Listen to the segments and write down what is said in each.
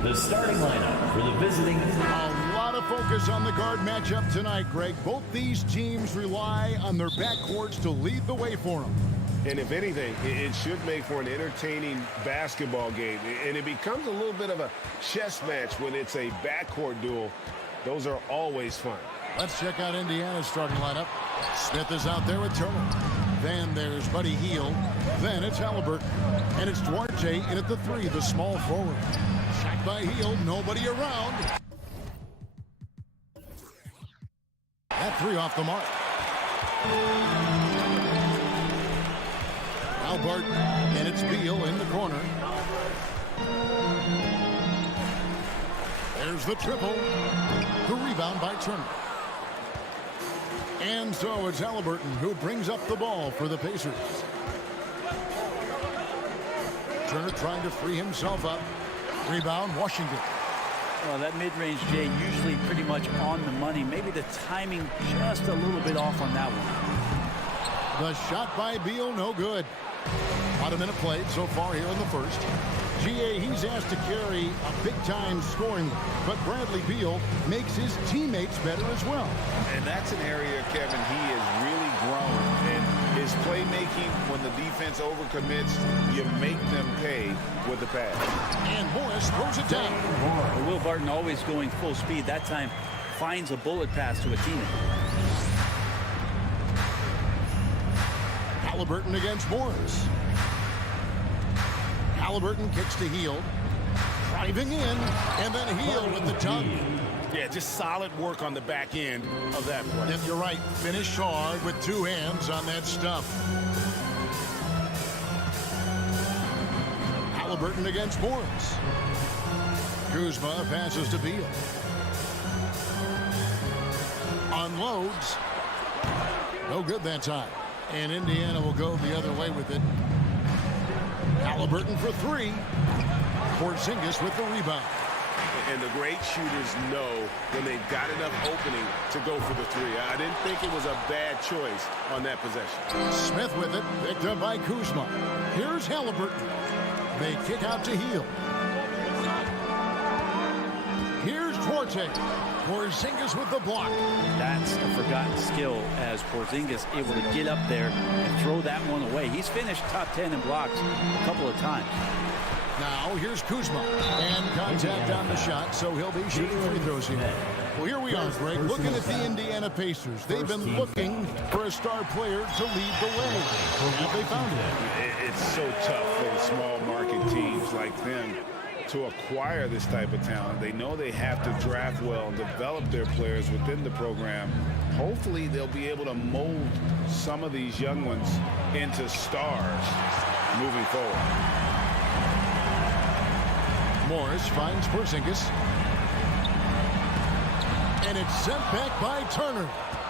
The starting lineup for the visiting. A lot of focus on the guard matchup tonight, Greg. Both these teams rely on their backcourts to lead the way for them. And if anything, it should make for an entertaining basketball game. And it becomes a little bit of a chess match when it's a backcourt duel. Those are always fun. Let's check out Indiana's starting lineup. Smith is out there with Turner. Then there's Buddy Hield. Then it's Halliburton. And it's Duarte in at the 3, the small forward. Shot by Hield, nobody around. That 3 off the mark. Albert, and it's Beal in the corner. There's the triple. The rebound by Turner. And so it's Halliburton who brings up the ball for the Pacers. Turner trying to free himself up. Rebound, Washington. Well, that mid-range, Jay, usually pretty much on the money. Maybe the timing just a little bit off on that one. The shot by Beal, no good. About a minute played so far here in the first. GA, he's asked to carry a big-time scoring, but Bradley Beal makes his teammates better as well. And that's an area, Kevin, he has really grown. And his playmaking, when the defense overcommits, you make them pay with the pass. And Morris throws it down. Well, Will Barton always going full speed. That time finds a bullet pass to a teammate. Halliburton against Morris. Halliburton kicks to Hield. Driving in, and then Hield with the tongue. Yeah, just solid work on the back end of that play. Yep, you're right. Finish hard with 2 hands on that stuff. Halliburton against Morris. Kuzma passes to Beal. Unloads. No good that time. And Indiana will go the other way with it. Halliburton for 3. Skijesss with the rebound. And the great shooters know when they've got enough opening to go for the 3. I didn't think it was a bad choice on that possession. Smith with it, picked up by Kuzma. Here's Halliburton. They kick out to Hield. Here's Duarte. Skijesss with the block. That's a forgotten skill as Skijesss able to get up there and throw that one away. He's finished top 10 in blocks a couple of times. Now here's Kuzma. And contact on the shot, so he'll be shooting free throws here. Well, here we are, Greg, looking at the Indiana Pacers. They've been looking for a star player to lead the way. Have they found it? It's so tough for the small market teams like them to acquire this type of talent. They know they have to draft well and develop their players within the program. Hopefully they'll be able to mold some of these young ones into stars moving forward. Morris finds Skijesss. And it's sent back by Turner.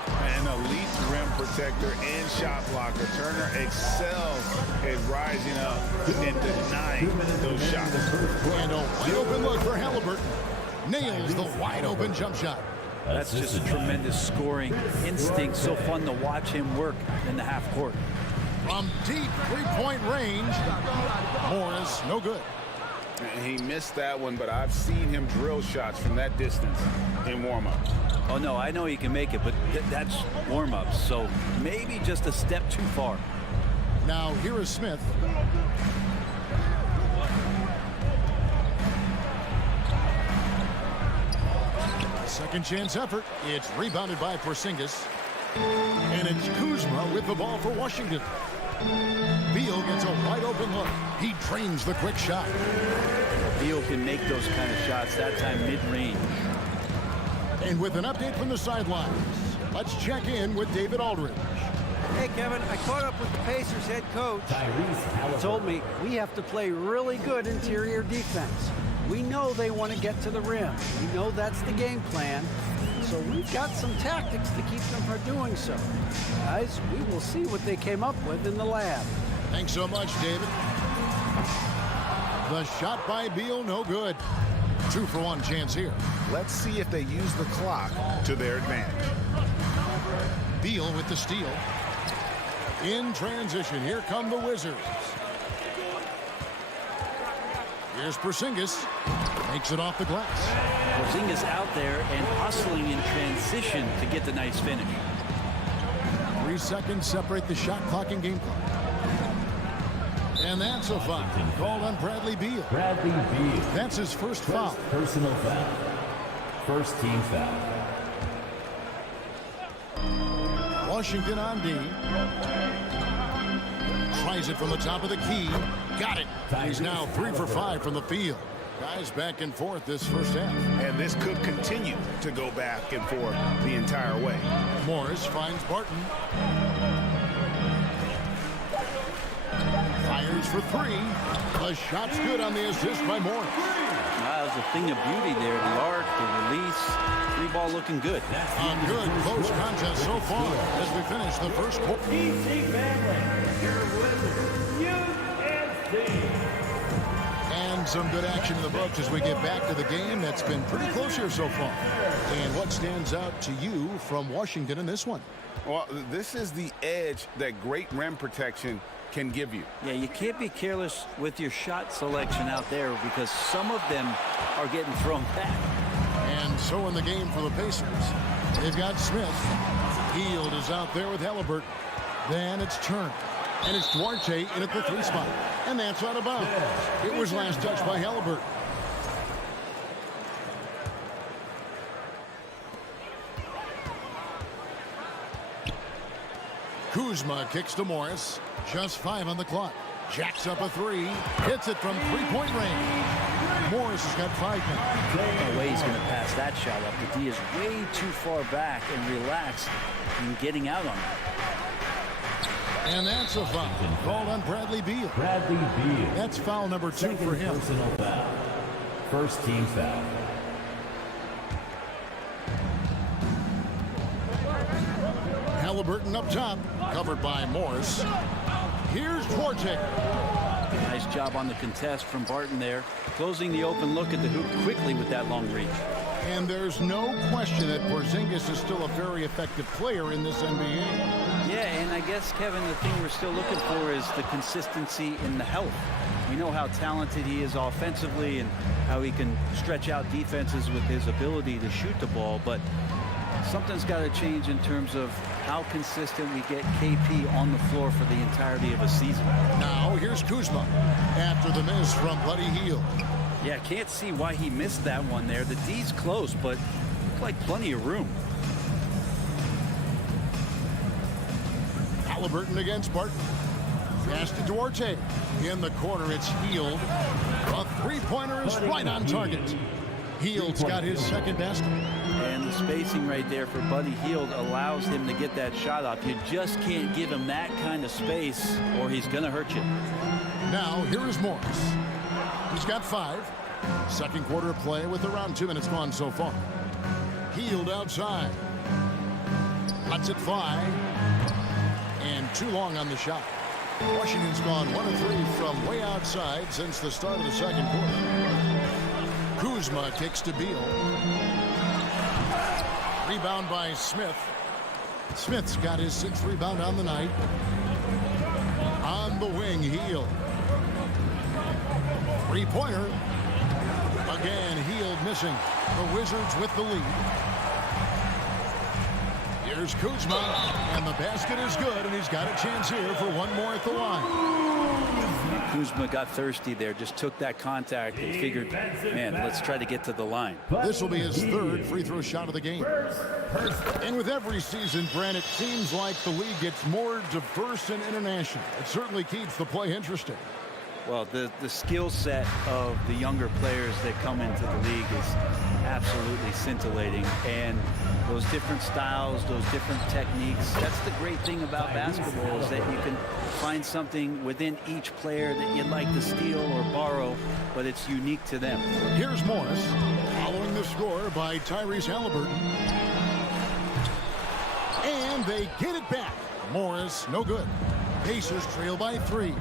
An elite rim protector and shot blocker. Turner excels at rising up and denying those shots. And a wide open look for Halliburton. Nails the wide open jump shot. That's just a tremendous scoring instinct. So fun to watch him work in the half court. From deep 3-point range, Morris, no good. He missed that one, but I've seen him drill shots from that distance in warm-up. Oh, no, I know he can make it, but that's warm-ups, so maybe just a step too far. Now, here is Smith. Second chance effort. It's rebounded by Skijesss. And it's Kuzma with the ball for Washington. Beal gets a wide open look. He drains the quick shot. Beal can make those kind of shots, that time mid-range. And with an update from the sidelines, let's check in with David Aldridge. Hey, Kevin, I caught up with the Pacers head coach. He told me we have to play really good interior defense. We know they want to get to the rim. We know that's the game plan. So we've got some tactics to keep them from doing so. Guys, we will see what they came up with in the lab. Thanks so much, David. The shot by Beal, no good. 2-for-1 chance here. Let's see if they use the clock to their advantage. Beal with the steal. In transition, here come the Wizards. Here's Skijesss. Makes it off the glass. Porzingis out there and hustling in transition to get the nice finish. 3 seconds separate the shot clock and game clock. And that's a foul called on Bradley Beal. Bradley Beal. That's his first foul. Personal foul. First team foul. Washington on D. Tries it from the top of the key. Got it. He's now 3 for 5 from the field. Guys back and forth this first half. And this could continue to go back and forth the entire way. Morris finds Barton. Fires for 3. The shot's good on the assist by Morris. That was a thing of beauty there. The arc, the release, 3-ball looking good. A good close contest so far as we finish the first quarter. EPC Family, your Wizards, And some good action in the books as we get back to the game that's been pretty close here so far. And what stands out to you from Washington in this one? Well, this is the edge that great rim protection can give you. Yeah, you can't be careless with your shot selection out there because some of them are getting thrown back. And so in the game for the Pacers, they've got Smith. Hield is out there with Halliburton. Then it's Turner. And it's Duarte in at the 3 spot. And that's out of bounds. It was last touched by Halliburton. Kuzma kicks to Morris. Just 5 on the clock. Jacks up a 3. Hits it from 3-point range. Morris has got 5 now. No way he's going to pass that shot up. The D is way too far back and relaxed in getting out on it. And that's a foul called on Bradley Beal. Bradley Beal. That's foul number 2 for him. Personal foul. First team foul. Halliburton up top, covered by Morris. Here's Duarte. Nice job on the contest from Barton there. Closing the open look at the hoop quickly with that long reach. And there's no question that Porzingis is still a very effective player in this NBA. Yeah, and I guess, Kevin, the thing we're still looking for is the consistency in the health. We know how talented he is offensively and how he can stretch out defenses with his ability to shoot the ball, but something's got to change in terms of how consistent we get KP on the floor for the entirety of a season. Now here's Kuzma after the miss from Buddy Hield. Yeah, can't see why he missed that one there. The D's close, but looked like plenty of room. Halliburton against Barton. Pass to Duarte. In the corner, it's Hield. A 3-pointer is right on target. Hield's got his second basket. And the spacing right there for Buddy Hield allows him to get that shot off. You just can't give him that kind of space or he's going to hurt you. Now, here is Morris. He's got 5. Second quarter of play with around 2 minutes gone so far. Hield outside. Lets it fly. And too long on the shot. Washington's gone 1 of 3 from way outside since the start of the second quarter. Kuzma kicks to Beal. Rebound by Smith. Smith's got his 6th rebound on the night. On the wing, Hield. 3-pointer. Again, Hield missing. The Wizards with the lead. Here's Kuzma, and the basket is good, and he's got a chance here for one more at the line. Kuzma got thirsty there, just took that contact and figured, man, let's try to get to the line. This will be his 3rd free throw shot of the game. And with every season, Brent, it seems like the league gets more diverse and international. It certainly keeps the play interesting. Well, the skill set of the younger players that come into the league is absolutely scintillating. And those different styles, those different techniques, that's the great thing about basketball, is that you can find something within each player that you'd like to steal or borrow, but it's unique to them. Here's Morris following the score by Tyrese Halliburton. And they get it back. Morris, no good. Pacers trail by 3.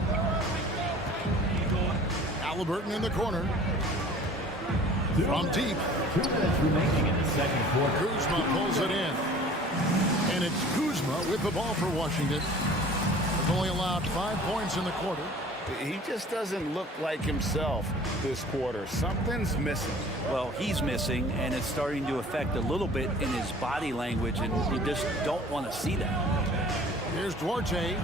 Halliburton in the corner. From deep. 2 minutes remaining in the second quarter. Kuzma pulls it in. And it's Kuzma with the ball for Washington. They've only allowed 5 points in the quarter. He just doesn't look like himself this quarter. Something's missing. Well, he's missing, and it's starting to affect a little bit in his body language, and you just don't want to see that. Here's Duarte.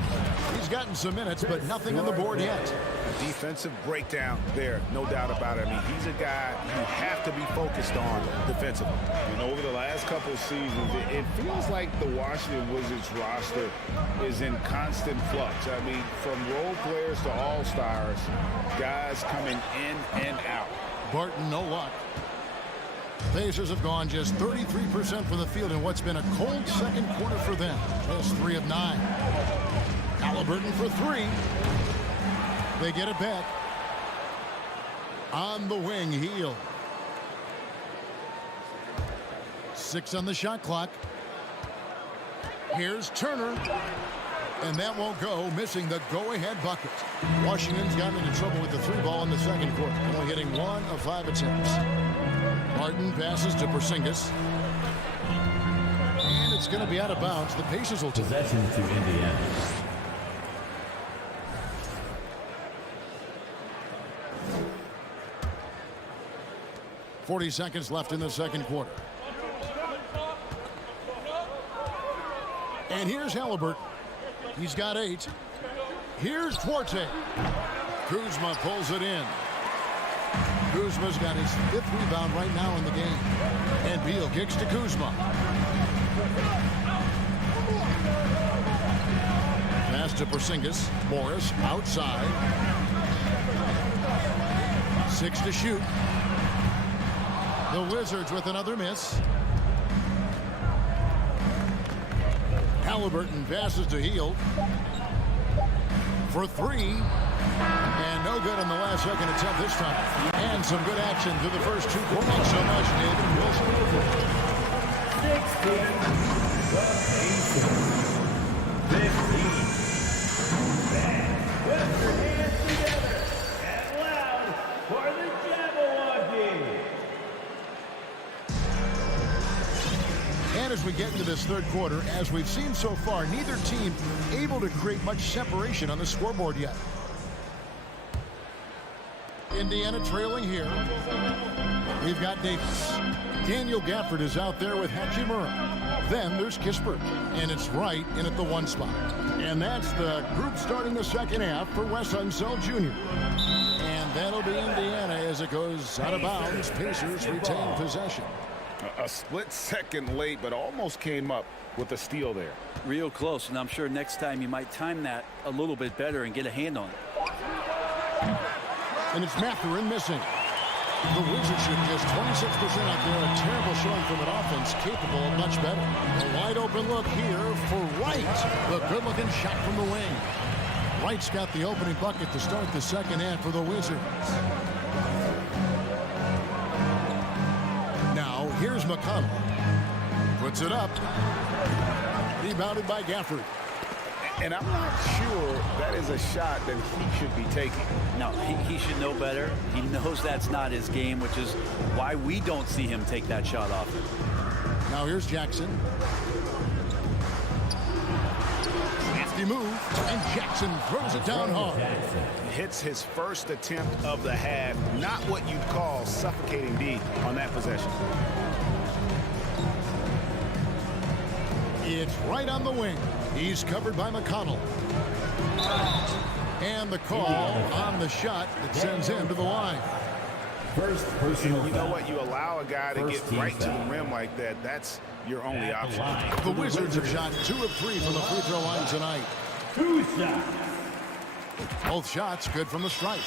He's gotten some minutes, but nothing on the board yet. A defensive breakdown there, no doubt about it. I mean, he's a guy you have to be focused on defensively. You know, over the last couple of seasons, it feels like the Washington Wizards roster is in constant flux. I mean, from role players to all-stars, guys coming in and out. Barton, no luck. Pacers have gone just 33% from the field in what's been a cold second quarter for them. Just 3 of 9. Halliburton for 3. They get it back. On the wing, Hield. 6 on the shot clock. Here's Turner. And that won't go, missing the go-ahead bucket. Washington's gotten into trouble with the 3 ball in the second quarter, only hitting 1 of 5 attempts. Martin passes to Porzingis. And it's going to be out of bounds. The Pacers will take Possession to Indiana. it. 40 seconds left in the second quarter. And here's Halliburton. He's got 8. Here's Duarte. Kuzma pulls it in. Kuzma's got his 5th rebound right now in the game. And Beal kicks to Kuzma. Pass to Porzingis. Morris outside. 6 to shoot. The Wizards with another miss. Halliburton passes to Hield. For 3. And no good on the last second attempt this time. And some good action through the first 2 quarters. Thanks so much, David Wilson. 16. The Pacers. 15. Put your hands together and loud for the Jabberwocky. And as we get into this third quarter, as we've seen so far, neither team able to create much separation on the scoreboard yet. Indiana trailing here. We've got Davis. Daniel Gafford is out there with Hachimura. Then there's Kispert. And it's Wright in at the 1 spot. And that's the group starting the second half for Wes Unseld Jr. And that'll be Indiana as it goes out of bounds. Pacers retain possession. A split second late, but almost came up with a steal there. Real close, and I'm sure next time you might time that a little bit better and get a hand on it. And it's Mathurin missing. The Wizards shoot just 26% out there. A terrible showing from an offense capable of much better. A wide open look here for Wright. The good-looking shot from the wing. Wright's got the opening bucket to start the second half for the Wizards. Now, here's McConnell. Puts it up. Rebounded by Gafford. And I'm not sure that is a shot that he should be taking. No, he should know better. He knows that's not his game, which is why we don't see him take that shot off. Now here's Jackson. Nasty move, and Jackson throws it down hard. Hits his first attempt of the half. Not what you'd call suffocating D on that possession. It's right on the wing. He's covered by McConnell. And the call on the shot that sends him to the line. First personal You know what? You allow a guy to get right to the rim like that. That's your only option. The Wizards have shot 2 of 3 from the free throw line tonight. 2 shots. Both shots good from the stripe.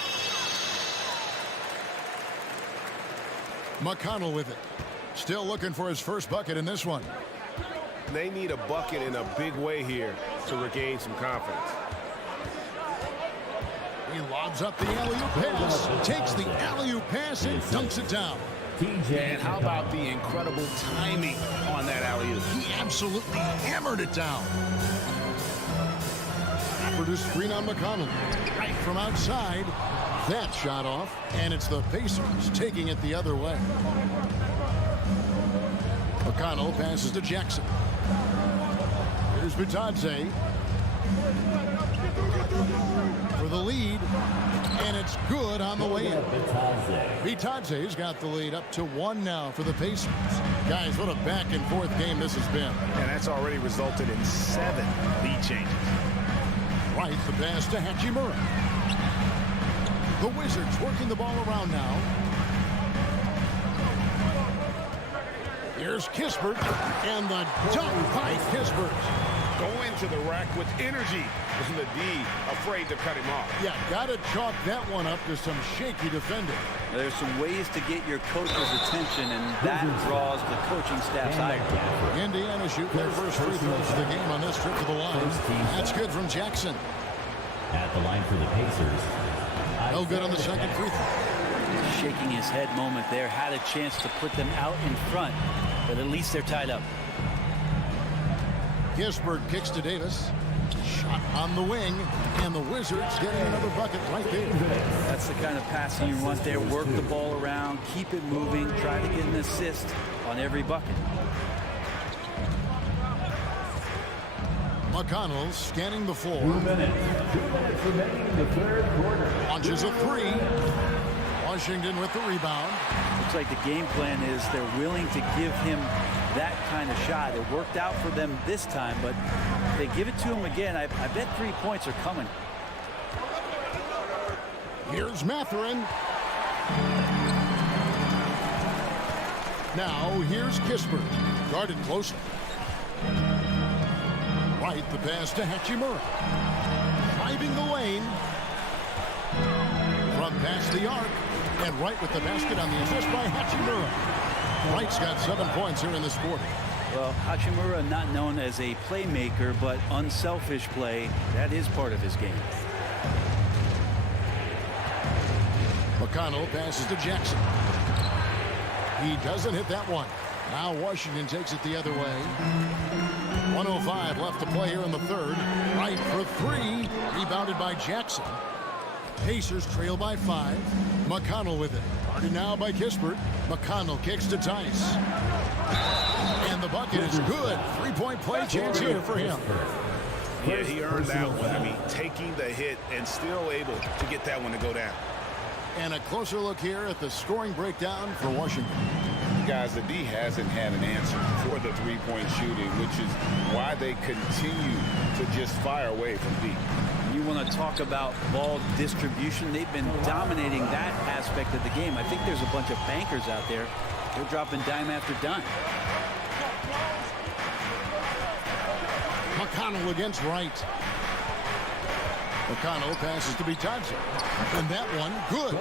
McConnell with it. Still looking for his first bucket in this one. They need a bucket in a big way here to regain some confidence. He lobs up the alley-oop pass, takes the alley-oop pass and dunks it down. And how about the incredible timing on that alley-oop? He absolutely hammered it down. After the screen on McConnell. Right from outside. That shot off, and it's the Pacers taking it the other way. McConnell passes to Jackson. Here's Bitadze for the lead, and it's good on the way in. Bitadze's got the lead up to 1 now for the Pacers. Guys, what a back-and-forth game this has been. And that's already resulted in 7 lead changes. Right, the pass to Hachimura. The Wizards working the ball around now. Here's Kispert, and the dunk by Kispert. Go into the rack with energy. And the D afraid to cut him off. Yeah, got to chalk that one up to some shaky defending. There's some ways to get your coach's attention, and that draws the coaching staff's ire. Indiana shoot their first free throws of the game on this trip to the line. That's good from Jackson. At the line for the Pacers. No good on the second free throw. Shaking his head moment there. Had a chance to put them out in front, but at least they're tied up. Kispert kicks to Davis. Shot on the wing, and the Wizards getting another bucket right there. That's the kind of passing you want there. Work the ball around, keep it moving, try to get an assist on every bucket. McConnell scanning the floor. 2 minutes. 2 minutes remaining in the third quarter. Launches a three. Washington with the rebound. Looks like the game plan is they're willing to give him that kind of shot. It worked out for them this time, but if they give it to him again, I bet 3 points are coming. Here's Mathurin. Now here's Kispert. Guarded closely. Right, the pass to Hachimura. Driving the lane. From past the arc. And right with the basket on the assist by Hachimura. Wright's got 7 points here in this quarter. Well, Hachimura not known as a playmaker, but unselfish play. That is part of his game. McConnell passes to Jackson. He doesn't hit that one. Now Washington takes it the other way. 1:05 left to play here in the third. Right for three. Rebounded by Jackson. Pacers trail by 5. McConnell with it. Guarded now by Kispert. McConnell kicks to Tice. And the bucket is good. 3-point play chance here for him. Yeah, he earned that one. I mean, taking the hit and still able to get that one to go down. And a closer look here at the scoring breakdown for Washington. Guys, the D hasn't had an answer for the three-point shooting, which is why they continue to just fire away from deep. You want to talk about ball distribution. They've been dominating that aspect of the game. I think there's a bunch of bankers out there. They're dropping dime after dime. McConnell against Wright. McConnell passes to Bitadze. And that one, good.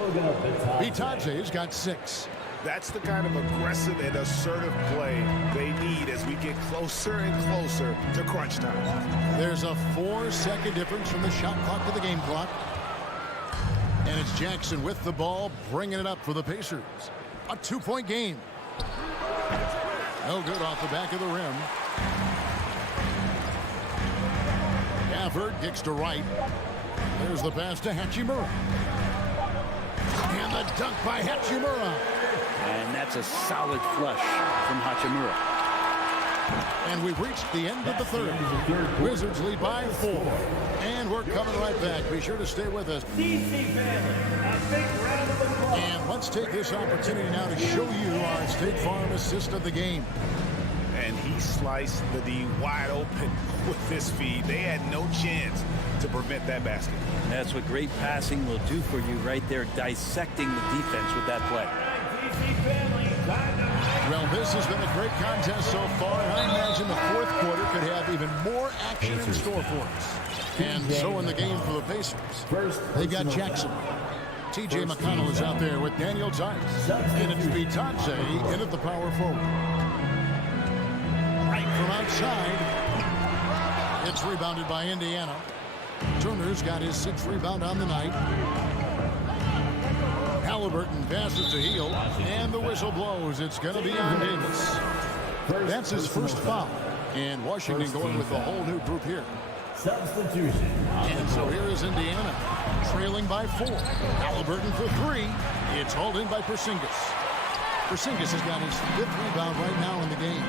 Bitadze's got 6. That's the kind of aggressive and assertive play they need as we get closer and closer to crunch time. There's a 4-second difference from the shot clock to the game clock. And it's Jackson with the ball, bringing it up for the Pacers. A 2-point game. No good off the back of the rim. Gafford kicks to Wright. There's the pass to Hachimura. And the dunk by Hachimura. And that's a solid flush from Hachimura. And we've reached the end of the third. Wizards lead by 4. And we're coming right back. Be sure to stay with us. DC family, a big round of applause. And let's take this opportunity now to show you our State Farm assist of the game. And he sliced the D wide open with this feed. They had no chance to prevent that basket. That's what great passing will do for you right there, dissecting the defense with that play. DC family, time to Well, this has been a great contest so far, and I imagine the fourth quarter could have even more action in store for us. And so in the game for the Pacers, they've got Jackson. T.J. McConnell is out there with Daniel Tice. And it's Vitadze in at the power forward. Right from outside. It's rebounded by Indiana. Turner's got his 6th rebound on the night. Halliburton passes to Hield, and the whistle blows. It's going to be on Davis. That's his first foul. And Washington going with a whole new group here. Substitution. And so here is Indiana, trailing by 4. Halliburton for 3. It's hauled in by Porzingis. Porzingis has got his 5th rebound right now in the game.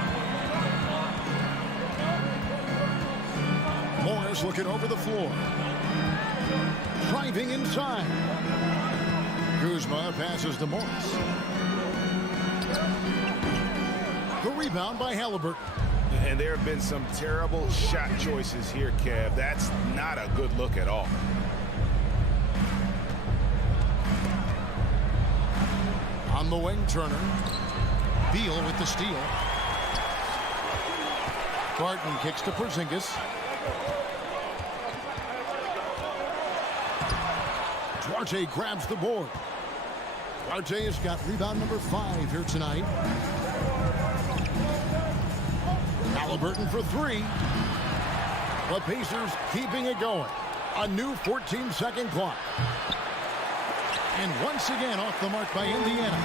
Morris looking over the floor. Driving inside. Kuzma passes to Morris. The rebound by Halliburton. And there have been some terrible shot choices here, Kev. That's not a good look at all. On the wing, Turner. Beal with the steal. Barton kicks to Porzingis. Duarte grabs the board. Duarte has got rebound number 5 here tonight. Halliburton for 3. The Pacers keeping it going. A new 14-second clock. And once again off the mark by Indiana.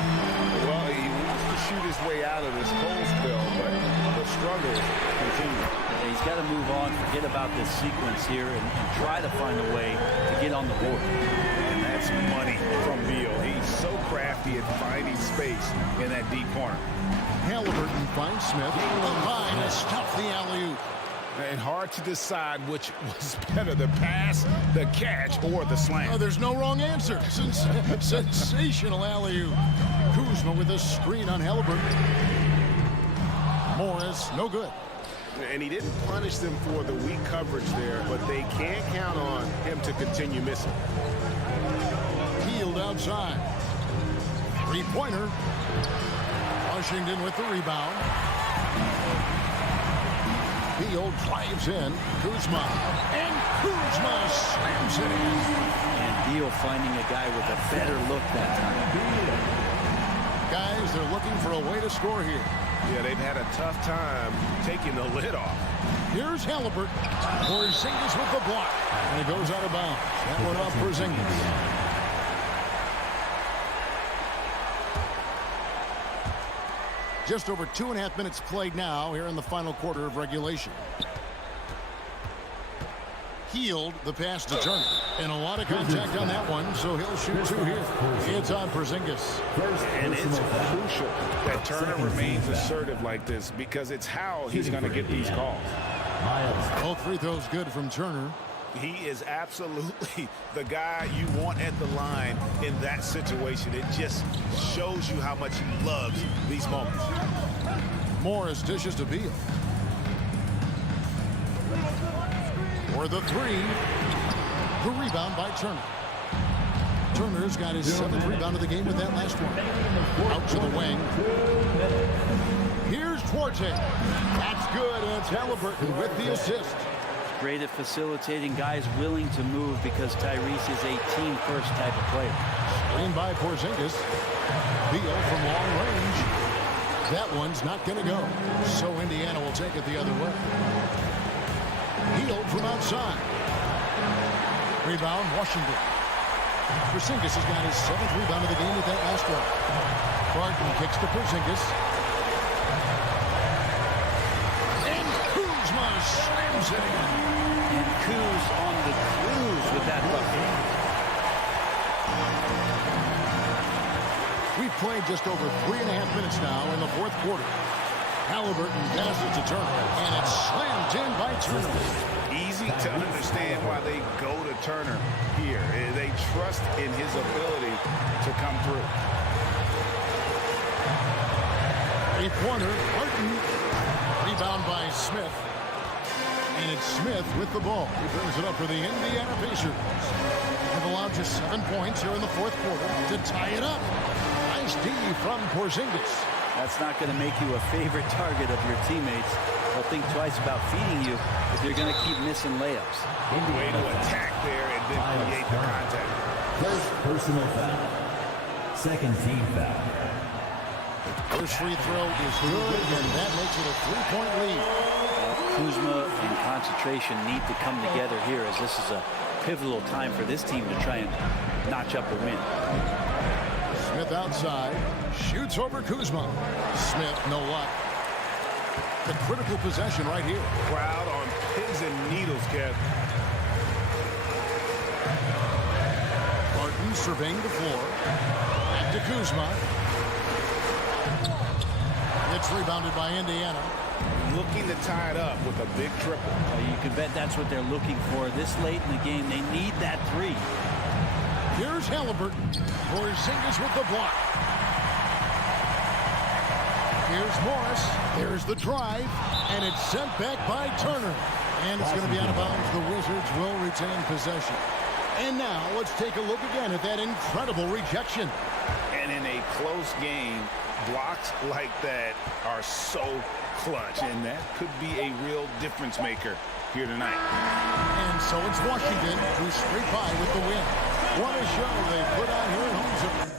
Well, he wants to shoot his way out of this cold spell, but the struggles continue. He's got to move on, forget about this sequence here, and try to find a way to get on the board. And that's money from Beal. He's so crafty at finding space in that deep corner. Halliburton finds Smith. High to stuff the alley-oop. And hard to decide which was better, the pass, the catch, or the slam. Oh, there's no wrong answer. Sensational alley-oop. Kuzma with a screen on Halliburton. Morris, no good. And he didn't punish them for the weak coverage there, but they can't count on him to continue missing. Hield outside. Three-pointer. Washington with the rebound. Beal drives in. Kuzma. And Kuzma slams it in. And Beal finding a guy with a better look that time. Guys, they're looking for a way to score here. Yeah, they've had a tough time taking the lid off. Here's Halliburton. Porzingis with the block. And it goes out of bounds. That one off Porzingis. Just over 2.5 minutes played now here in the final quarter of regulation. Hield the pass to Turner. And a lot of contact on that one, so he'll shoot 2 here. It's on Porzingis. And it's crucial that Turner remains assertive like this because it's how he's going to get these calls. All free throws good from Turner. He is absolutely the guy you want at the line in that situation. It just shows you how much he loves these moments. Morris dishes to Beal. For the 3. The rebound by Turner. Turner's got his 7th rebound of the game with that last one. Out to the wing. Here's Duarte. That's good, and it's Halliburton with the assist. Great at facilitating, guys willing to move because Tyrese is a team-first type of player. Screen by Porzingis. Beal from long range. That one's not going to go. So Indiana will take it the other way. Hield from outside. Rebound, Washington. Porzingis has got his 7th rebound of the game with that last one. Barton kicks to Porzingis. And Kuzma slams it in. And Kuz on the cruise with that bucket. We've played just over 3.5 minutes now in the fourth quarter. Halliburton passes to Turner, and it's slammed in by Turner. Easy to understand why they go to Turner here. They trust in his ability to come through. Three-pointer, Barton. Rebound by Smith. And it's Smith with the ball. He brings it up for the Indiana Pacers. They've allowed just 7 points here in the fourth quarter to tie it up. Nice D from Porzingis. That's not going to make you a favorite target of your teammates. They'll think twice about feeding you if you're going to keep missing layups. Way to attack there and then create the contact. First personal foul. Second team foul. First free throw is good, and that makes it a 3-point lead. Kuzma and concentration need to come together here, as this is a pivotal time for this team to try and notch up a win. Smith outside, shoots over Kuzma. Smith, no luck. The critical possession right here. Crowd on pins and needles, Kev. Barton surveying the floor. Back to Kuzma. It's rebounded by Indiana. Looking to tie it up with a big triple. You can bet that's what they're looking for this late in the game. They need that three. Here's Halliburton. Porzingis with the block. Here's Morris. There's the drive. And it's sent back by Turner. And it's going to be out of bounds. The Wizards will retain possession. And now let's take a look again at that incredible rejection. And in a close game, blocks like that are so clutch. And that could be a real difference maker here tonight. And so it's Washington who scrape by with the win. What a show they put on here at home.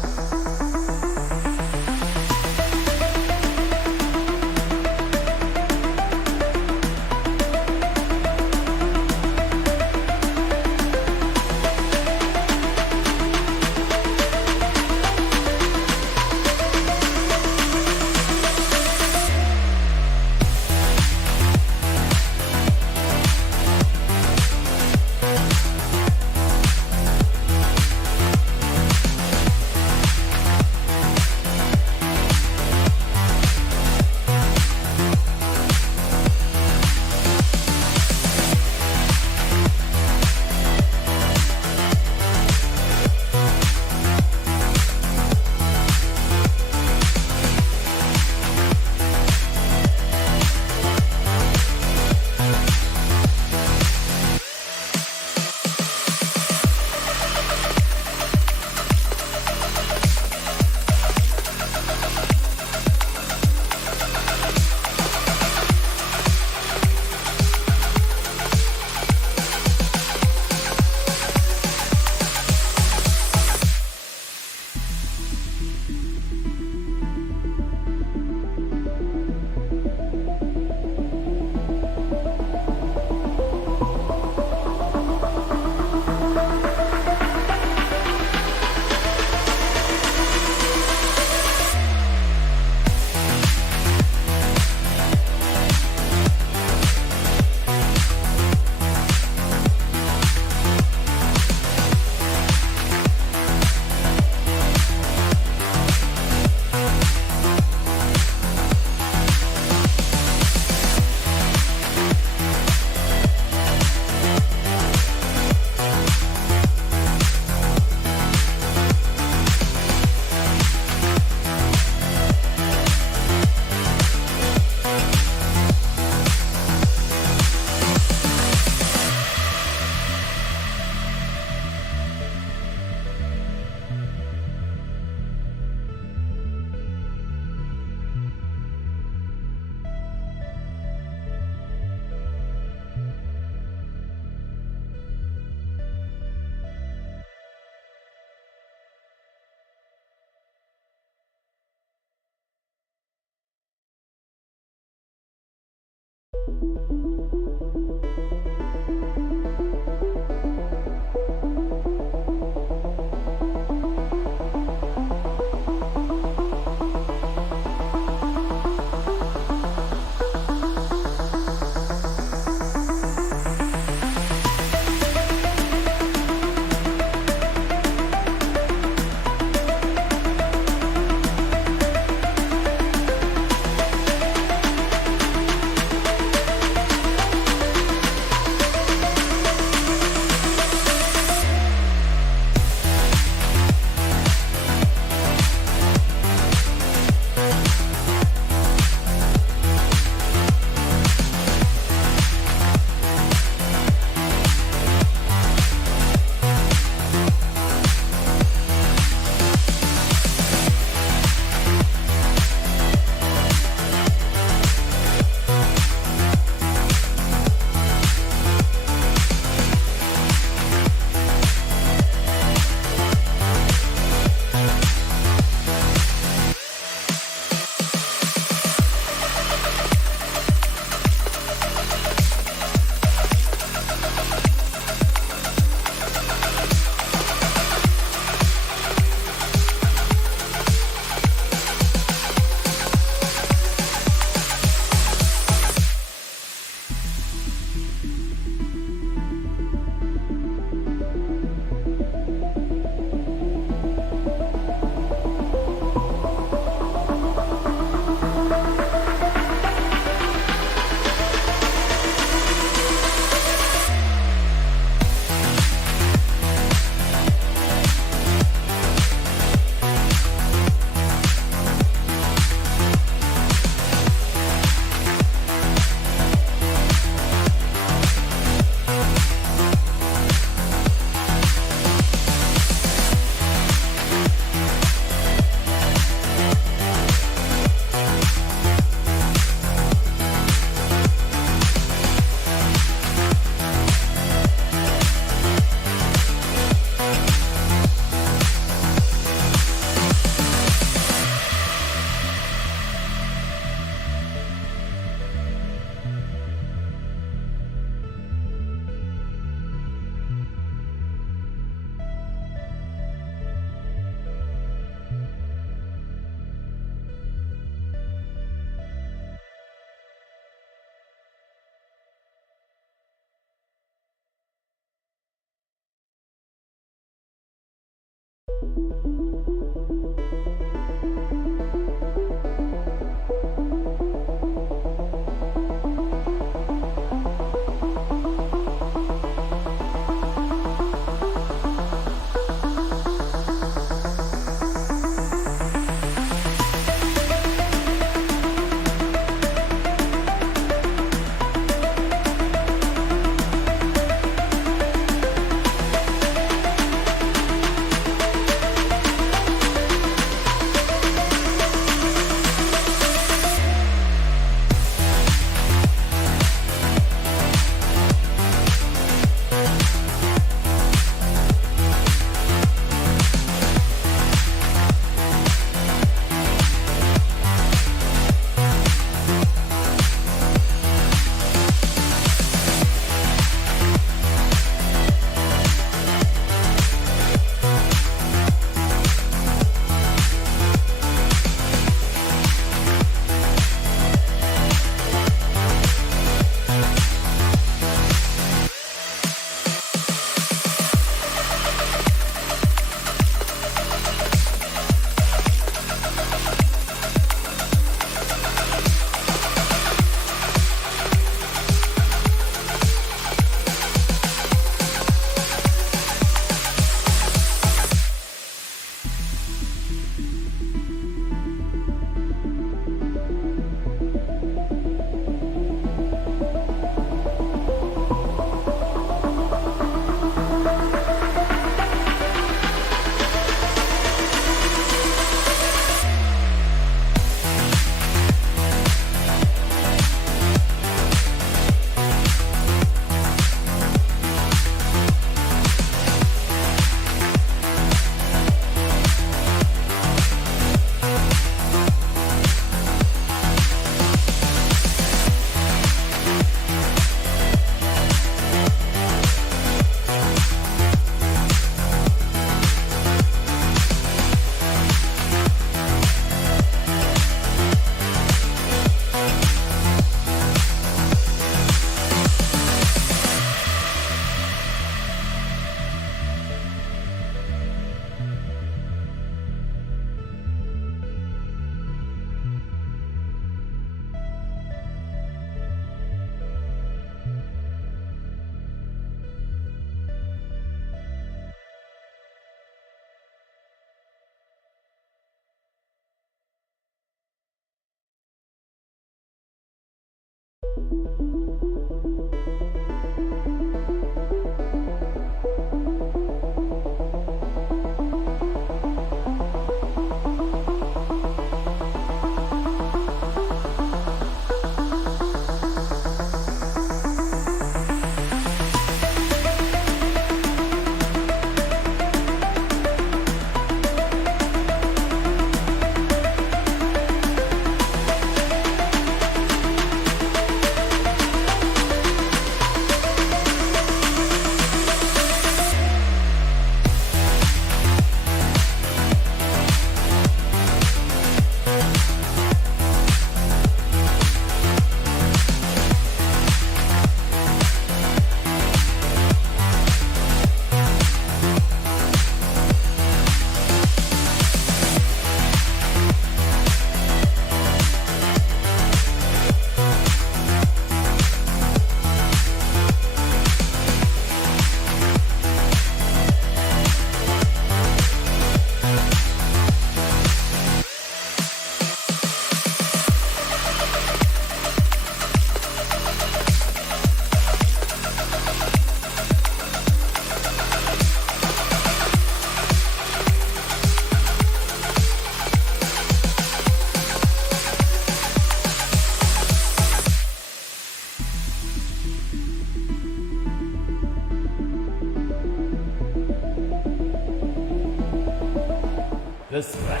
the threat.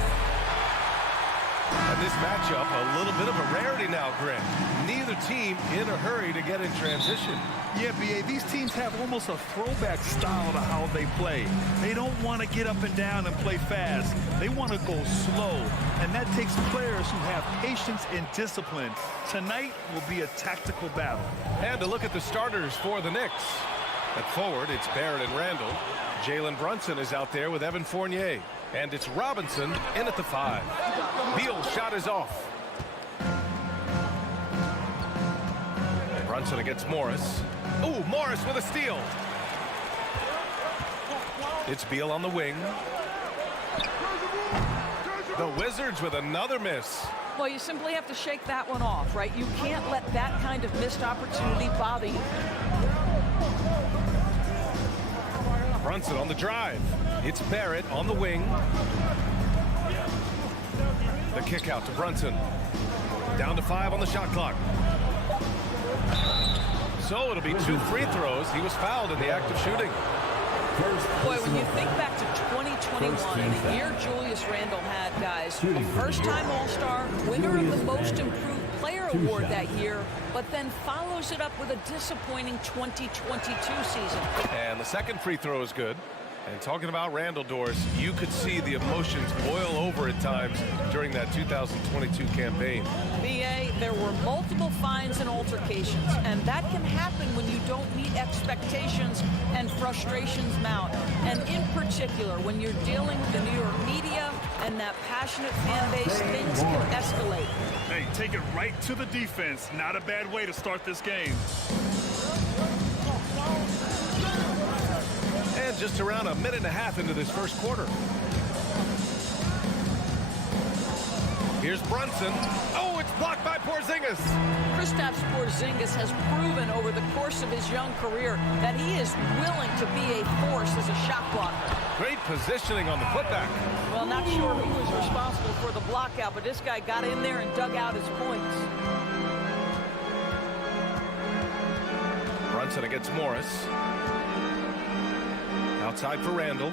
And this matchup, a little bit of a rarity now, Greg. Neither team in a hurry to get in transition. Yeah, B.A., these teams have almost a throwback style to how they play. They don't want to get up and down and play fast. They want to go slow, and that takes players who have patience and discipline. Tonight will be a tactical battle. And to look at the starters for the Knicks. At forward, it's Barrett and Randall. Jalen Brunson is out there with Evan Fournier. And it's Robinson in at the 5. Beal's shot is off. Brunson against Morris. Ooh, Morris with a steal. It's Beal on the wing. The Wizards with another miss. Well, you simply have to shake that one off, right? You can't let that kind of missed opportunity bother you. Brunson on the drive. It's Barrett on the wing. The kick out to Brunson. Down to 5 on the shot clock. So it'll be 2 free throws. He was fouled in the act of shooting. Boy, when you think back to 2021 and the year Julius Randle had, guys, a first-time All-Star, winner of the Most Improved Player Award that year, but then follows it up with a disappointing 2022 season. And the second free throw is good. And talking about Randle, Doris, you could see the emotions boil over at times during that 2022 campaign. BA, there were multiple fines and altercations, and that can happen when you don't meet expectations and frustrations mount. And in particular, when you're dealing with the New York media and that passionate fan base, things can escalate. Hey, take it right to the defense. Not a bad way to start this game. And just around a minute and a half into this first quarter. Here's Brunson. Oh, it's blocked by Porzingis. Kristaps Porzingis has proven over the course of his young career that he is willing to be a force as a shot blocker. Great positioning on the putback. Well, not sure who was responsible for the block out, but this guy got in there and dug out his points. Brunson against Morris. Outside for Randle.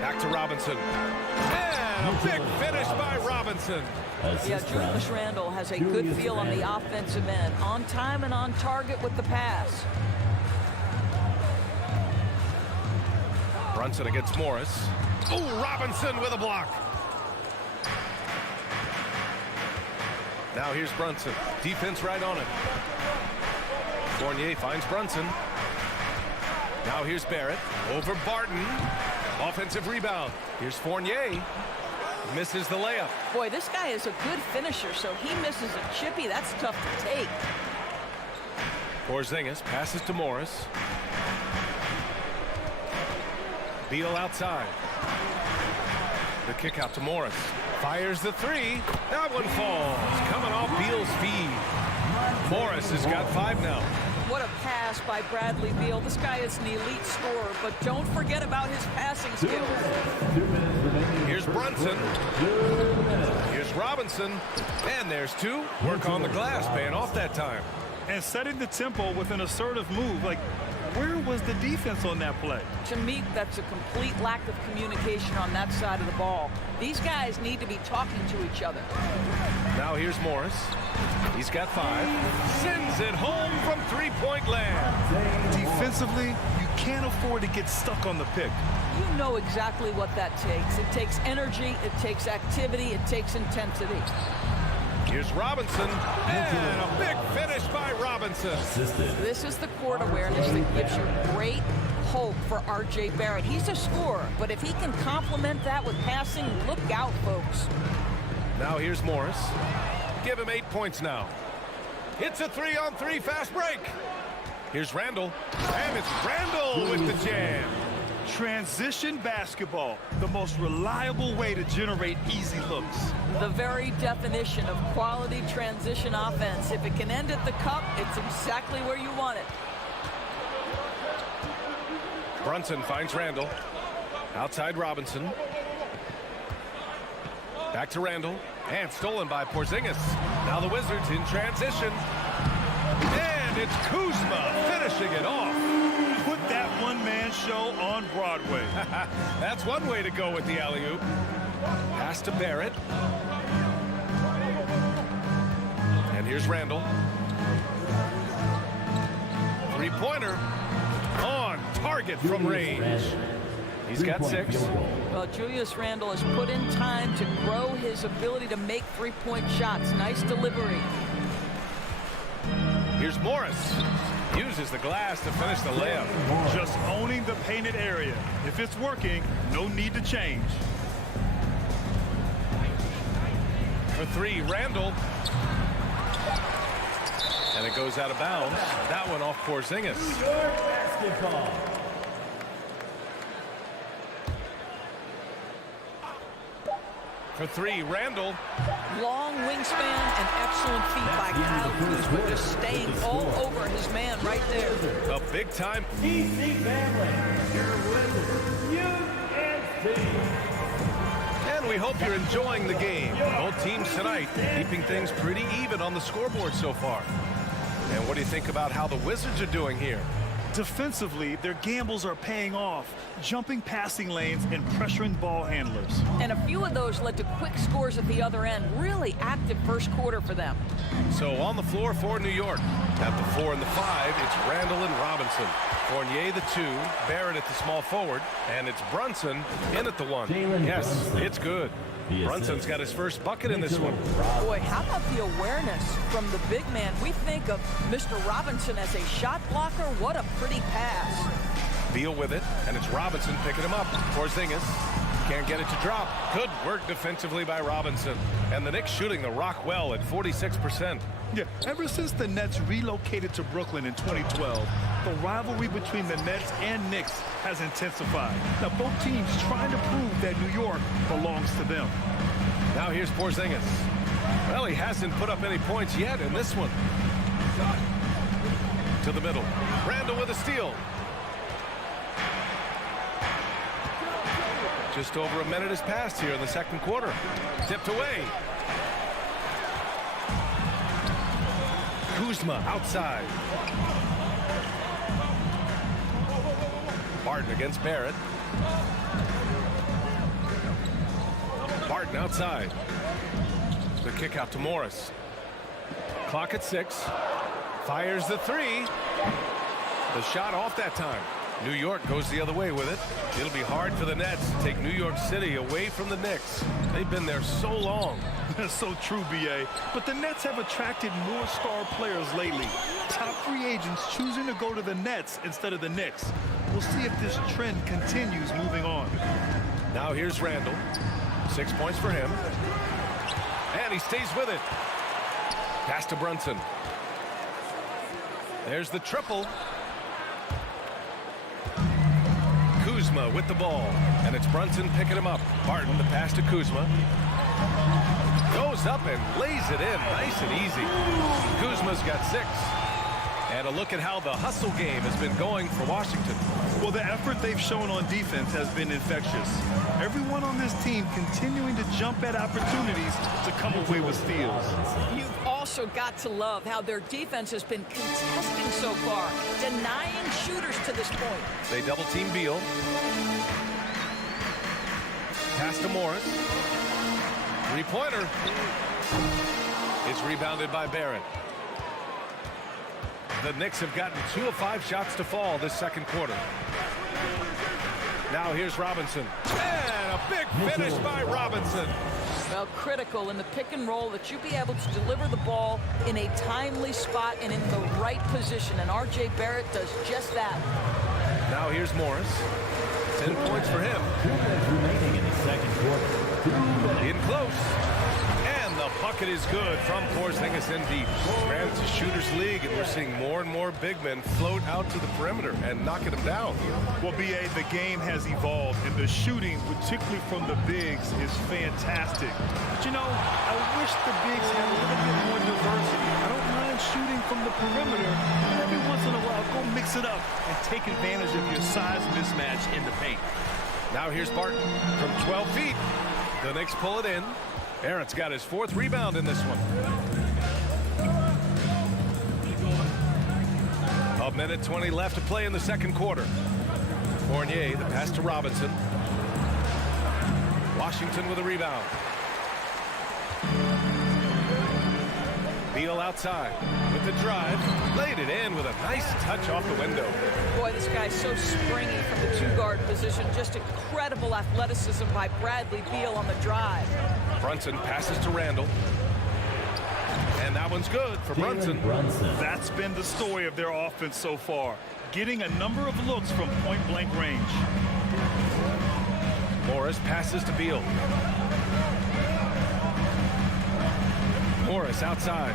Back to Robinson. And a big finish by Robinson. Yeah, Julius Randle has a good feel on the offensive end. On time and on target with the pass. Brunson against Morris. Oh, Robinson with a block. Now here's Brunson. Defense right on it. Fournier finds Brunson. Now here's Barrett over Barton. Offensive rebound. Here's Fournier. Misses the layup. Boy, this guy is a good finisher, so he misses a chippy. That's tough to take. Porzingis passes to Morris. Beal outside. The kick out to Morris. Fires the 3. That one falls. Coming off Beal's feed. Morris has got 5 now. What a pass by Bradley Beal. This guy is an elite scorer, but don't forget about his passing skills. Here's Brunson. Here's Robinson. And there's 2. Work on the glass, paying off that time. And setting the tempo with an assertive move. Like, where was the defense on that play? To me, that's a complete lack of communication on that side of the ball. These guys need to be talking to each other. Now here's Morris. He's got 5. Sends it home from 3-point land. Defensively, you can't afford to get stuck on the pick. You know exactly what that takes. It takes energy, it takes activity, it takes intensity. Here's Robinson, and a big finish by Robinson. This is the court awareness that gives you great hope for R.J. Barrett. He's a scorer, but if he can complement that with passing, look out, folks. Now here's Morris. Give him 8 points now. It's a 3-on-3 fast break. Here's Randle, and it's Randle with the jam. Transition basketball, the most reliable way to generate easy looks. The very definition of quality transition offense. If it can end at the cup, it's exactly where you want it. Brunson finds Randle. Outside Robinson. Back to Randle. And stolen by Porzingis. Now the Wizards in transition. And it's Kuzma finishing it off. Put that one-man show on Broadway. That's one way to go with the alley-oop. Pass to Barrett. And here's Randle. Three-pointer on target from range. He's got 6. Well, Julius Randle has put in time to grow his ability to make three-point shots. Nice delivery. Here's Morris. Uses the glass to finish the layup. Just owning the painted area. If it's working, no need to change. For three, Randall. And it goes out of bounds. That one off Porzingis. New York basketball. For three, Randall. Long wingspan and excellent feet by Kyle Kuzma, just staying all over his man right there. A big-time. EPC family, your winners, UNC. And we hope you're enjoying the game. Both teams tonight keeping things pretty even on the scoreboard so far. And what do you think about how the Wizards are doing here? Defensively, their gambles are paying off, jumping passing lanes and pressuring ball handlers. And a few of those led to quick scores at the other end. Really active first quarter for them. So on the floor for New York. At the 4 and the 5, it's Randall and Robinson. Fournier the 2, Barrett at the small forward, and it's Brunson in at the 1. Yes, it's good. Brunson's got his first bucket in this one. Boy, how about the awareness from the big man? We think of Mr. Robinson as a shot blocker. What a pretty pass. Beal with it, and it's Robinson picking him up. Porzingis can't get it to drop. Good work defensively by Robinson. And the Knicks shooting the rock well at 46%. Yeah, ever since the Nets relocated to Brooklyn in 2012, the rivalry between the Nets and Knicks has intensified. Now, both teams trying to prove that New York belongs to them. Now here's Porzingis. Well, he hasn't put up any points yet in this one. To the middle. Randall with a steal. Just over a minute has passed here in the second quarter. Tipped away. Kuzma outside. Barton against Barrett. Barton outside. The kick out to Morris. Clock at 6. Fires the 3. The shot off that time. New York goes the other way with it. It'll be hard for the Nets to take New York City away from the Knicks. They've been there so long. That's so true, B.A. But the Nets have attracted more star players lately. Top free agents choosing to go to the Nets instead of the Knicks. We'll see if this trend continues moving on. Now here's Randall. 6 points for him. And he stays with it. Pass to Brunson. There's the triple. Kuzma with the ball. And it's Brunson picking him up. Barton, the pass to Kuzma. Goes up and lays it in. Nice and easy. Kuzma's got 6. And a look at how the hustle game has been going for Washington. Well, the effort they've shown on defense has been infectious. Everyone on this team continuing to jump at opportunities to come away with steals. You've also got to love how their defense has been contesting so far, denying shooters to this point. They double team Beal. Pass to Morris. Three-pointer. It's rebounded by Barrett. The Knicks have gotten 2 of 5 shots to fall this second quarter. Now here's Robinson. And a big finish by Robinson. Well, critical in the pick and roll that you be able to deliver the ball in a timely spot and in the right position. And R.J. Barrett does just that. Now here's Morris. 10 points for him. 2 minutes remaining in the second quarter. 2 minutes. In close. And the bucket is good from Porzingis in deep. Man, it's a shooter's league, and we're seeing more and more big men float out to the perimeter and knocking them down. Well, B.A., the game has evolved, and the shooting, particularly from the bigs, is fantastic. But, you know, I wish the bigs had a little bit more diversity. I don't mind shooting from the perimeter, but every once in a while, go mix it up and take advantage of your size mismatch in the paint. Now here's Barton from 12 feet. The Knicks pull it in. Barrett's got his 4th rebound in this one. A minute 20 left to play in the second quarter. Fournier, the pass to Robinson. Washington with a rebound. Beal outside with the drive. Laid it in with a nice touch off the window. Boy, this guy's so springy from the 2-guard position. Just incredible athleticism by Bradley Beal on the drive. Brunson passes to Randall. And that one's good for Brunson. That's been the story of their offense so far, getting a number of looks from point-blank range. Morris passes to Beal. Morris outside.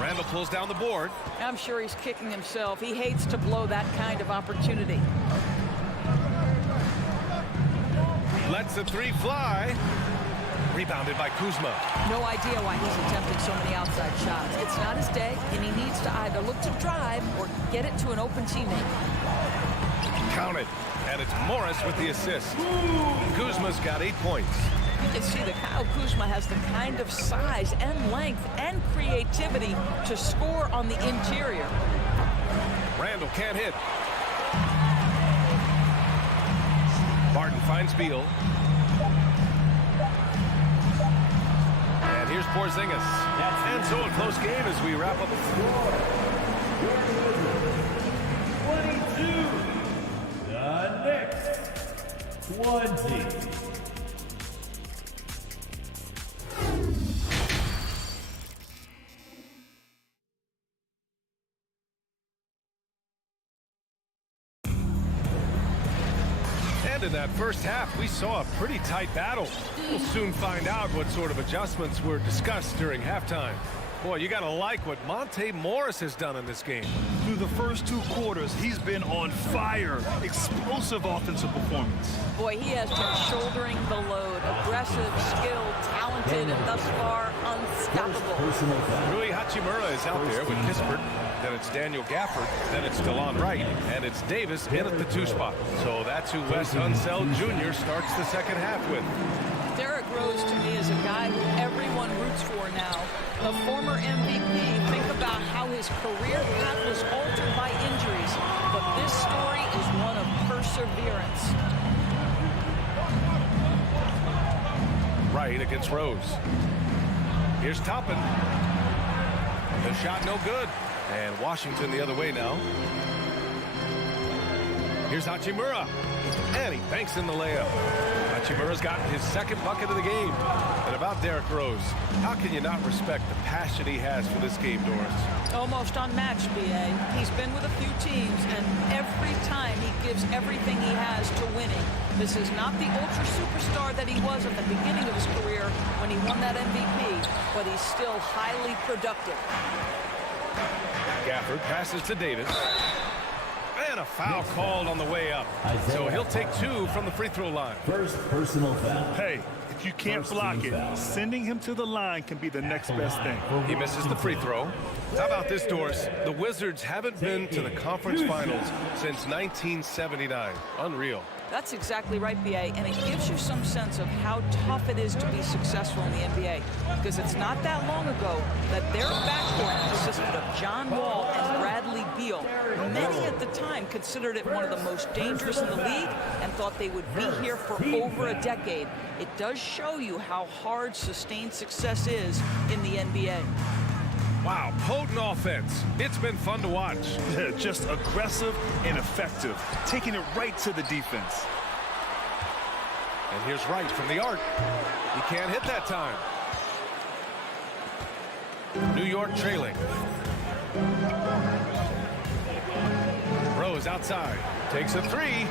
Randall pulls down the board. I'm sure he's kicking himself. He hates to blow that kind of opportunity. Lets the three fly. Rebounded by Kuzma. No idea why he's attempting so many outside shots. It's not his day, and he needs to either look to drive or get it to an open teammate. Counted. And it's Morris with the assist. Kuzma's got 8 points. You can see that Kyle Kuzma has the kind of size and length and creativity to score on the interior. Randall can't hit. Barton finds Beal. And here's Porzingis. And so a close game as we wrap up. 22. The Knicks. 20. In that first half, we saw a pretty tight battle. We'll soon find out what sort of adjustments were discussed during halftime. Boy, you got to like what Monte Morris has done in this game. Through the first 2 quarters, he's been on fire. Explosive offensive performance. Boy, he has been shouldering the load. Aggressive, skilled, talented, and thus far unstoppable. Rui Hachimura is out there with Kispert. Then it's Daniel Gafford. Then it's DeLon Wright. And it's Davis in at the 2 spot. So that's who Wes Unseld Jr. starts the second half with. Derrick Rose, to me, is a guy who everyone roots for now. The former MVP, think about how his career path was altered by injuries. But this story is one of perseverance. Wright against Rose. Here's Toppin. The shot no good. And Washington the other way now. Here's Hachimura. And he banks in the layup. Hachimura's got his second bucket of the game. And about Derrick Rose, how can you not respect the passion he has for this game, Doris? Almost unmatched, B.A. He's been with a few teams, and every time he gives everything he has to winning. This is not the ultra superstar that he was at the beginning of his career when he won that MVP, but he's still highly productive. Gafford passes to Davis. And a foul called on the way up. So he'll take 2 from the free throw line. First personal foul. Hey, if you can't block it, sending him to the line can be the next best thing. He misses the free throw. How about this, Doris? The Wizards haven't been to the conference finals since 1979. Unreal. That's exactly right, B.A., and it gives you some sense of how tough it is to be successful in the NBA, because it's not that long ago that their backcourt consisted of John Wall and Bradley Beal. Many at the time considered it one of the most dangerous in the league and thought they would be here for over a decade. It does show you how hard sustained success is in the NBA. Wow, potent offense. It's been fun to watch. Just aggressive and effective, taking it right to the defense. And here's Wright from the arc. He can't hit that time. New York trailing. Rose outside. Takes a 3.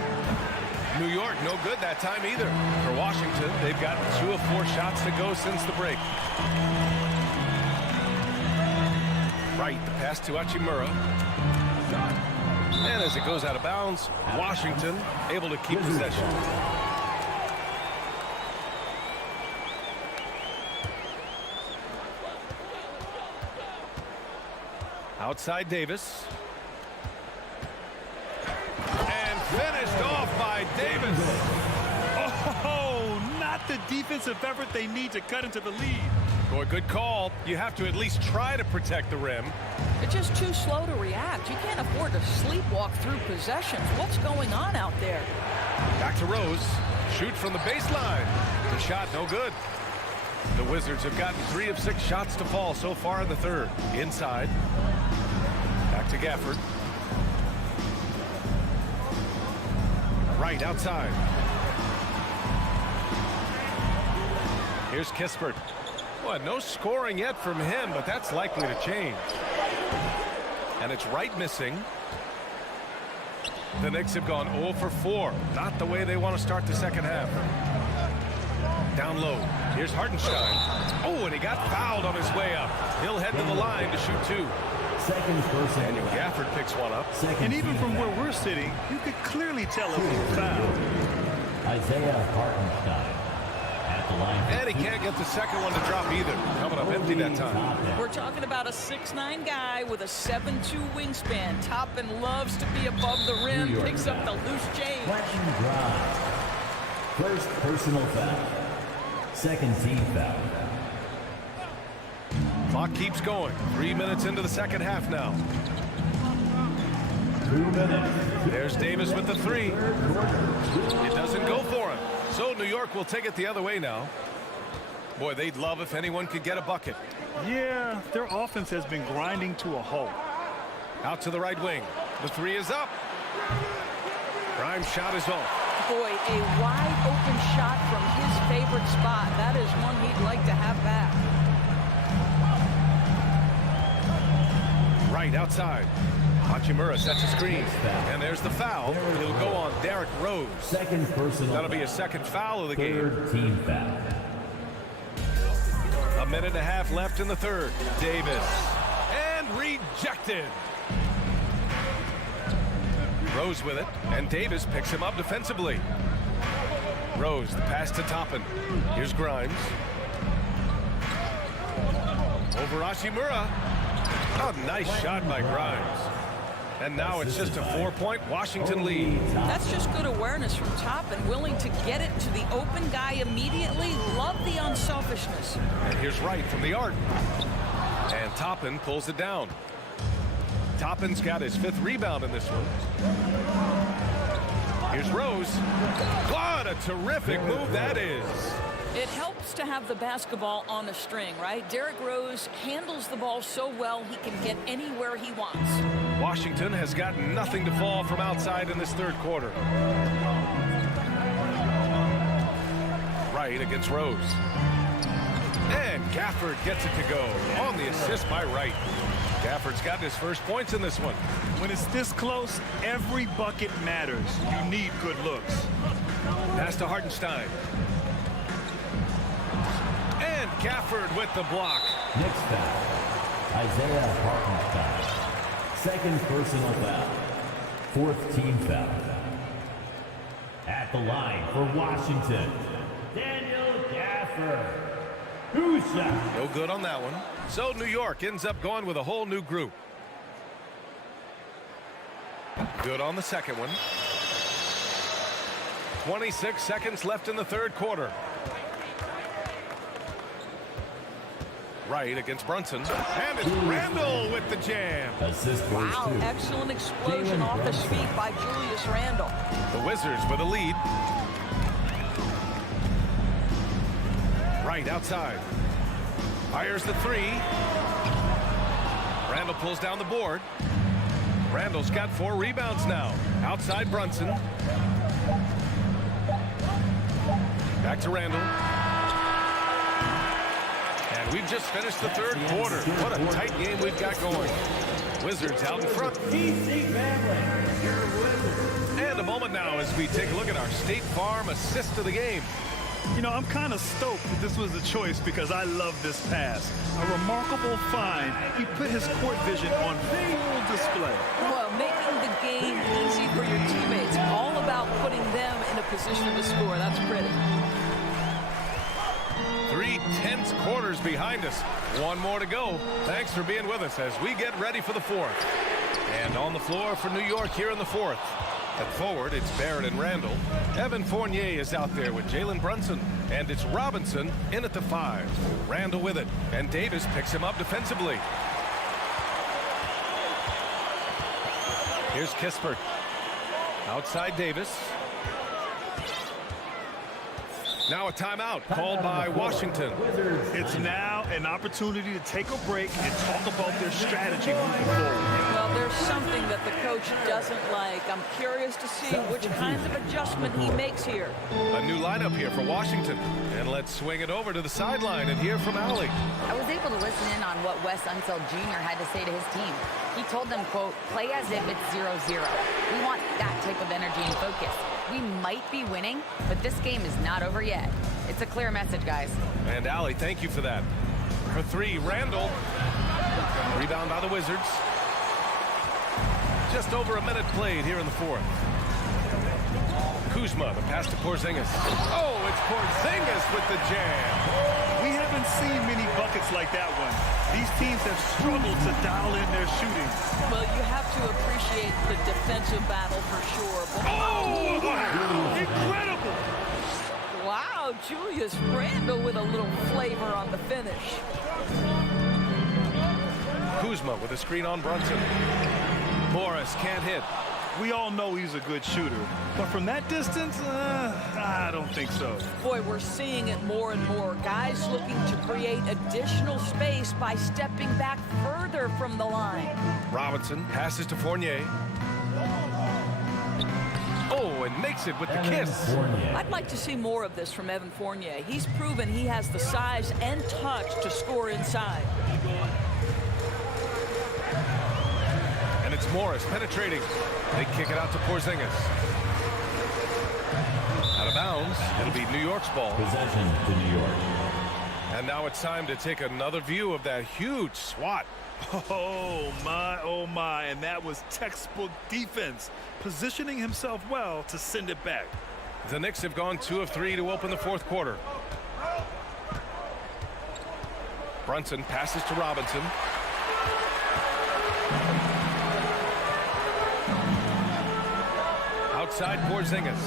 New York no good that time either. For Washington, they've got 2 of 4 shots to go since the break. Right, the pass to Hachimura. And as it goes out of bounds, Washington able to keep possession. Outside Davis. And finished off by Davis. Oh, not the defensive effort they need to cut into the lead. Boy, good call. You have to at least try to protect the rim. They're just too slow to react. You can't afford to sleepwalk through possessions. What's going on out there? Back to Rose. Shoot from the baseline. The shot no good. The Wizards have gotten 3 of 6 shots to fall so far in the third. Inside. Back to Gafford. Right outside. Here's Kispert. Well, no scoring yet from him, but that's likely to change. And it's Wright missing. The Knicks have gone 0 for 4. Not the way they want to start the second half. Down low. Here's Hartenstein. Oh, and he got fouled on his way up. He'll head to the line to shoot 2. Daniel Gafford picks one up. And even from where we're sitting, you could clearly tell it was a foul. Isaiah Hartenstein at the line. And he can't get the second one to drop either. Coming up empty that time. We're talking about a 6'9" guy with a 7'2" wingspan. Toppin loves to be above the rim, picks up the loose change. Flashing drive. First personal foul. Second team foul. Clock keeps going. 3 minutes into the second half now. 2 minutes. There's Davis with the 3. It doesn't go for him. So New York will take it the other way now. Boy, they'd love if anyone could get a bucket. Yeah, their offense has been grinding to a halt. Out to the right wing. The 3 is up. Prime shot is off. Boy, a wide open shot from his favorite spot. That is one he'd like to have back. Right outside. Hachimura sets a screen. And there's the foul. It'll go on Derrick Rose. Second personal. That'll be a second foul of the game. Third team foul. A minute and a half left in the third. Davis. And rejected. Rose with it. And Davis picks him up defensively. Rose, the pass to Toppin. Here's Grimes. Over Hachimura. Oh, nice shot by Grimes. And now it's just a 4-point Washington lead. That's just good awareness from Toppin, willing to get it to the open guy immediately. Love the unselfishness. And here's Wright from the arc. And Toppin pulls it down. Toppin's got his 5th rebound in this one. Here's Rose. What a terrific move that is. It helps to have the basketball on a string, right? Derrick Rose handles the ball so well he can get anywhere he wants. Washington has got nothing to fall from outside in this third quarter. Wright against Rose. And Gafford gets it to go on the assist by Wright. Gafford's gotten his first points in this one. When it's this close, every bucket matters. You need good looks. Pass to Hartenstein. And Gafford with the block. Next foul. Isaiah Hartenstein. Second personal foul. Fourth team foul. At the line for Washington, Daniel Gafford. Who's shot? No good on that one. So New York ends up going with a whole new group. Good on the second one. 26 seconds left in the third quarter. Wright against Brunson. And it's Randle with the jam. Assist goes Wow, to excellent explosion off his feet by Julius Randle. The Wizards with a lead. Wright outside. Fires the 3. Randle pulls down the board. Randle's got 4 rebounds now. Outside Brunson. Back to Randle. And we've just finished the third quarter. What a tight game we've got going. Wizards out in front. And a moment now as we take a look at our State Farm assist of the game. You know, I'm kind of stoked that this was the choice because I love this pass. A remarkable find. He put his court vision on full display. Well, making the game easy for your teammates. All about putting them in a position to score. That's pretty. 3 tense quarters behind us. One more to go. Thanks for being with us as we get ready for the fourth. And on the floor for New York here in the fourth. At forward, it's Barrett and Randle. Evan Fournier is out there with Jalen Brunson. And it's Robinson in at the 5. Randle with it. And Davis picks him up defensively. Here's Kispert. Outside Davis. Now a timeout called by Washington. It's now an opportunity to take a break and talk about their strategy moving forward. Well, there's something that the coach doesn't like. I'm curious to see which kinds of adjustment he makes here. A new lineup here for Washington. And let's swing it over to the sideline and hear from Allie. I was able to listen in on what Wes Unseld Jr. had to say to his team. He told them, quote, play as if it's 0-0. We want that type of energy and focus. We might be winning, but this game is not over yet. It's a clear message, guys. And Allie, thank you for that. For three, Randall. Rebound by the Wizards. Just over a minute played here in the fourth. Kuzma, the pass to Porzingis. Oh, it's Porzingis with the jam. We haven't seen many buckets like that one. These teams have struggled to dial in their shooting. Well, you have to appreciate the defensive battle for sure. Oh, incredible. Wow, Julius Randle with a little flavor on the finish. Kuzma with a screen on Brunson. Morris can't hit. We all know he's a good shooter, but from that distance, I don't think so. Boy, we're seeing it more and more. Guys looking to create additional space by stepping back further from the line. Robinson passes to Fournier. Oh, and makes it with the kiss. I'd like to see more of this from Evan Fournier. He's proven he has the size and touch to score inside. And it's Morris penetrating. They kick it out to Porzingis. Out of bounds. It'll be New York's ball. Possession to New York. And now it's time to take another view of that huge swat. Oh my, and that was textbook defense, positioning himself well to send it back. The Knicks have gone 2 of 3 to open the fourth quarter. Brunson passes to Robinson. Outside Porzingis.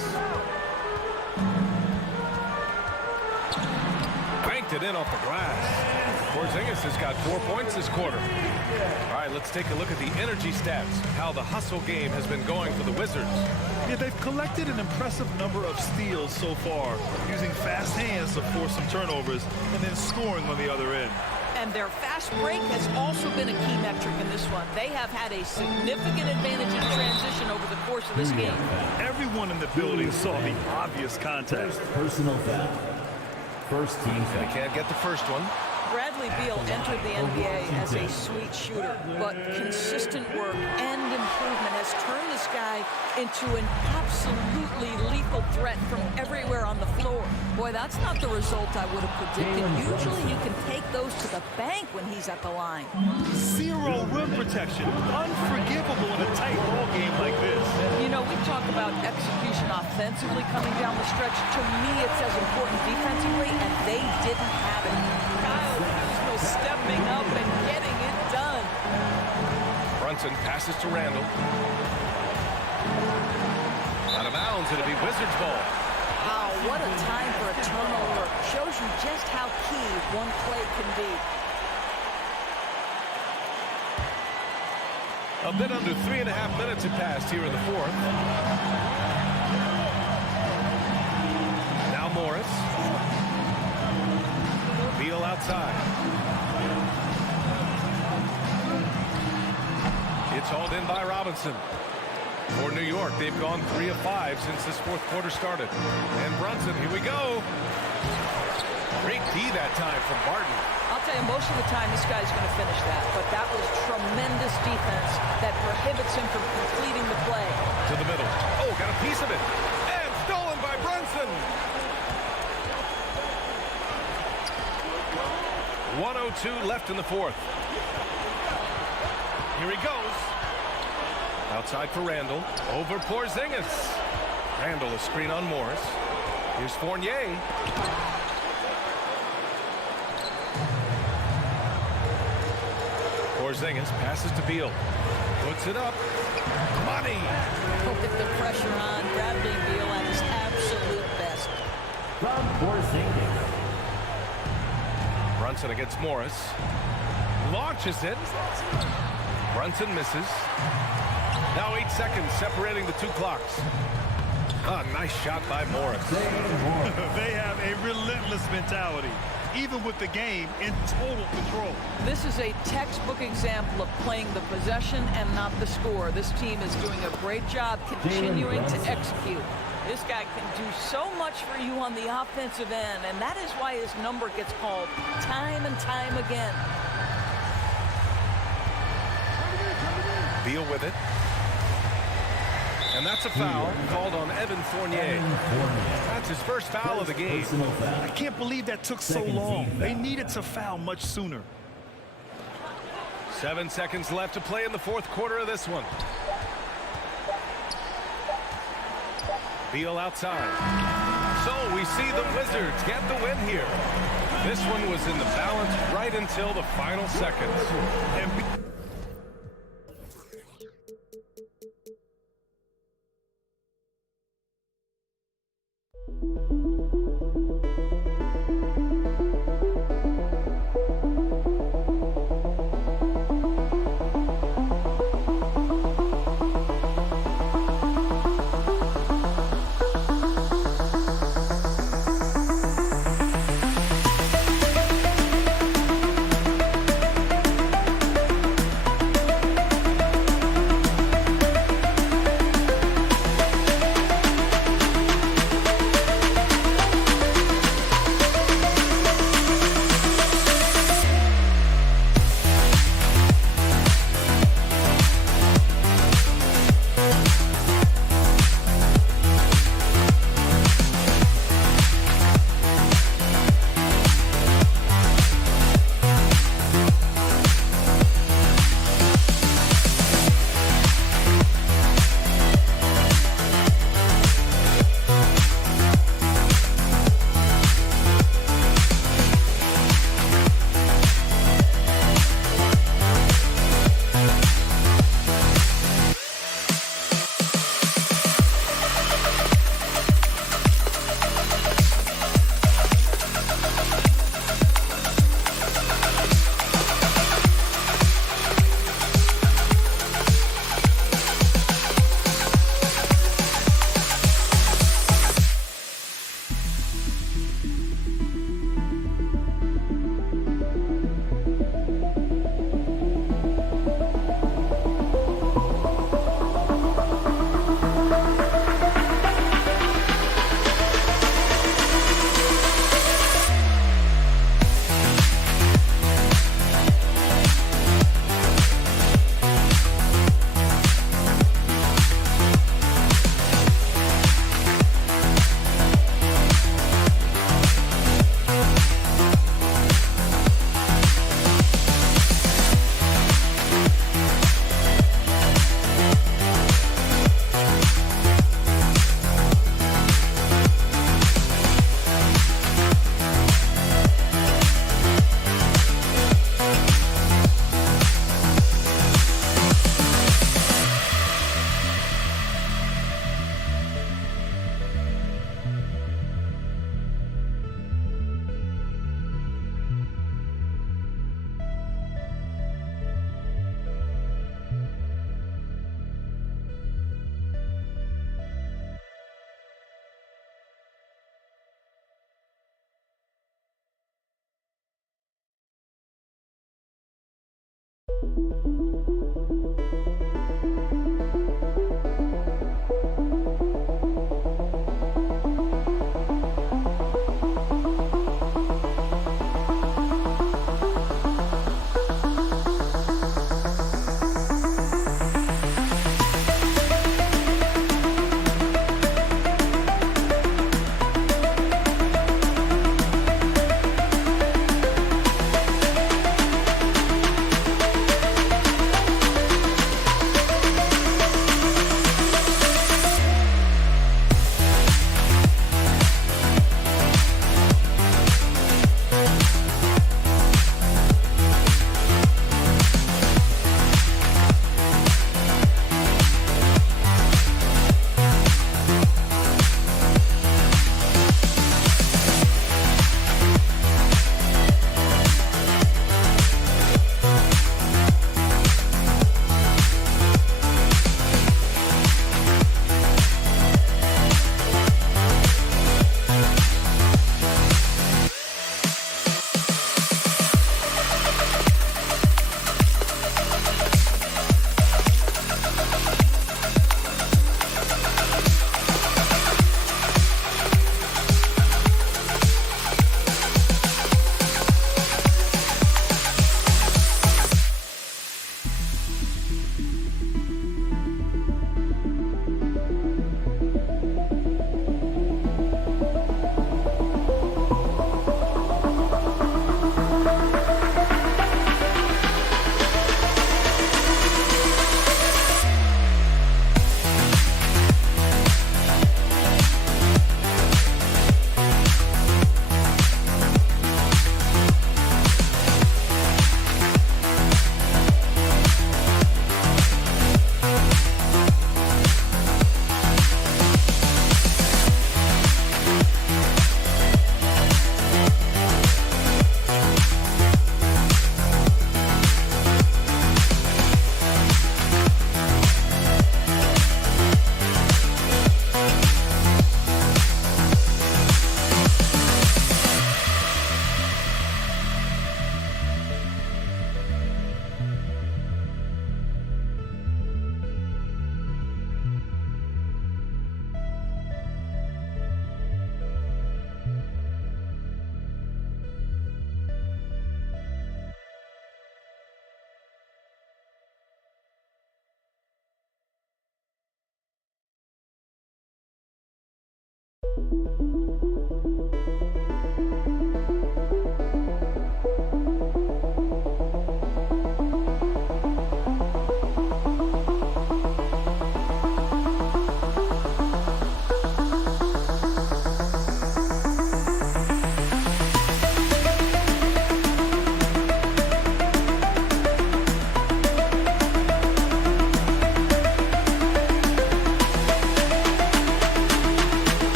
Banked it in off the glass. Porzingis has got 4 points this quarter. All right, let's take a look at the energy stats, how the hustle game has been going for the Wizards. Yeah, they've collected an impressive number of steals so far, using fast hands to force some turnovers and then scoring on the other end. And their fast break has also been a key metric in this one. They have had a significant advantage in transition over the course of this game. Everyone in the building saw the obvious contact. Personal foul. First team foul. They can't get the first one. Bradley Beal entered the NBA as a sweet shooter, but consistent work and improvement has turned this guy into an absolutely lethal threat from everywhere on the floor. Boy, that's not the result I would have predicted. Usually you can take those to the bank when he's at the line. Zero rim protection. Unforgivable in a tight ball game like this. You know, we talk about execution offensively coming down the stretch. To me, it's as important defensively, and they didn't have it. Kyle Kuzma stepping up and getting it done. Brunson passes to Randall. Out of bounds, it'll be Wizards ball. Wow, what a time for a turnover. Shows you just how key one play can be. A bit under 3.5 minutes have passed here in the fourth. Now Morris. Beal outside. It's hauled in by Robinson. For New York, they've gone 3 of 5 since this fourth quarter started. And Brunson, here we go. Great D that time from Barton. I'll tell you, most of the time this guy's going to finish that, but that was tremendous defense that prohibits him from completing the play. To the middle. Oh, got a piece of it. And stolen by Brunson. 1:02 left in the fourth. Here he goes. Outside for Randall. Over Porzingis. Randall, a screen on Morris. Here's Fournier. Porzingis passes to Beal. Puts it up. Money. Put the pressure on Bradley Beal at his absolute best. From Porzingis. Brunson against Morris. Launches it. Brunson misses. Now 8 seconds separating the two clocks. Ah, nice shot by Morris. They have a relentless mentality, even with the game in total control. This is a textbook example of playing the possession and not the score. This team is doing a great job continuing to execute. This guy can do so much for you on the offensive end, and that is why his number gets called time and time again. Beal with it. And that's a foul called on Evan Fournier. That's his first foul of the game. I can't believe that took so long. They needed to foul much sooner. 7 seconds left to play in the fourth quarter of this one. Beal outside. So we see the Wizards get the win here. This one was in the balance right until the final seconds.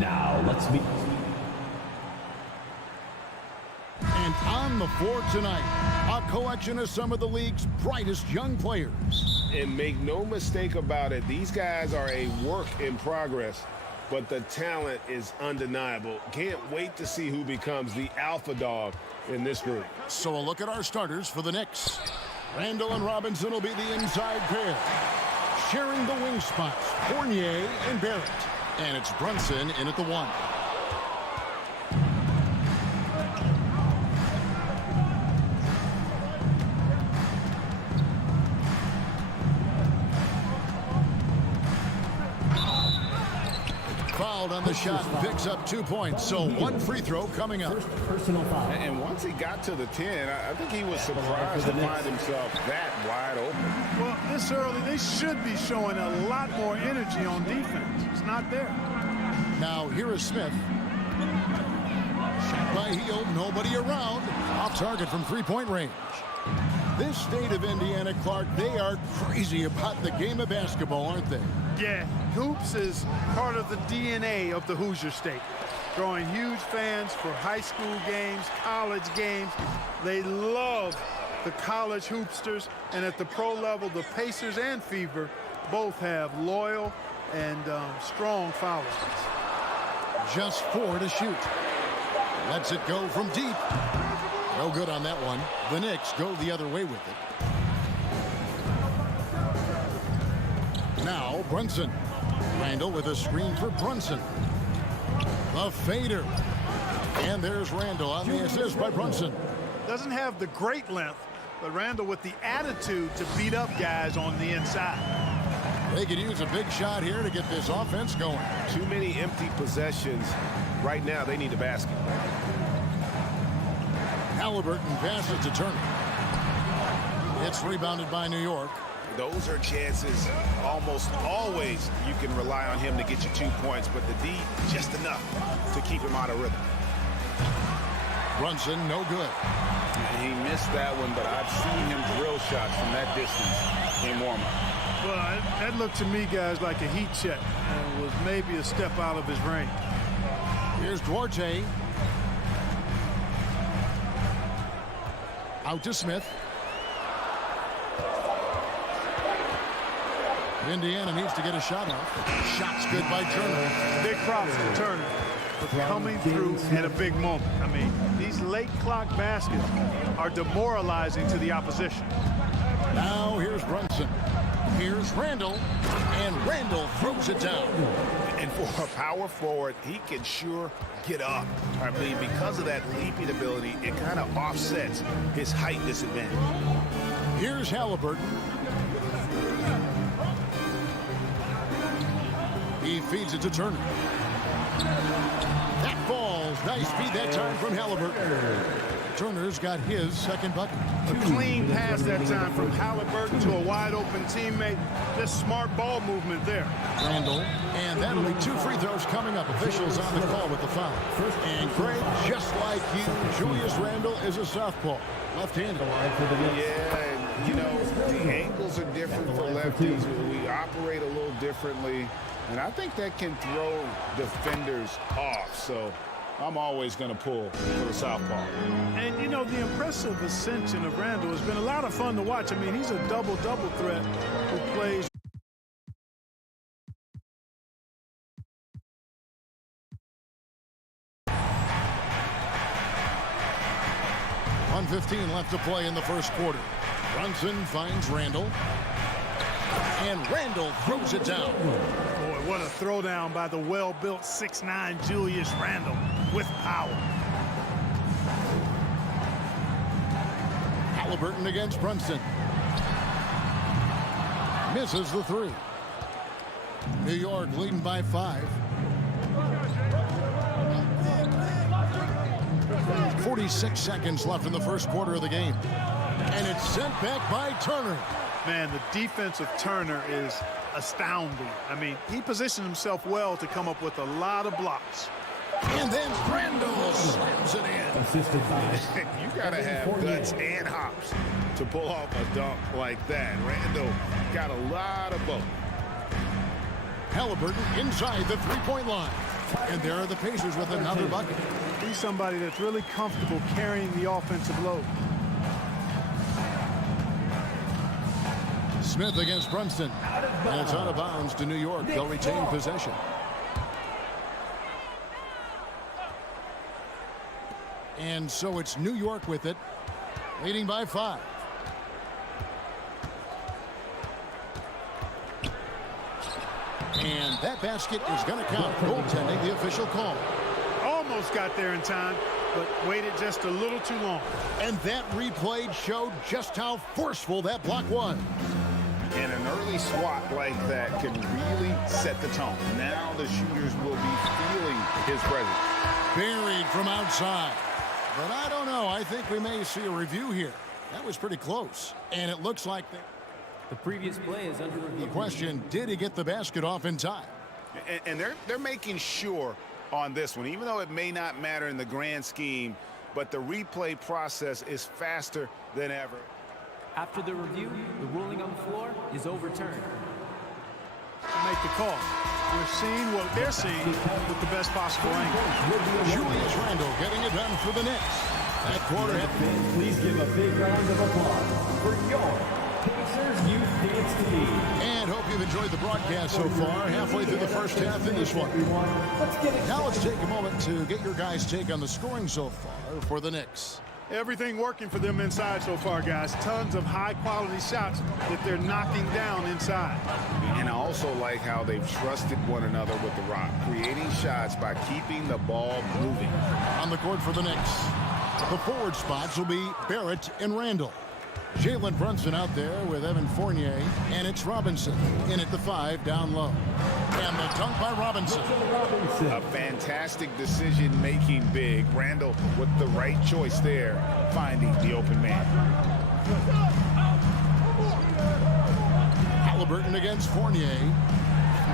Now, let's meet. And on the floor tonight, a collection of some of the league's brightest young players. And make no mistake about it, these guys are a work in progress, but the talent is undeniable. Can't wait to see who becomes the alpha dog in this group. So a look at our starters for the Knicks. Randall and Robinson will be the inside pair. Sharing the wing spots, Fournier and Barrett. And it's Brunson in at the 1. fouled on the shot, picks up 2 points. So one free throw coming up. Personal foul. And once he got to the 10, I think he was surprised to find himself that wide open. Well, this early, they should be showing a lot more energy on defense. It's not there. Now here is Smith. Shot by Heel, nobody around. Off target from three-point range. This state of Indiana, Clark, they are crazy about the game of basketball, aren't they? Yeah, hoops is part of the DNA of the Hoosier State. Drawing huge fans for high school games, college games. They love the college hoopsters, and at the pro level, the Pacers and Fever both have loyal and strong followers. Just 4 to shoot. Lets it go from deep. No good on that one. The Knicks go the other way with it. Now Brunson. Randall with a screen for Brunson. The fader. And there's Randall on the assist by Brunson. Doesn't have the great length, but Randall with the attitude to beat up guys on the inside. They could use a big shot here to get this offense going. Too many empty possessions. Right now, they need a basket. Halliburton passes to Turner. It's rebounded by New York. Those are chances almost always you can rely on him to get you 2 points, but the D, just enough to keep him out of rhythm. Brunson, no good. And he missed that one, but I've seen him drill shots from that distance in warm-up. Well, that looked to me, guys, like a heat check. And was maybe a step out of his range. Here's Duarte. Out to Smith. Indiana needs to get a shot off. Shot's good by Turner. Big props to Turner for coming through at a big moment. I mean, these late clock baskets are demoralizing to the opposition. Now here's Brunson. Here's Randall. And Randall throws it down. And for a power forward, he can sure get up. I mean, because of that leaping ability, it kind of offsets his height disadvantage. Here's Halliburton. He feeds it to Turner. That falls. Nice feed that time from Halliburton. Turner's got his second bucket. A clean pass that time from Halliburton to a wide open teammate. Just smart ball movement there. Randall, and that'll be 2 free throws coming up. Officials on the call with the foul. And Greg, just like you, Julius Randall is a southpaw, left-handed. Yeah, and you know, the angles are different for lefties. We operate a little differently, and I think that can throw defenders off. So I'm always going to pull for the southpaw. And, you know, the impressive ascension of Randall has been a lot of fun to watch. I mean, he's a double-double threat who plays. .1:15 left to play in the first quarter. Brunson finds Randall. And Randall throws it down. Boy, what a throwdown by the well-built 6'9" Julius Randall with power. Halliburton against Brunson. Misses the 3. New York leading by 5. 46 seconds left in the first quarter of the game. And it's sent back by Turner. Man, the defense of Turner is astounding. I mean, he positioned himself well to come up with a lot of blocks. And then Randall slams it in. Assisted by You got to have guts and hops to pull off a dunk like that. Randall got a lot of both. Halliburton inside the three-point line. And there are the Pacers with another bucket. He's somebody that's really comfortable carrying the offensive load. Smith against Brunson. And it's out of bounds to New York. They'll retain possession. And so it's New York with it, leading by 5. And that basket is going to count. Goaltending, the official call. Almost got there in time, but waited just a little too long. And that replay showed just how forceful that block was. And an early swat like that can really set the tone. Now the shooters will be feeling his presence. Buried from outside. But I don't know. I think we may see a review here. That was pretty close. And it looks like the previous play is under review. The question, did he get the basket off in time? And they're making sure on this one, even though it may not matter in the grand scheme, but the replay process is faster than ever. After the review, the ruling on the floor is overturned. Make the call. We're seeing what they're seeing with the best possible angle. Julius Randle getting it done for the Knicks. That quarter hit. Please give a big round of applause for your Pacers Youth Dance Team. And hope you've enjoyed the broadcast so far. Halfway through the first half in this one. Now let's take a moment to get your guys' take on the scoring so far for the Knicks. Everything working for them inside so far, guys. Tons of high-quality shots that they're knocking down inside. And I also like how they've trusted one another with the rock, creating shots by keeping the ball moving. On the court for the Knicks, the forward spots will be Barrett and Randle. Jalen Brunson out there with Evan Fournier, and it's Robinson in at the 5 down low. And the dunk by Robinson. A fantastic decision-making big. Randle with the right choice there, finding the open man. Halliburton against Fournier.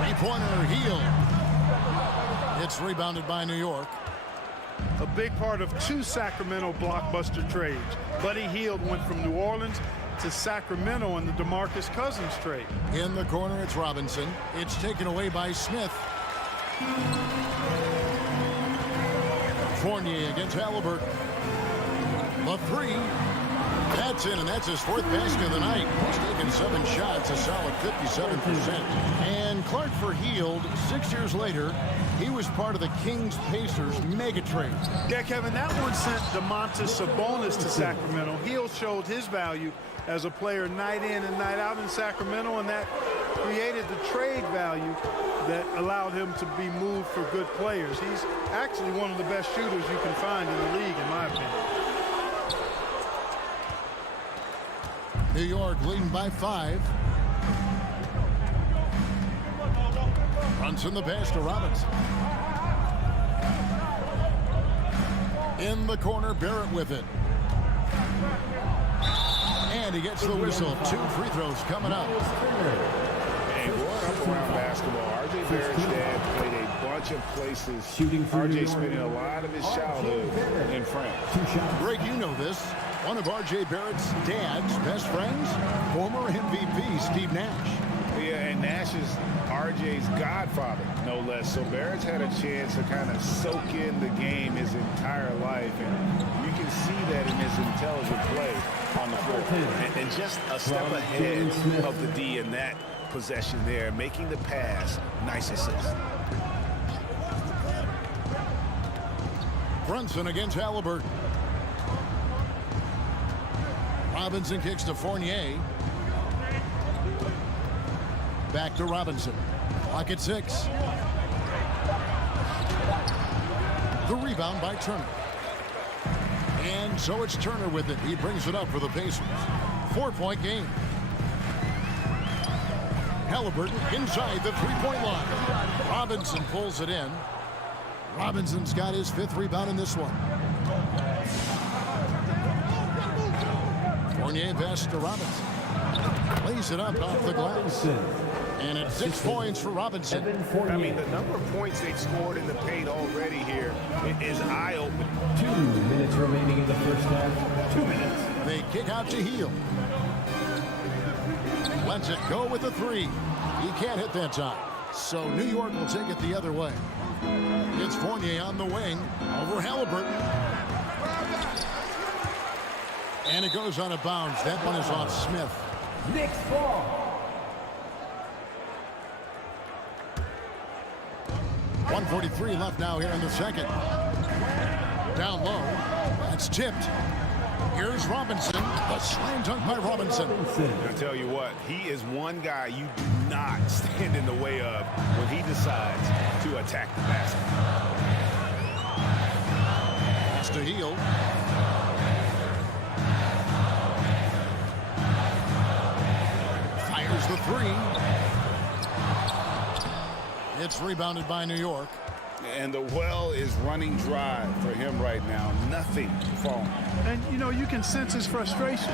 Three-pointer Hield. It's rebounded by New York. A big part of 2 Sacramento blockbuster trades. Buddy Hield went from New Orleans to Sacramento in the DeMarcus Cousins trade. In the corner, it's Robinson. It's taken away by Smith. Fournier against Halliburton. The 3. That's in, and that's his 4th basket of the night. He's taken 7 shots, a solid 57%. And Clark for Hield, 6 years later, he was part of the Kings-Pacers mega trade. Yeah, Kevin, that one sent Domantas Sabonis to Sacramento. Hield showed his value as a player night in and night out in Sacramento, and that created the trade value that allowed him to be moved for good players. He's actually one of the best shooters you can find in the league, in my opinion. New York leading by 5. Brunson the pass to Robinson. In the corner, Barrett with it. And he gets the whistle. 2 free throws coming up. And growing up around basketball, R.J. Barrett's dad played a bunch of places. R.J. spending a lot of his childhood in France. Greg, you know this. One of R.J. Barrett's dad's best friends, former MVP Steve Nash. Yeah, and Nash is R.J.'s godfather, no less. So Barrett's had a chance to kind of soak in the game his entire life, and you can see that in his intelligent play on the floor. And just a step ahead of the D in that possession there, making the pass. Nice assist. Brunson against Halliburton. Robinson kicks to Fournier. Back to Robinson. Clock at 6. The rebound by Turner. And so it's Turner with it. He brings it up for the Pacers. 4-point game. Halliburton inside the 3-point line. Robinson pulls it in. Robinson's got his 5th rebound in this one. Fournier pass to Robinson. Lays it up off the glass. And it's 6 points for Robinson. I mean, the number of points they've scored in the paint already here is eye-opening. 2 minutes remaining in the first half. 2 minutes. They kick out to Hield. Lets it go with the 3. He can't hit that time. So New York will take it the other way. It's Fournier on the wing over Halliburton. And it goes out of bounds. That one is on Smith. Knicks ball. .143 left now here in the second. Down low. That's tipped. Here's Robinson. The slam dunk by Robinson. I'll tell you what, he is one guy you do not stand in the way of when he decides to attack the basket. Pass to Hield. Here's the three. It's rebounded by New York. And the well is running dry for him right now. Nothing falling. And, you know, you can sense his frustration.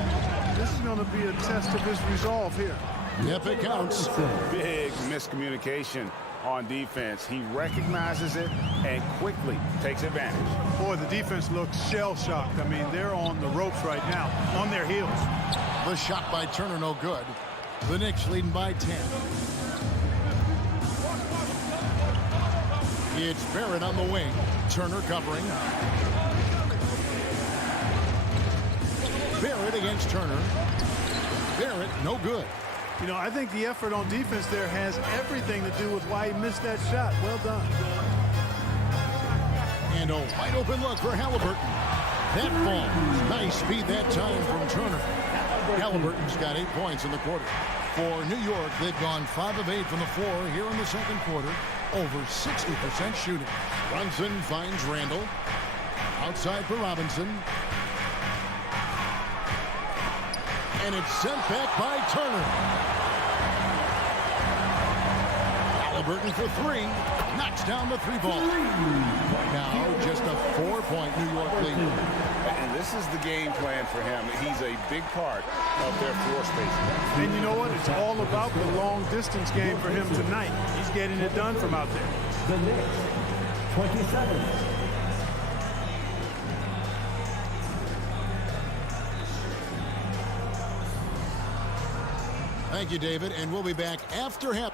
This is going to be a test of his resolve here. Yep, it counts. Big miscommunication on defense. He recognizes it and quickly takes advantage. Boy, the defense looks shell-shocked. I mean, they're on the ropes right now, on their heels. The shot by Turner, no good. The Knicks leading by 10. It's Barrett on the wing. Turner covering. Barrett against Turner. Barrett, no good. You know, I think the effort on defense there has everything to do with why he missed that shot. Well done. And a wide open look for Halliburton. That falls. Nice speed that time from Turner. Halliburton's got 8 points in the quarter. For New York, they've gone 5 of 8 from the floor here in the second quarter. Over 60% shooting. Brunson finds Randall. Outside for Robinson. And it's sent back by Turner. Halliburton for 3. Knocks down the 3-ball. Now just a 4-point New York lead. And this is the game plan for him. He's a big part of their floor spacing. And you know what? It's all about the long-distance game for him tonight. He's getting it done from out there. The Knicks, 27. Thank you, David, and we'll be back after half.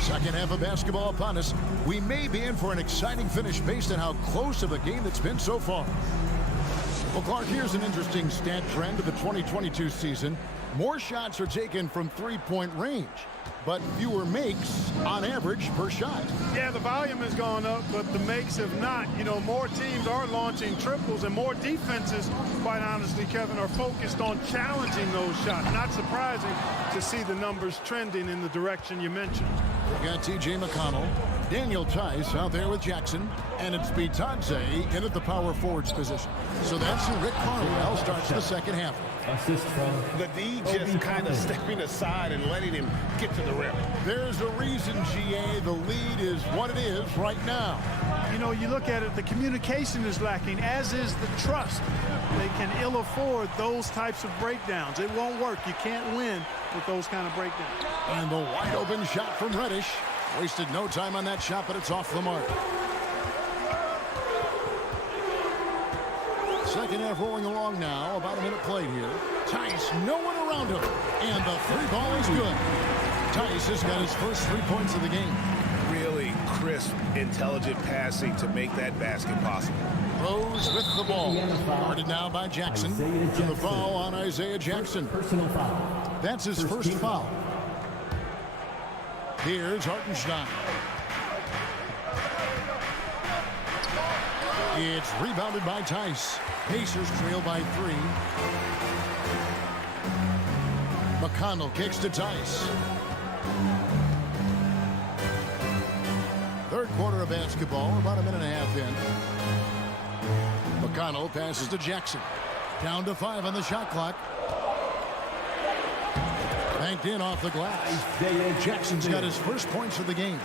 Second half of basketball upon us. We may be in for an exciting finish based on how close of a game it's been so far. Well, Clark, here's an interesting stat trend of the 2022 season. More shots are taken from three-point range, but fewer makes on average per shot. Yeah, the volume has gone up, but the makes have not. You know, more teams are launching triples, and more defenses, quite honestly, Kevin, are focused on challenging those shots. Not surprising to see the numbers trending in the direction you mentioned. We got T.J. McConnell, Daniel Tice out there with Jackson, and it's Bitadze in at the power forwards position. So that's who Rick Carlisle starts the second half. Assist from the D just kind of stepping aside and letting him get to the rim. There's a reason, GA, the lead is what it is right now. You know, you look at it, the communication is lacking, as is the trust. They can ill afford those types of breakdowns. It won't work. You can't win with those kind of breakdowns. And the wide open shot from Reddish. Wasted no time on that shot, but it's off the mark. Second half rolling along now. About a minute played here. Tice, no one around him. And the 3-ball is good. Tice has got his first 3 points of the game. Really crisp, intelligent passing to make that basket possible. Rose with the ball. Guarded now by Jackson. And the foul on Isaiah Jackson. Personal foul. That's his first foul. Here's Hartenstein. It's rebounded by Tice. Pacers trail by 3. McConnell kicks to Tice. Third quarter of basketball, about a minute and a half in. McConnell passes to Jackson. Down to 5 on the shot clock. Banked in off the glass. Jackson's got his first points of the game.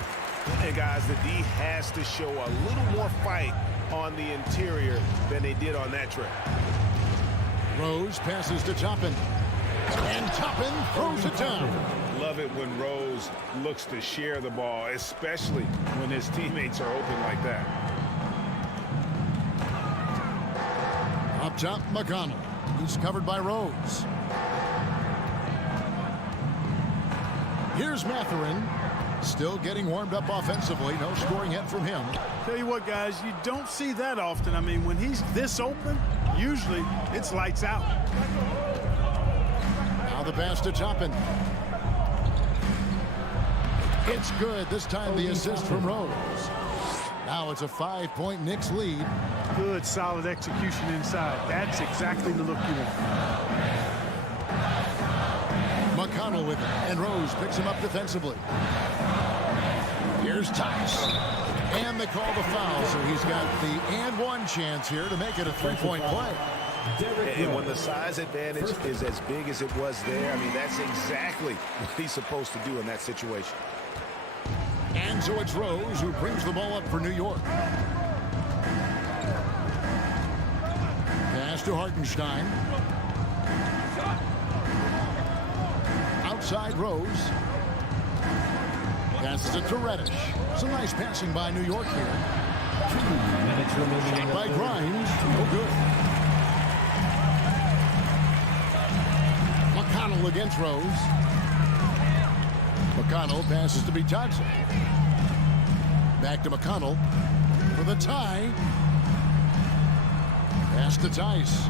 Hey, guys, the D has to show a little more fight on the interior than they did on that trip. Rose passes to Toppin. And Toppin throws it down. Love it when Rose looks to share the ball, especially when his teammates are open like that. Up top, McConnell. He's covered by Rose. Here's Mathurin. Still getting warmed up offensively. No scoring yet from him. Tell you what, guys, you don't see that often. I mean, when he's this open, usually it's lights out. Now the pass to Toppin. It's good. This time the assist from Rose. Now it's a 5-point Knicks lead. Good, solid execution inside. That's exactly the look you want. McConnell with it, and Rose picks him up defensively. Here's Tice. And they call the foul, so he's got the and one chance here to make it a three-point play. And when the size advantage is as big as it was there, I mean, that's exactly what he's supposed to do in that situation. And so it's Rose who brings the ball up for New York. Pass to Hartenstein. Outside Rose. Passes it to Reddish. Some nice passing by New York here. 2 minutes remaining. Shot by Grimes. No good. McConnell against Rose. McConnell passes to Bitadze. Back to McConnell for the tie. Pass to Tice.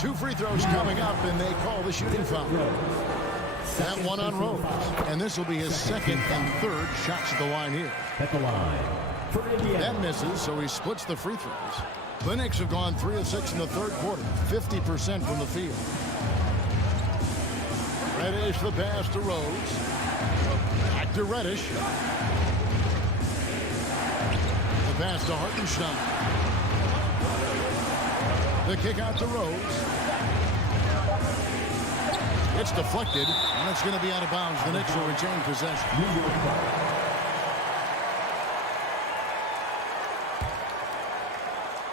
2 free throws coming up, and they call the shooting foul. That one on Rose. And this will be his second and third shots at the line here. At the line. For Indiana. That misses, so he splits the free throws. The Knicks have gone 3 of 6 in the third quarter, 50% from the field. Reddish the pass to Rose. Back to Reddish. The pass to Hartenstein. The kick out to Rose. It's deflected, and it's going to be out of bounds. The Knicks will retain possession.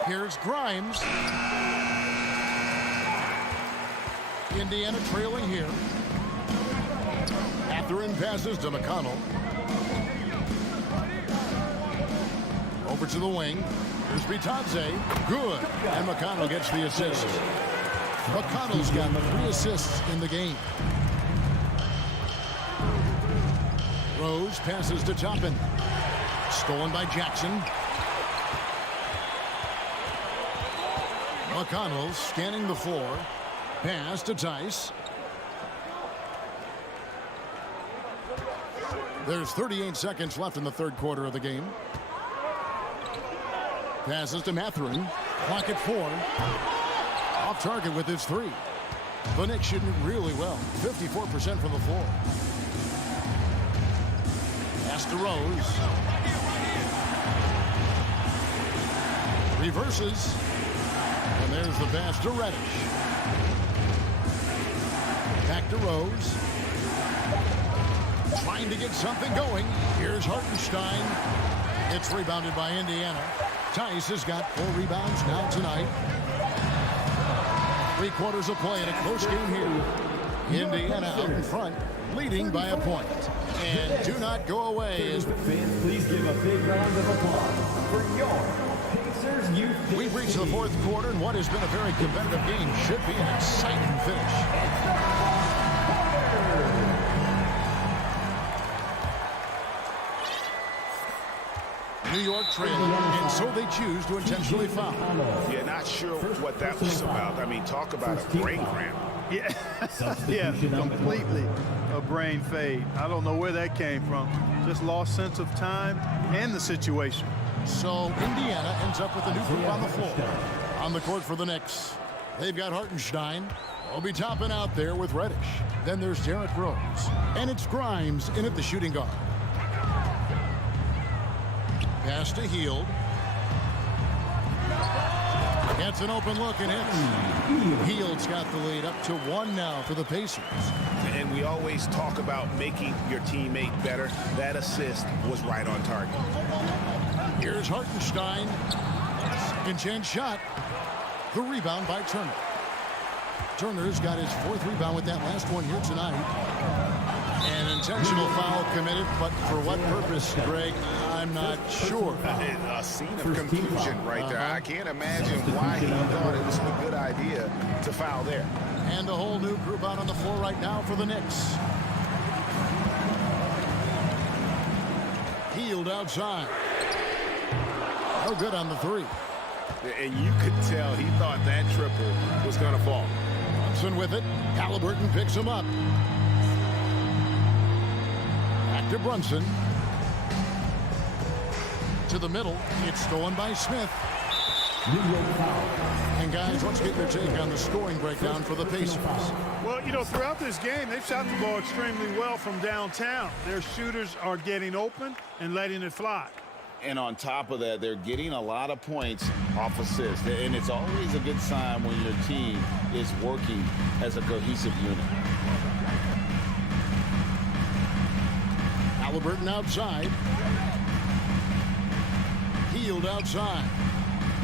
Here's Grimes. Indiana trailing here. Catherine passes to McConnell. Over to the wing. Here's Bitadze. Good. And McConnell gets the assist. McConnell's got 3 assists in the game. Rose passes to Toppin. Stolen by Jackson. McConnell scanning the floor. Pass to Tice. There's 38 seconds left in the third quarter of the game. Passes to Mathurin. Clock at 4. Off target with his 3. The Knicks shooting really well. 54% from the floor. Pass to Rose. Reverses. And there's the pass to Reddish. Back to Rose. Trying to get something going. Here's Hartenstein. It's rebounded by Indiana. Tice has got 4 rebounds now tonight. 3 quarters of play in a close game here. Indiana out in front, leading by a point. And do not go away. As fans, please give a big round of applause for your Pacers youth. We've reached the fourth quarter, and what has been a very competitive game should be an exciting finish. New York trailing, and so they choose to intentionally foul. Yeah, not sure what that was about. I mean, talk about a brain cramp. Yeah, yeah, completely a brain fade. I don't know where that came from. Just lost sense of time and the situation. So Indiana ends up with a new group on the floor. On the court for the Knicks, they've got Hartenstein. Will be topping out there with Reddish. Then there's Derrick Rose. And it's Grimes in at the shooting guard. Pass to Hield. Gets an open look and hits. Hield's got the lead up to 1 now for the Pacers. And we always talk about making your teammate better. That assist was right on target. Here's Hartenstein. Second chance shot. The rebound by Turner. Turner's got his 4th rebound with that last one here tonight. An intentional foul committed, but for what purpose, Greg, I'm not sure. A scene of confusion right there. I can't imagine why he thought it was a good idea to foul there. And a whole new group out on the floor right now for the Knicks. Hield outside. No good on the 3. And you could tell he thought that triple was going to fall. Brunson with it. Halliburton picks him up. Back to Brunson. To the middle. It's stolen by Smith. And guys, let's get your take on the scoring breakdown for the Pacers. Well, you know, throughout this game, they've shot the ball extremely well from downtown. Their shooters are getting open and letting it fly. And on top of that, they're getting a lot of points off assists. And it's always a good sign when your team is working as a cohesive unit. Halliburton outside. Hield outside.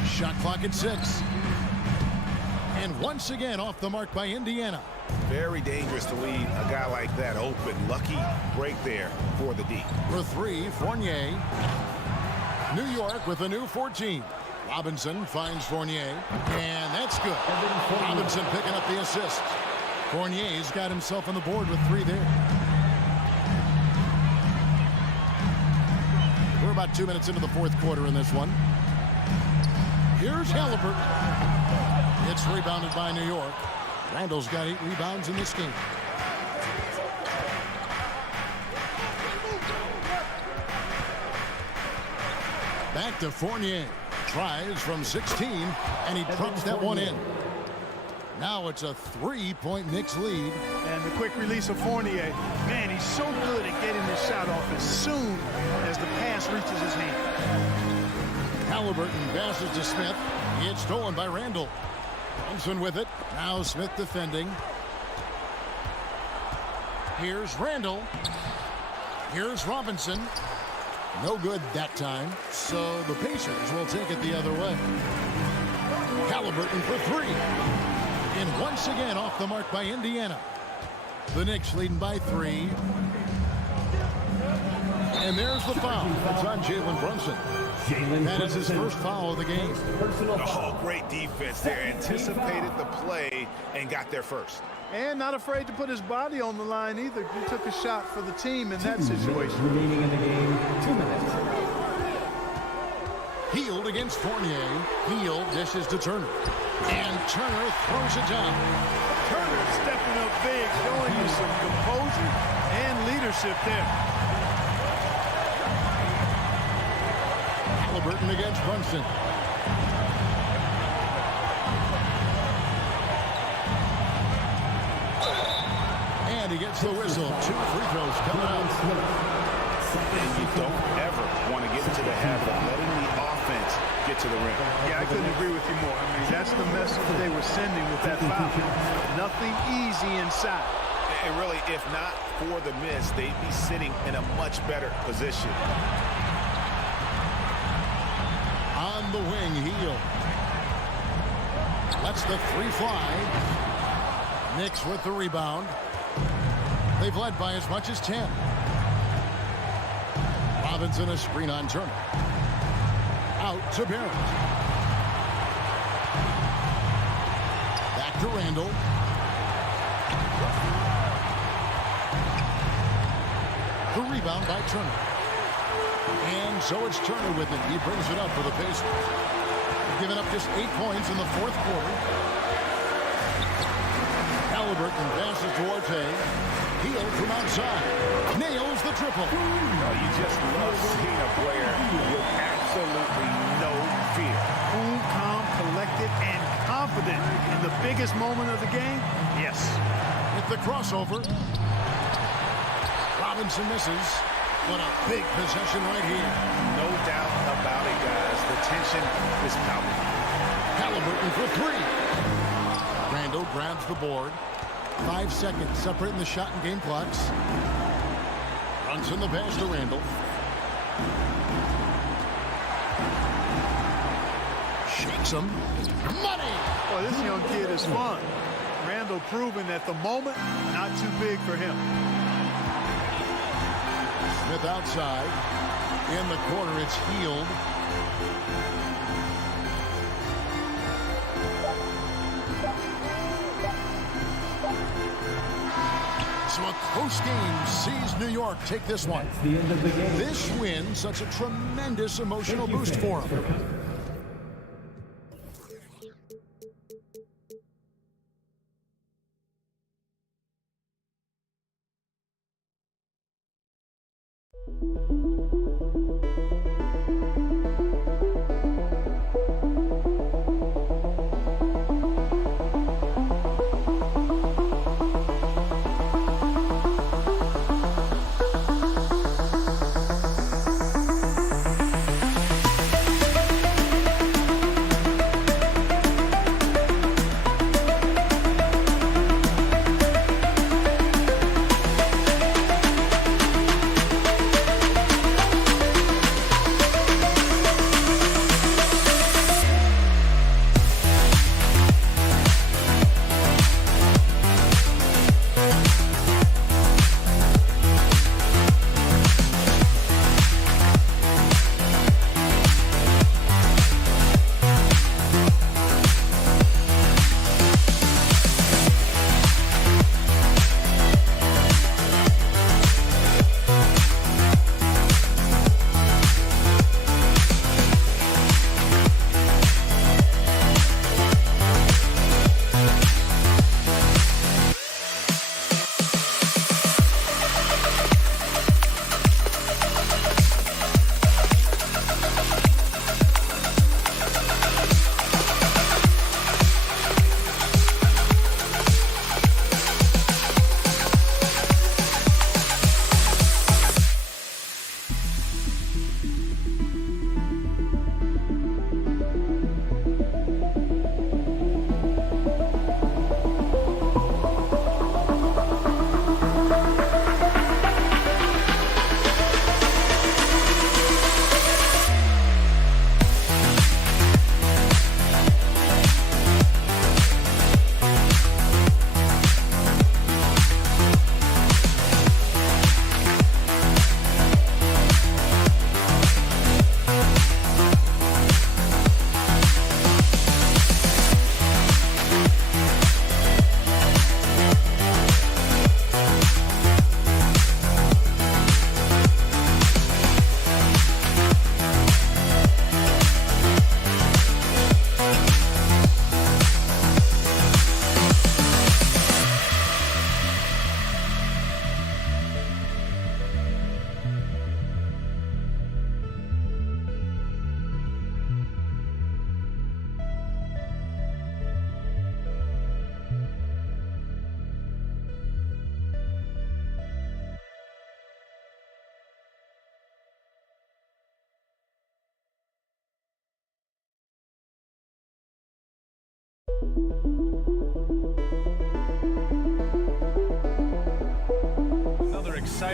Shot clock at 6. And once again off the mark by Indiana. Very dangerous to leave a guy like that open. Lucky break there for the D. For 3, Fournier. New York with a new 14. Robinson finds Fournier. And that's good. Robinson picking up the assist. Fournier's got himself on the board with 3 there. We're about 2 minutes into the fourth quarter in this one. Here's Halliburton. It's rebounded by New York. Randall's got 8 rebounds in this game. Back to Fournier. Tries from 16, and he drops that one in. Now it's a 3-point Knicks lead. And the quick release of Fournier. Man, he's so good at getting his shot off as soon as the pass reaches his hand. Halliburton passes to Smith. It's stolen by Randall. Thompson with it. Now Smith defending. Here's Randall. Here's Robinson. No good that time. So the Pacers will take it the other way. Halliburton for 3. And once again off the mark by Indiana. The Knicks leading by 3. And there's the foul. It's on Jalen Brunson. That is his first foul of the game. Oh, great defense there. Anticipated the play and got there first. And not afraid to put his body on the line either. He took a shot for the team in that situation. Remaining in the game, 2 minutes. Hield against Fournier. Hield dishes to Turner. And Turner throws it down. Turner stepping up big, showing you some composure and leadership there. Halliburton against Brunson. And he gets the whistle. 2 free throws coming out. And you don't ever want to get into the habit of letting the offense get to the rim. Yeah, I couldn't agree with you more. I mean, that's the message they were sending with that foul. Nothing easy inside. And really, if not for the miss, they'd be sitting in a much better position. On the wing, Hield. Lets the 3 fly. Knicks with the rebound. They've led by as much as 10. Robinson a screen on Turner. Out to Barrett. Back to Randall. The rebound by Turner. And so it's Turner with it. He brings it up for the Pacers. Giving up just 8 points in the fourth quarter. Halliburton passes to Orte. Hield from outside. Nails the triple. Oh, you just love seeing a player with absolutely no fear. Cool, calm, collected, and confident in the biggest moment of the game. Yes. With the crossover. Robinson misses. What a big possession right here. No doubt about it, guys. The tension is palpable. Halliburton for 3. Randall grabs the board. 5 seconds separating the shot and game clocks. Brunson the pass to Randall. Shakes him. Money! Boy, this young kid is fun. Randall proving that the moment, not too big for him. Smith outside. In the corner, it's Hield. So a close game sees New York take this one. The end of the game. This win such a tremendous emotional boost for them.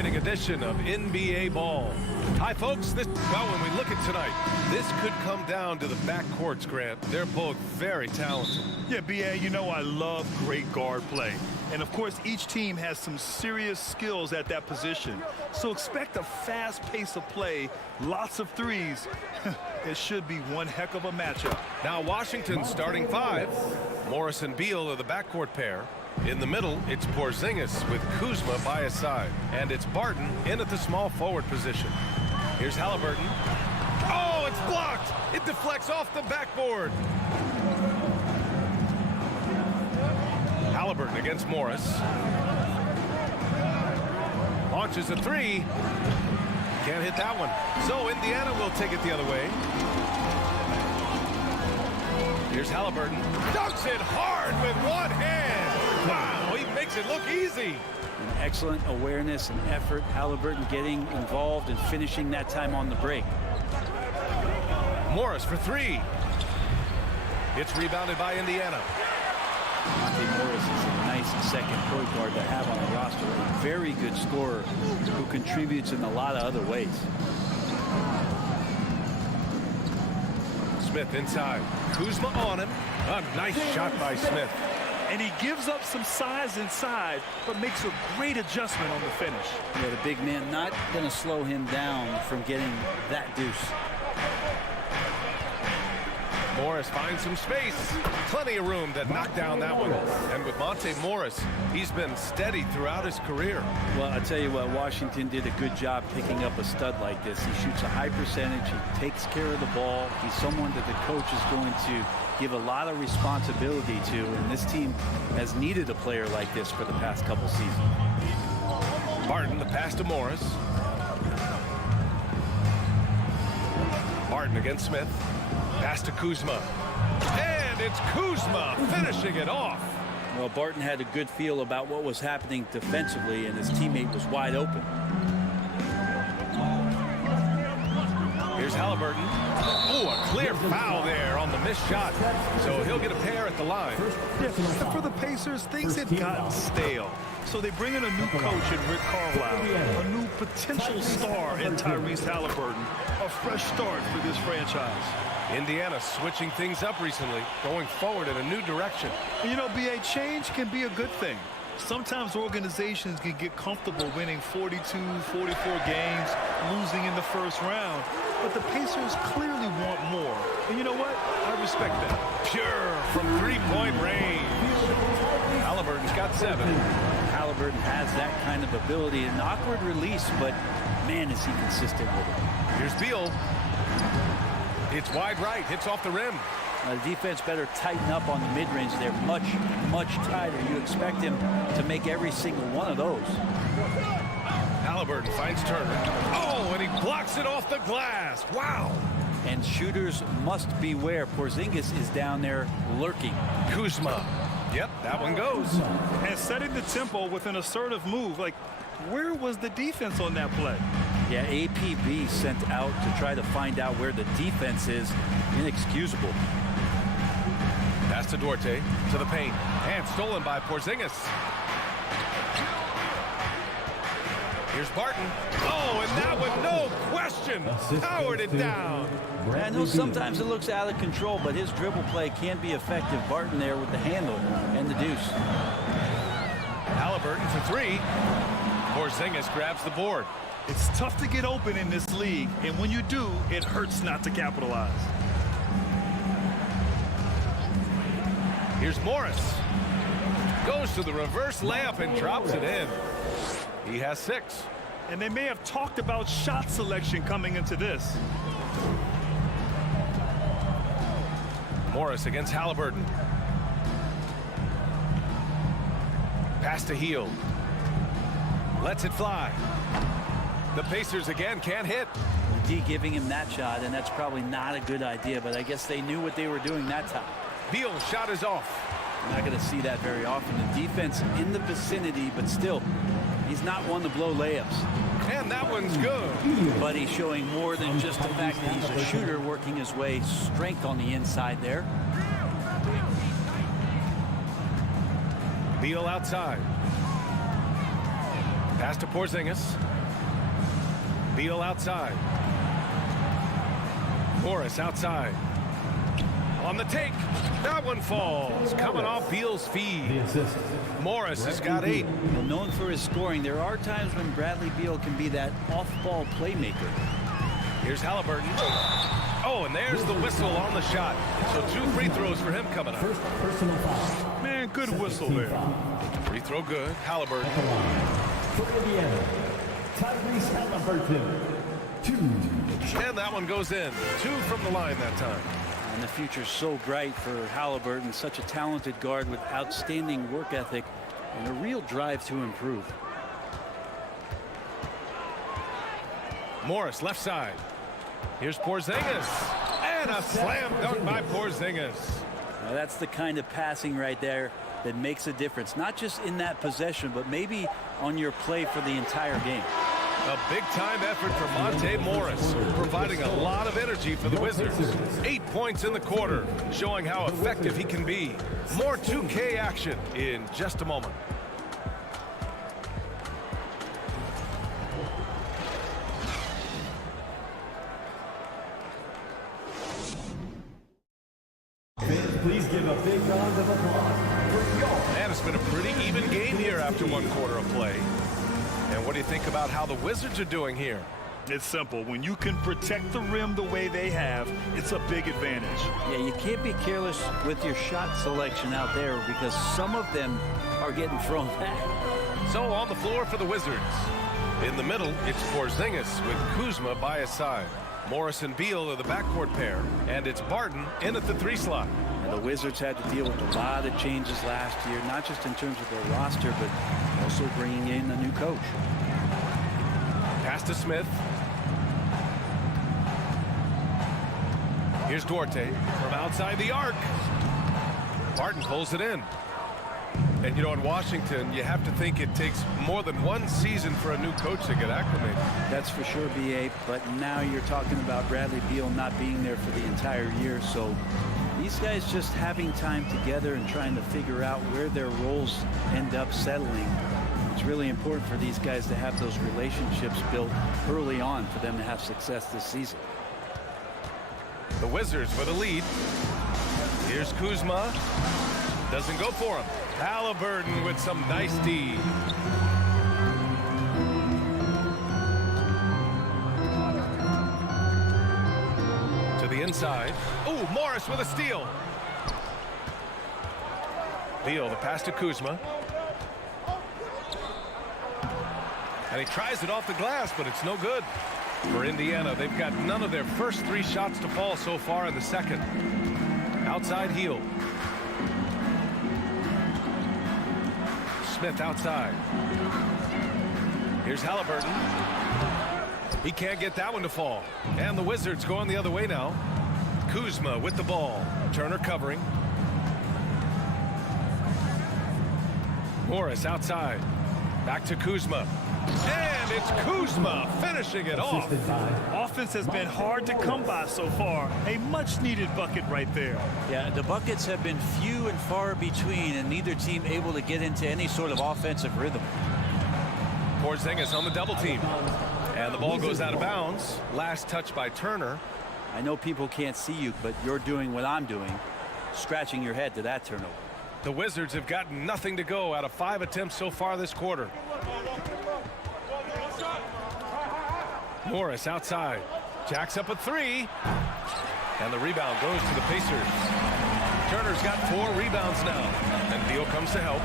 exciting edition of NBA ball. Hi, folks. Well, when we look at tonight, this could come down to the backcourts, Grant. They're both very talented. Yeah, B.A., you know I love great guard play. And, of course, each team has some serious skills at that position. So expect a fast pace of play, lots of threes. It should be one heck of a matchup. Now Washington's starting five. Morris and Beal are the backcourt pair. In the middle, it's Porzingis with Kuzma by his side. And it's Barton in at the small forward position. Here's Halliburton. Oh, it's blocked! It deflects off the backboard. Halliburton against Morris. Launches a three. Can't hit that one. So Indiana will take it the other way. Here's Halliburton. Dunks it hard with one hand. Wow, he makes it look easy. An excellent awareness and effort. Halliburton getting involved and finishing that time on the break. Morris for three. It's rebounded by Indiana. Monte Morris is a nice second point guard to have on the roster. A very good scorer who contributes in a lot of other ways. Smith inside. Kuzma on him. A nice shot by Smith. And he gives up some size inside, but makes a great adjustment on the finish. Yeah, the big man not going to slow him down from getting that deuce. Morris finds some space. Plenty of room to knock down that one. And with Monte Morris, he's been steady throughout his career. Well, I'll tell you what, Washington did a good job picking up a stud like this. He shoots a high percentage. He takes care of the ball. He's someone that the coach is going to give a lot of responsibility to, and this team has needed a player like this for the past couple seasons. Barton, the pass to Morris. Barton against Smith. Pass to Kuzma. And it's Kuzma finishing it off. Well, Barton had a good feel about what was happening defensively, and his teammate was wide open. Here's Halliburton. Oh, a clear foul there on the missed shot. So he'll get a pair at the line. Yeah, for the Pacers, things had gotten stale. So they bring in a new coach in Rick Carlisle, a new potential star in Tyrese Halliburton, a fresh start for this franchise. Indiana switching things up recently, going forward in a new direction. You know, B.A., change can be a good thing. Sometimes organizations can get comfortable winning 42, 44 games, losing in the first round. But the Pacers clearly want more. And you know what? I respect that. Pure from three-point range. Halliburton's got 7. Halliburton has that kind of ability. An awkward release, but man, is he consistent with it. Here's Beal. It's wide right, hits off the rim. The defense better tighten up on the mid-range. They're much, much tighter. You expect him to make every single one of those. Halliburton finds Turner. Oh, and he blocks it off the glass. Wow. And shooters must beware. Porzingis is down there lurking. Kuzma. Yep, that one goes. And setting the tempo with an assertive move. Like, where was the defense on that play? Yeah, APB sent out to try to find out where the defense is. Inexcusable. Pass to Duarte, to the paint, and stolen by Porzingis. Here's Barton. Oh, and that one, no question, powered it down. I know sometimes it looks out of control, but his dribble play can be effective. Barton there with the handle and the deuce. Halliburton for 3. Porzingis grabs the board. It's tough to get open in this league, and when you do, it hurts not to capitalize. Here's Morris. Goes to the reverse layup and drops it in. He has 6. And they may have talked about shot selection coming into this. Morris against Halliburton. Pass to Hield. Lets it fly. The Pacers again can't hit. D giving him that shot, and that's probably not a good idea, but I guess they knew what they were doing that time. Beal's shot is off. You're not going to see that very often. The defense in the vicinity, but still, he's not one to blow layups. And that one's good. But he's showing more than just the fact that he's a shooter, working his way strength on the inside there. Beal outside. Pass to Porzingis. Beal outside. Morris outside. On the take. That one falls. Coming off Beal's feed. Morris has got 8. Well, known for his scoring, there are times when Bradley Beal can be that off-ball playmaker. Here's Halliburton. Oh, and there's the whistle on the shot. So 2 free throws for him coming up. First personal foul. Man, good whistle there. Free throw good. Halliburton. For Indiana, Tyrese Halliburton, 2. And that one goes in. 2 from the line that time. And the future's so bright for Halliburton, such a talented guard with outstanding work ethic and a real drive to improve. Morris left side. Here's Porzingis. And a slam dunk by Porzingis. Now that's the kind of passing right there that makes a difference, not just in that possession, but maybe on your play for the entire game. A big-time effort for Monte Morris, providing a lot of energy for the Wizards. 8 points in the quarter, showing how effective he can be. More 2K action in just a moment. Please give a big round of applause for y'all. And it's been a pretty even game here after 1 quarter of play. And what do you think about how the Wizards are doing here? It's simple. When you can protect the rim the way they have, it's a big advantage. Yeah, you can't be careless with your shot selection out there because some of them are getting thrown back. So on the floor for the Wizards. In the middle, it's Porzingis with Kuzma by his side. Morris and Beal are the backcourt pair, and it's Barton in at the 3 slot. And the Wizards had to deal with a lot of changes last year, not just in terms of their roster, but also bringing in a new coach. Pass to Smith. Here's Duarte from outside the arc. Barton pulls it in. And, you know, in Washington, you have to think it takes more than 1 season for a new coach to get acclimated. That's for sure, B.A., but now you're talking about Bradley Beal not being there for the entire year, so these guys just having time together and trying to figure out where their roles end up settling. It's really important for these guys to have those relationships built early on for them to have success this season. The Wizards with a lead. Here's Kuzma. Doesn't go for him. Halliburton with some nice D. To the inside. Oh, Morris with a steal. Beal, the pass to Kuzma. And he tries it off the glass, but it's no good. For Indiana, they've got none of their first 3 shots to fall so far in the second. Outside heel. Smith outside. Here's Halliburton. He can't get that one to fall. And the Wizards going the other way now. Kuzma with the ball. Turner covering. Morris outside. Back to Kuzma. And it's Kuzma finishing it off. Offense has been hard to come by so far. A much-needed bucket right there. Yeah, the buckets have been few and far between, and neither team able to get into any sort of offensive rhythm. Porzingis on the double team. And the ball goes out of bounds. Last touch by Turner. I know people can't see you, but you're doing what I'm doing, scratching your head to that turnover. The Wizards have gotten nothing to go out of 5 attempts so far this quarter. Morris outside. Jacks up a 3. And the rebound goes to the Pacers. Turner's got 4 rebounds now. And Beal comes to help.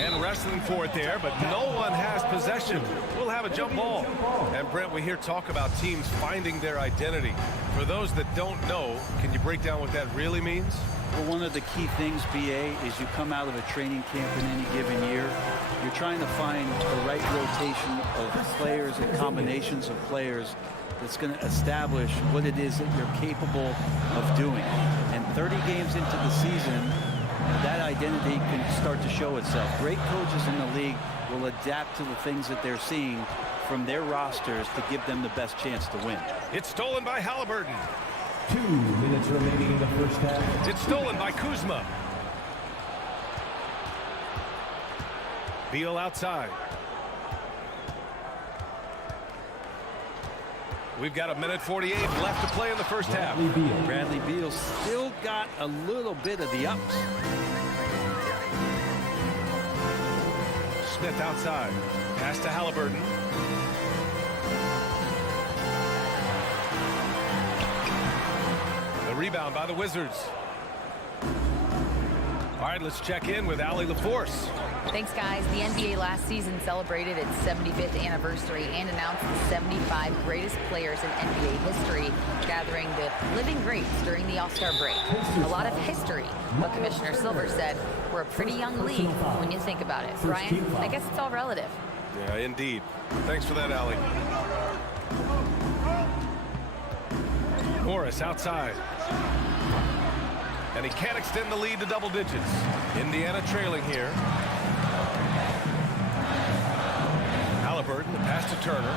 And wrestling for it there, but no one has possession. We'll have a jump ball. And Brent, we hear talk about teams finding their identity. For those that don't know, can you break down what that really means? Well, one of the key things, BA, is you come out of a training camp in any given year. You're trying to find the right rotation of players and combinations of players that's going to establish what it is that you're capable of doing. And 30 games into the season, that identity can start to show itself. Great coaches in the league will adapt to the things that they're seeing from their rosters to give them the best chance to win. It's stolen by Halliburton. 2 minutes remaining in the first half. It's stolen by Kuzma. Beal outside. We've got 1:48 left to play in the first half. Bradley Beal still got a little bit of the ups. Smith outside. Pass to Halliburton. The rebound by the Wizards. All right, let's check in with Allie LaForce. Thanks, guys. The NBA last season celebrated its 75th anniversary and announced the 75 greatest players in NBA history, gathering the living greats during the All-Star break. A lot of history, but Commissioner Silver said we're a pretty young league when you think about it. Brian, I guess it's all relative. Yeah, indeed. Thanks for that, Allie. Morris outside. And he can't extend the lead to double digits. Indiana trailing here. Halliburton, the pass to Turner.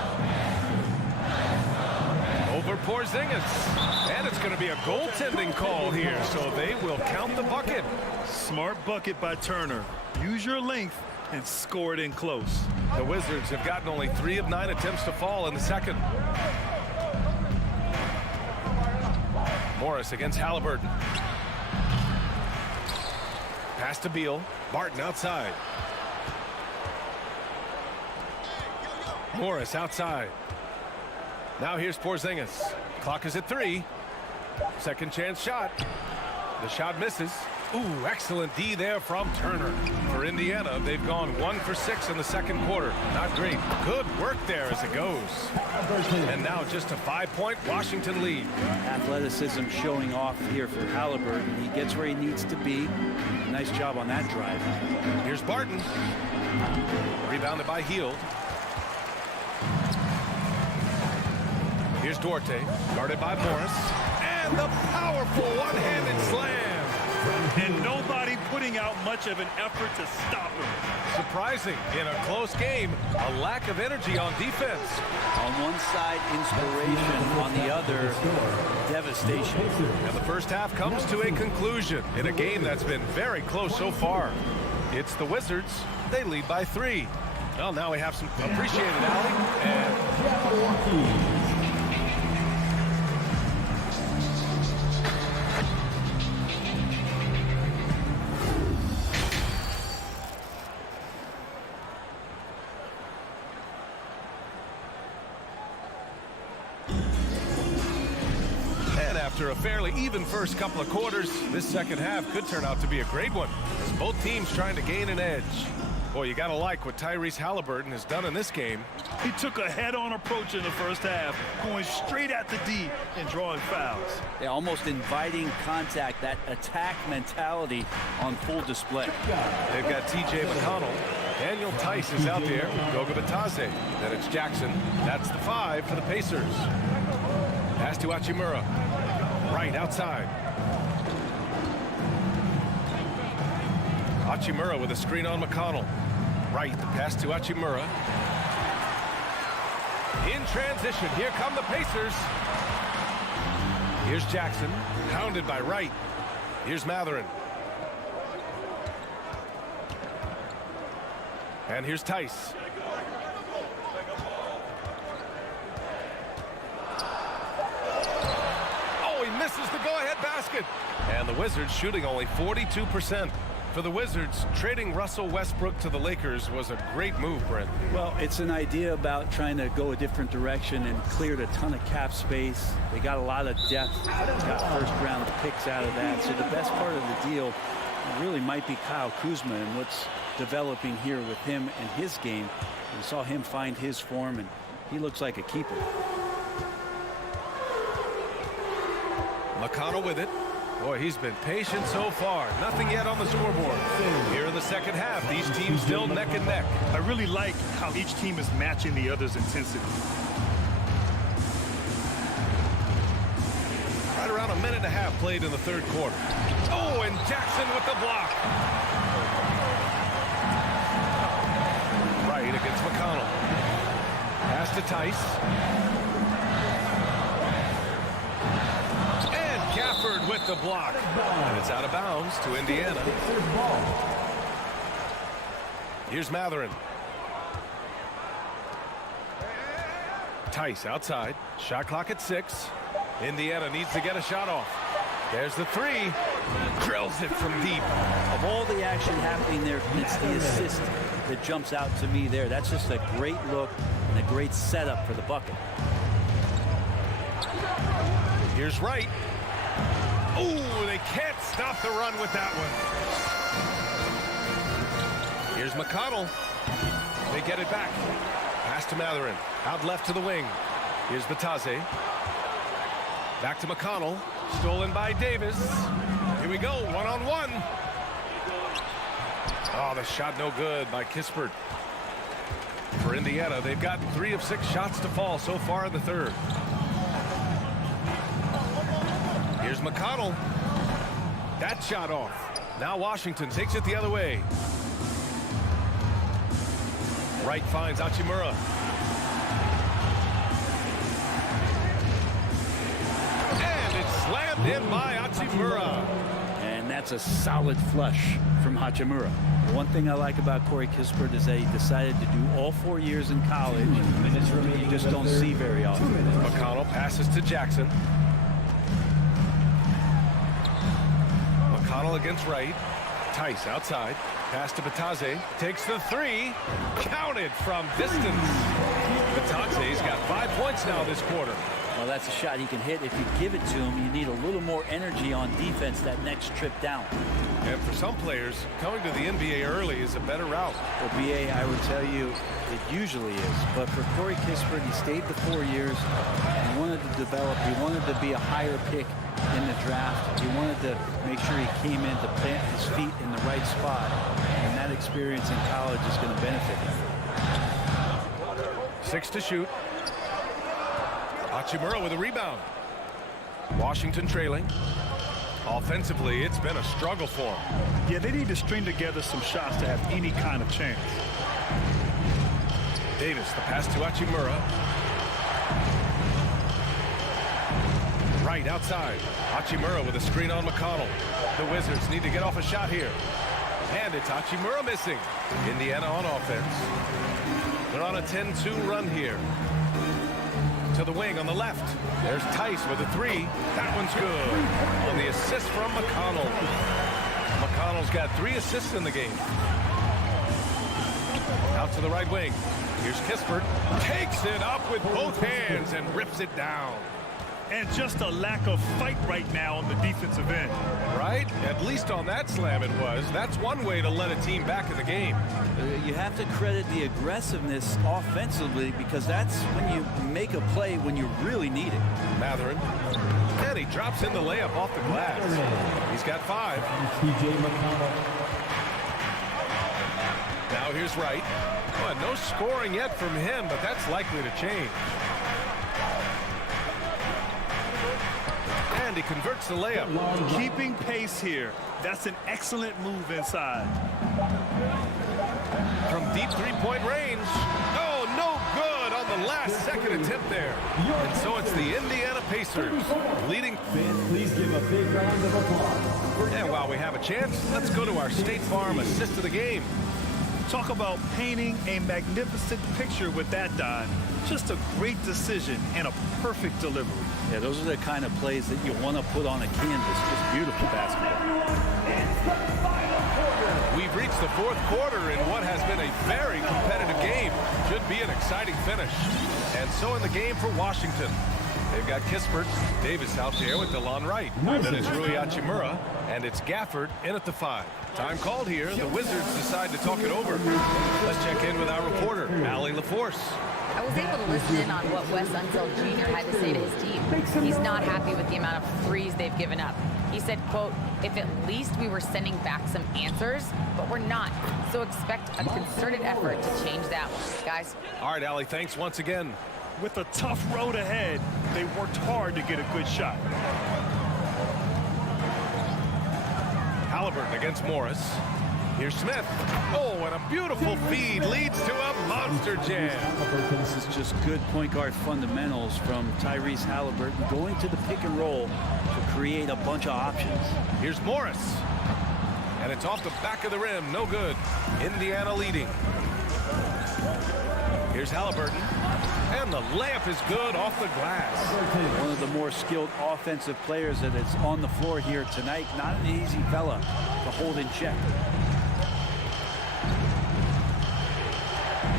Over Porzingis. And it's going to be a goaltending call here, so they will count the bucket. Smart bucket by Turner. Use your length and score it in close. The Wizards have gotten only 3 of 9 attempts to fall in the second. Morris against Halliburton. Pass to Beal. Barton outside. Morris outside. Now here's Porzingis. Clock is at 3. Second chance shot. The shot misses. Ooh, excellent D there from Turner. For Indiana, they've gone 1 for 6 in the second quarter. Not great. Good work there as it goes. And now just a 5-point Washington lead. Athleticism showing off here for Halliburton. He gets where he needs to be. Nice job on that drive. Here's Barton. Rebounded by Hield. Here's Duarte. Guarded by Morris. And the powerful one-handed slam. And nobody putting out much of an effort to stop him. Surprising in a close game, a lack of energy on defense. On one side, inspiration. On the other, devastation. And the first half comes to a conclusion in a game that's been very close so far. It's the Wizards. They lead by 3. Well, now we have some appreciated Allie. And after a fairly even first couple of quarters, this second half could turn out to be a great one, as both teams trying to gain an edge. Boy, you gotta like what Tyrese Halliburton has done in this game. He took a head-on approach in the first half, going straight at the D and drawing fouls. They're almost inviting contact, that attack mentality on full display. They've got TJ McConnell. Daniel Tice is out there. Goga Batase. Then it's Jackson. That's the 5 for the Pacers. Pass to Hachimura. Right outside. Hachimura with a screen on McConnell. Right, the pass to Hachimura. In transition, here come the Pacers. Here's Jackson, pounded by Wright. Here's Matherin. And here's Tice. Oh, he misses the go-ahead basket. And the Wizards shooting only 42%. For the Wizards, trading Russell Westbrook to the Lakers was a great move, Brent. Well, it's an idea about trying to go a different direction and cleared a ton of cap space. They got a lot of depth, got first-round picks out of that. So the best part of the deal really might be Kyle Kuzma and what's developing here with him and his game. We saw him find his form, and he looks like a keeper. McConnell with it. Boy, he's been patient so far. Nothing yet on the scoreboard. Here in the second half, these teams still neck and neck. I really like how each team is matching the other's intensity. Right around a minute and a half played in the third quarter. Oh, and Jackson with the block. Right against McConnell. Pass to Tice. Gafford with the block. And it's out of bounds to Indiana. Here's Matherin. Tice outside. Shot clock at 6. Indiana needs to get a shot off. There's the 3. Drills it from deep. Of all the action happening there, it's the assist that jumps out to me there. That's just a great look and a great setup for the bucket. Here's Wright. Ooh, they can't stop the run with that one. Here's McConnell. They get it back. Pass to Matherin. Out left to the wing. Here's Batase. Back to McConnell. Stolen by Davis. Here we go. One-on-one. Oh, the shot no good by Kispert. For Indiana, they've gotten 3 of 6 shots to fall so far in the third. Here's McConnell. That shot off. Now Washington takes it the other way. Wright finds Hachimura. And it's slammed in by Hachimura. And that's a solid flush from Hachimura. One thing I like about Corey Kispert is that he decided to do all 4 years in college. You just don't see very often. McConnell passes to Jackson. McConnell against Wright. Tice outside. Pass to Batase. Takes the 3. Counted from distance. Batase's got 5 points now this quarter. Well, that's a shot he can hit. If you give it to him, you need a little more energy on defense that next trip down. And for some players, coming to the NBA early is a better route. Well, BA, I would tell you it usually is. But for Corey Kispert, he stayed the 4 years. He wanted to develop. He wanted to be a higher pick in the draft. He wanted to make sure he came in to plant his feet in the right spot. And that experience in college is going to benefit him. 6 to shoot. Hachimura with a rebound. Washington trailing. Offensively, it's been a struggle for them. Yeah, they need to string together some shots to have any kind of chance. Davis, the pass to Hachimura. Right outside. Hachimura with a screen on McConnell. The Wizards need to get off a shot here. And it's Hachimura missing. Indiana on offense. They're on a 10-2 run here. To the wing on the left. There's Tice with a 3. That one's good. On the assist from McConnell. McConnell's got 3 assists in the game. Out to the right wing. Here's Kispert. Takes it up with both hands and rips it down. And just a lack of fight right now on the defensive end. Right? At least on that slam it was. That's one way to let a team back in the game. You have to credit the aggressiveness offensively because that's when you make a play when you really need it. Matherin. And he drops in the layup off the glass. He's got 5. Now here's Wright. Oh, no scoring yet from him, but that's likely to change. And he converts the layup. Keeping pace here. That's an excellent move inside. From deep 3-point range. Oh, no good on the last second attempt there. And so it's the Indiana Pacers leading. Please give a big round of applause. And while we have a chance, let's go to our State Farm assist of the game. Talk about painting a magnificent picture with that, Don. Just a great decision and a perfect delivery. Yeah, those are the kind of plays that you want to put on a canvas. Just beautiful basketball. We've reached the 4th quarter in what has been a very competitive game. Should be an exciting finish. And so in the game for Washington. They've got Kispert, Davis out there with DeLon Wright. Then it's Rui Hachimura, and it's Gafford in at the 5. Time called here. The Wizards decide to talk it over. Let's check in with our reporter, Allie LaForce. I was able to listen in on what Wes Unseld Jr. had to say to his team. He's not happy with the amount of threes they've given up. He said, quote, if at least we were sending back some answers, but we're not. So expect a concerted effort to change that one. Guys. All right, Allie, thanks once again. With a tough road ahead, they worked hard to get a good shot. Halliburton against Morris. Here's Smith. Oh, and a beautiful feed leads to a monster jam. This is just good point guard fundamentals from Tyrese Halliburton going to the pick and roll to create a bunch of options. Here's Morris. And it's off the back of the rim. No good. Indiana leading. Here's Halliburton. And the layup is good off the glass. One of the more skilled offensive players that is on the floor here tonight. Not an easy fella to hold in check.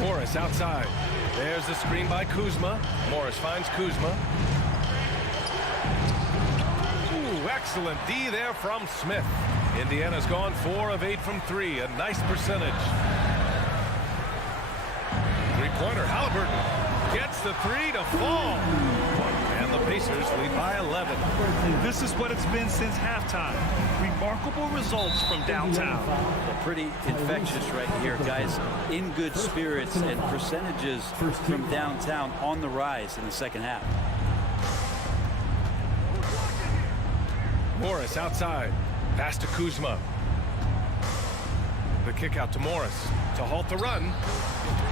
Morris outside. There's the screen by Kuzma. Morris finds Kuzma. Ooh, excellent D there from Smith. Indiana's gone 4 of 8 from 3. A nice percentage. Three-pointer. Halliburton gets the 3 to fall. And the Pacers lead by 11. This is what it's been since halftime. Remarkable results from downtown. Well, pretty infectious right here, guys. In good spirits and percentages from downtown on the rise in the second half. Morris outside. Pass to Kuzma. The kick out to Morris to halt the run.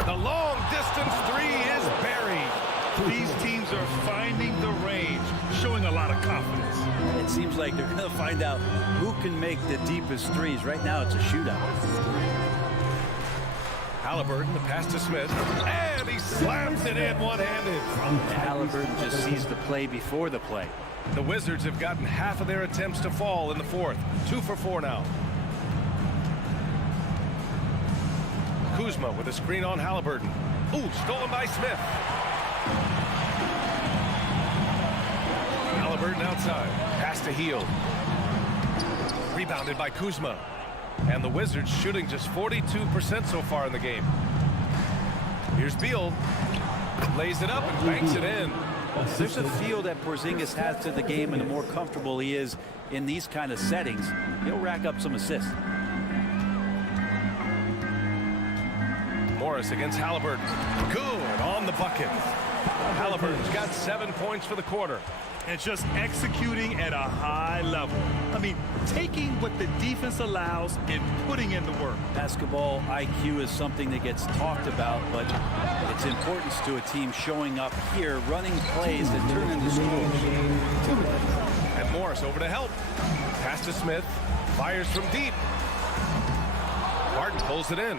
The long distance 3 is buried. These teams are finding the range, showing a lot of confidence. It seems like they're going to find out who can make the deepest threes. Right now, it's a shootout. Halliburton, the pass to Smith, and he slams it in one-handed. Halliburton just sees the play before the play. The Wizards have gotten half of their attempts to fall in the fourth. 2 for 4 now. Kuzma with a screen on Halliburton. Ooh, stolen by Smith. Halliburton outside. Pass to Hield. Rebounded by Kuzma. And the Wizards shooting just 42% so far in the game. Here's Beal. Lays it up and banks it in. There's a feel that Porzingis has to the game, and the more comfortable he is in these kind of settings, he'll rack up some assists. Morris against Halliburton. Good on the bucket. Halliburton's got 7 points for the quarter. And just executing at a high level. I mean, taking what the defense allows and putting in the work. Basketball IQ is something that gets talked about, but its importance to a team showing up here, running plays that turn into scores. And Morris over to help. Pass to Smith. Fires from deep. Martin pulls it in.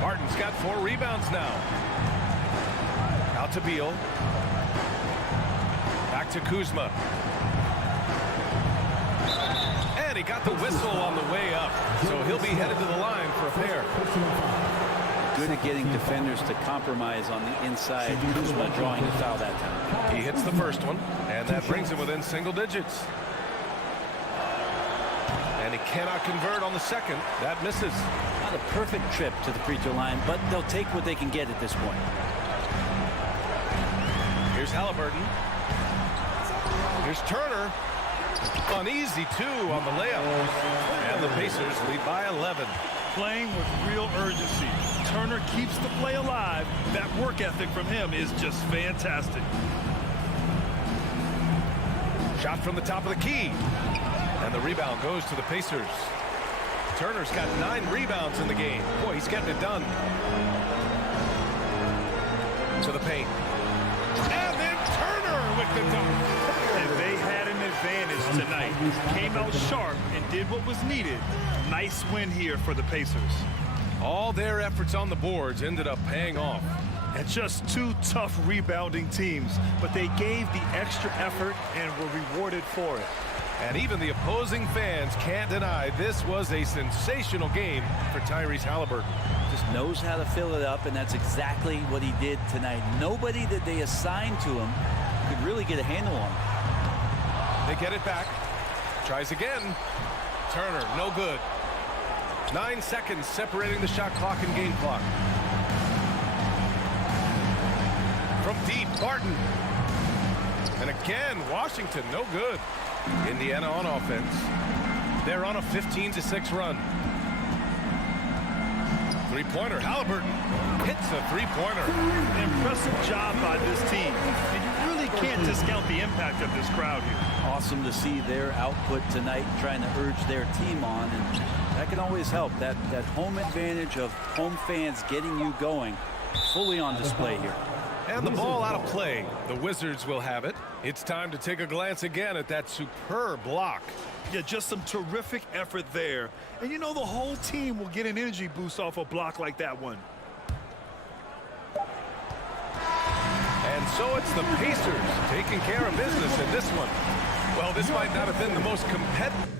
Martin's got 4 rebounds now. Out to Beal. Back to Kuzma. And he got the whistle on the way up. So he'll be headed to the line for a pair. Good at getting defenders to compromise on the inside. Kuzma drawing the foul that time. He hits the first one, and that brings him within single digits. And he cannot convert on the second. That misses. Not a perfect trip to the free throw line, but they'll take what they can get at this point. Here's Halliburton. Here's Turner. Uneasy 2 on the layup. And the Pacers lead by 11. Playing with real urgency. Turner keeps the play alive. That work ethic from him is just fantastic. Shot from the top of the key. And the rebound goes to the Pacers. Turner's got 9 rebounds in the game. Boy, he's getting it done. To the paint. And then Turner with the dunk. And they had an advantage tonight. Came out sharp and did what was needed. Nice win here for the Pacers. All their efforts on the boards ended up paying off. And just 2 tough rebounding teams, but they gave the extra effort and were rewarded for it. And even the opposing fans can't deny this was a sensational game for Tyrese Halliburton. Just knows how to fill it up, and that's exactly what he did tonight. Nobody that they assigned to him could really get a handle on him. They get it back. Tries again. Turner, no good. 9 seconds separating the shot clock and game clock. From deep, Barton. And again, Washington, no good. Indiana on offense. They're on a 15-6 run. Three-pointer, Halliburton hits a three-pointer. Impressive job by this team. And you really can't discount the impact of this crowd here. Awesome to see their output tonight, trying to urge their team on, and that can always help. That home advantage of home fans getting you going, fully on display here. And the ball out of play. The Wizards will have it. It's time to take a glance again at that superb block. Yeah, just some terrific effort there. And you know the whole team will get an energy boost off a block like that one. So it's the Pacers taking care of business in this one. Well, this might not have been the most competitive.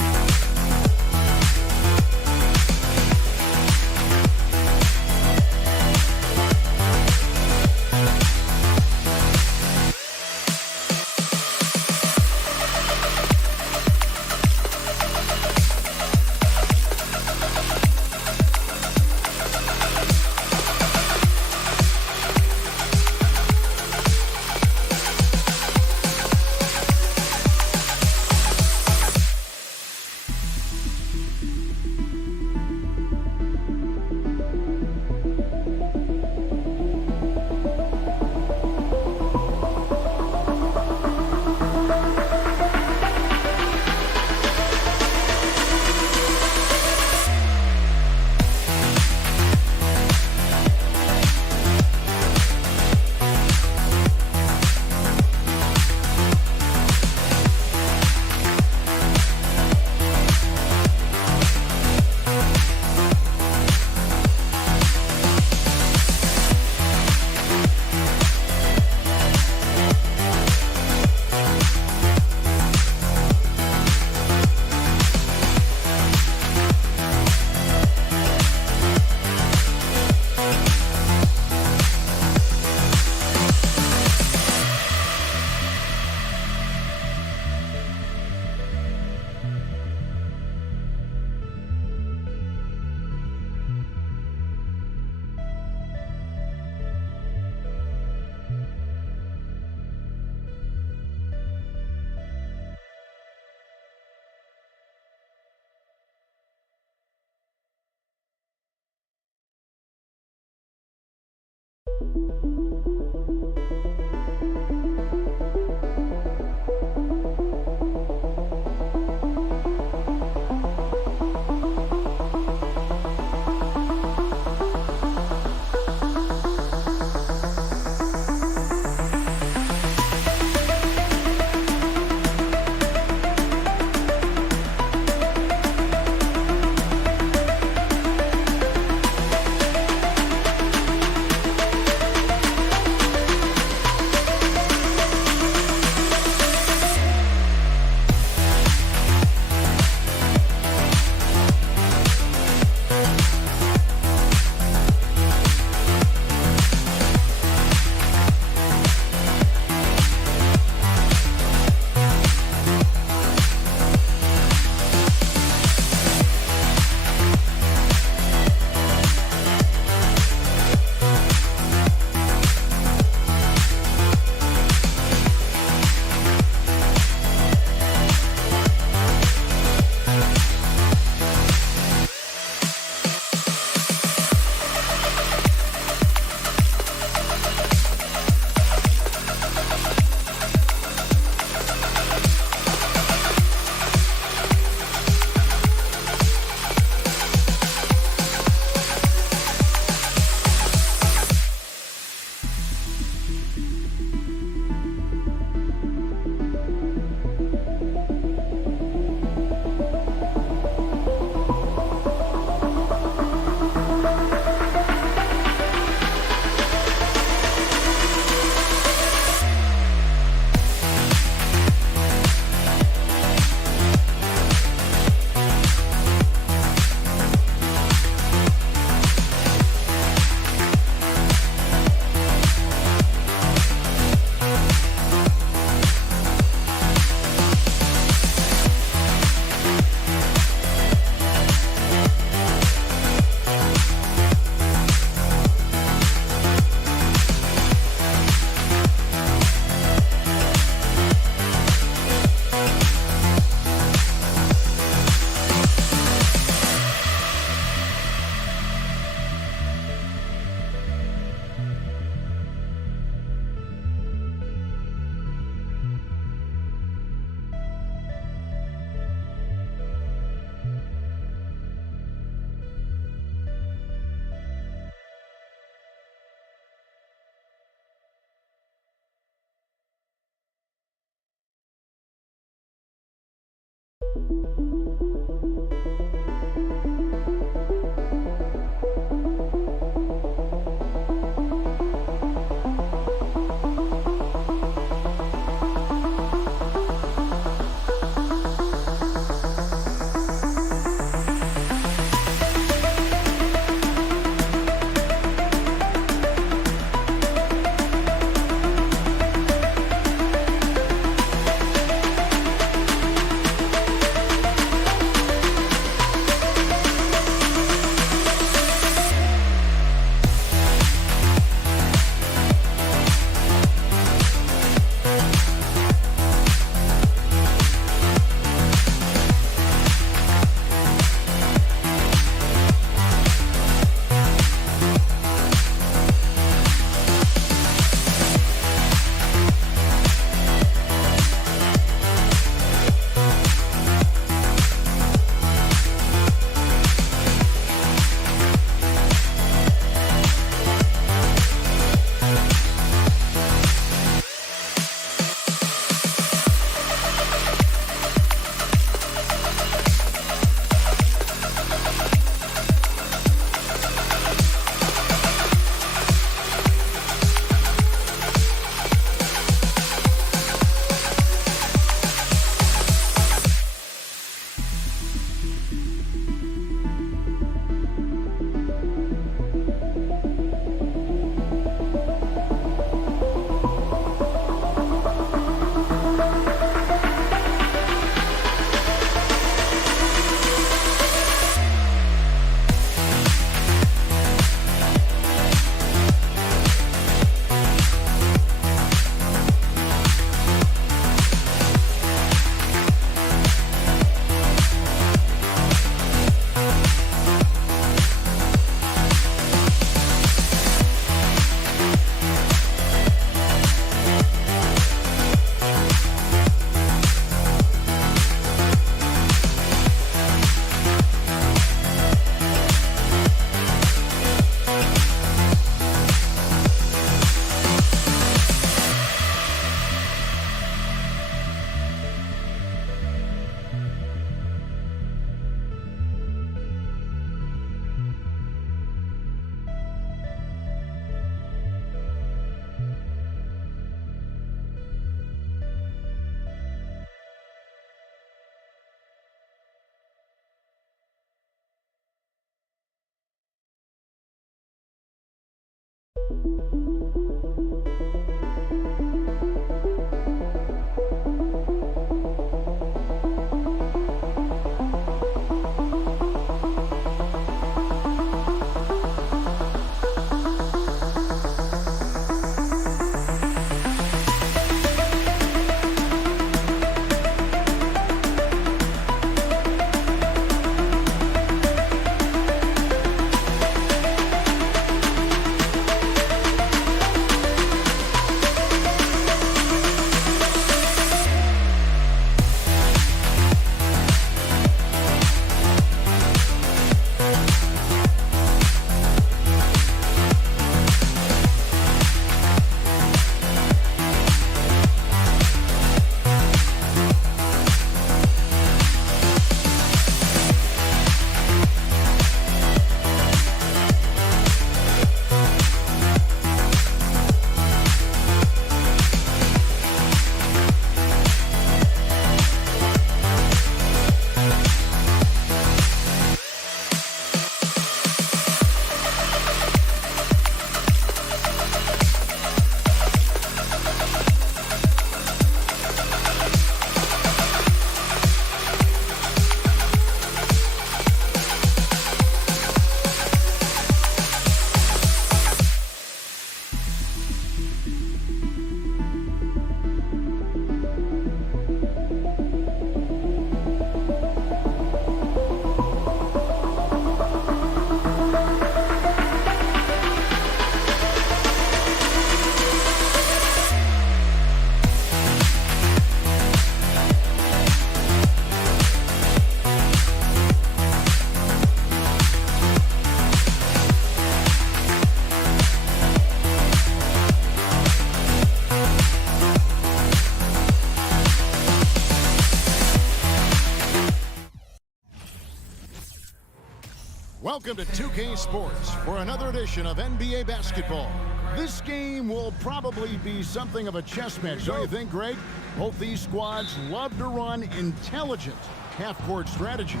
Welcome to 2K Sports for another edition of NBA basketball. This game will probably be something of a chess match, don't you think, Greg? Both these squads love to run intelligent half-court strategies.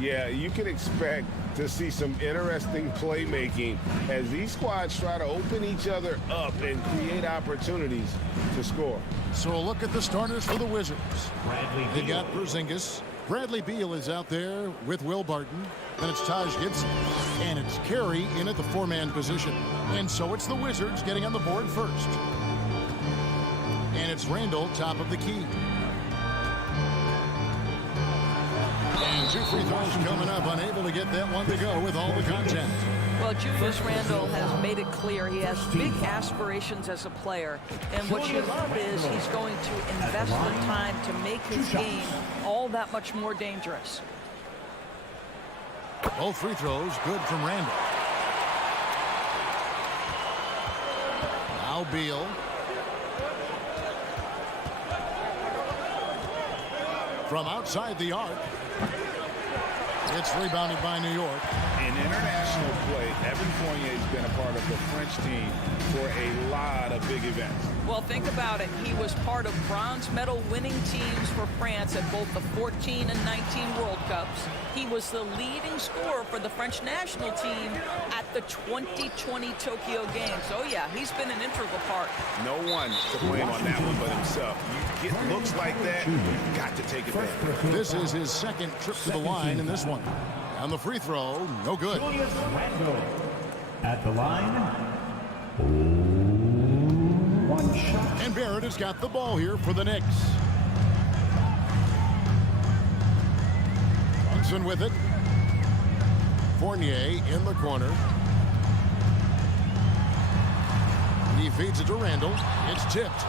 Yeah, you can expect to see some interesting playmaking as these squads try to open each other up and create opportunities to score. So a look at the starters for the Wizards. They got Skijesss. Bradley Beal is out there with Will Barton. Then it's Taj Gibson. And it's Carey in at the four-man position. And so it's the Wizards getting on the board first. And it's Randle, top of the key. And 2 free throws coming up, unable to get that one to go with all the content. Well, Julius Randle has made it clear he has big aspirations as a player. And what you love is he's going to invest the time to make his game all that much more dangerous. Both free throws good from Randle. Now Beal. From outside the arc. It's rebounded by New York. In international play, Evan Fournier has been a part of the French team for a lot of big events. Well, think about it. He was part of bronze medal winning teams for France at both the 14 and 19 World Cups. He was the leading scorer for the French national team at the 2020 Tokyo Games. Oh, yeah, he's been an integral part. No one to blame on that one but himself. You get looks like that, you've got to take advantage. This is his second trip to the line in this one. On the free throw, no good. Julius Randle at the line. 1 shot. And Barrett has got the ball here for the Knicks. Brunson with it. Fournier in the corner. He feeds it to Randle. It's tipped.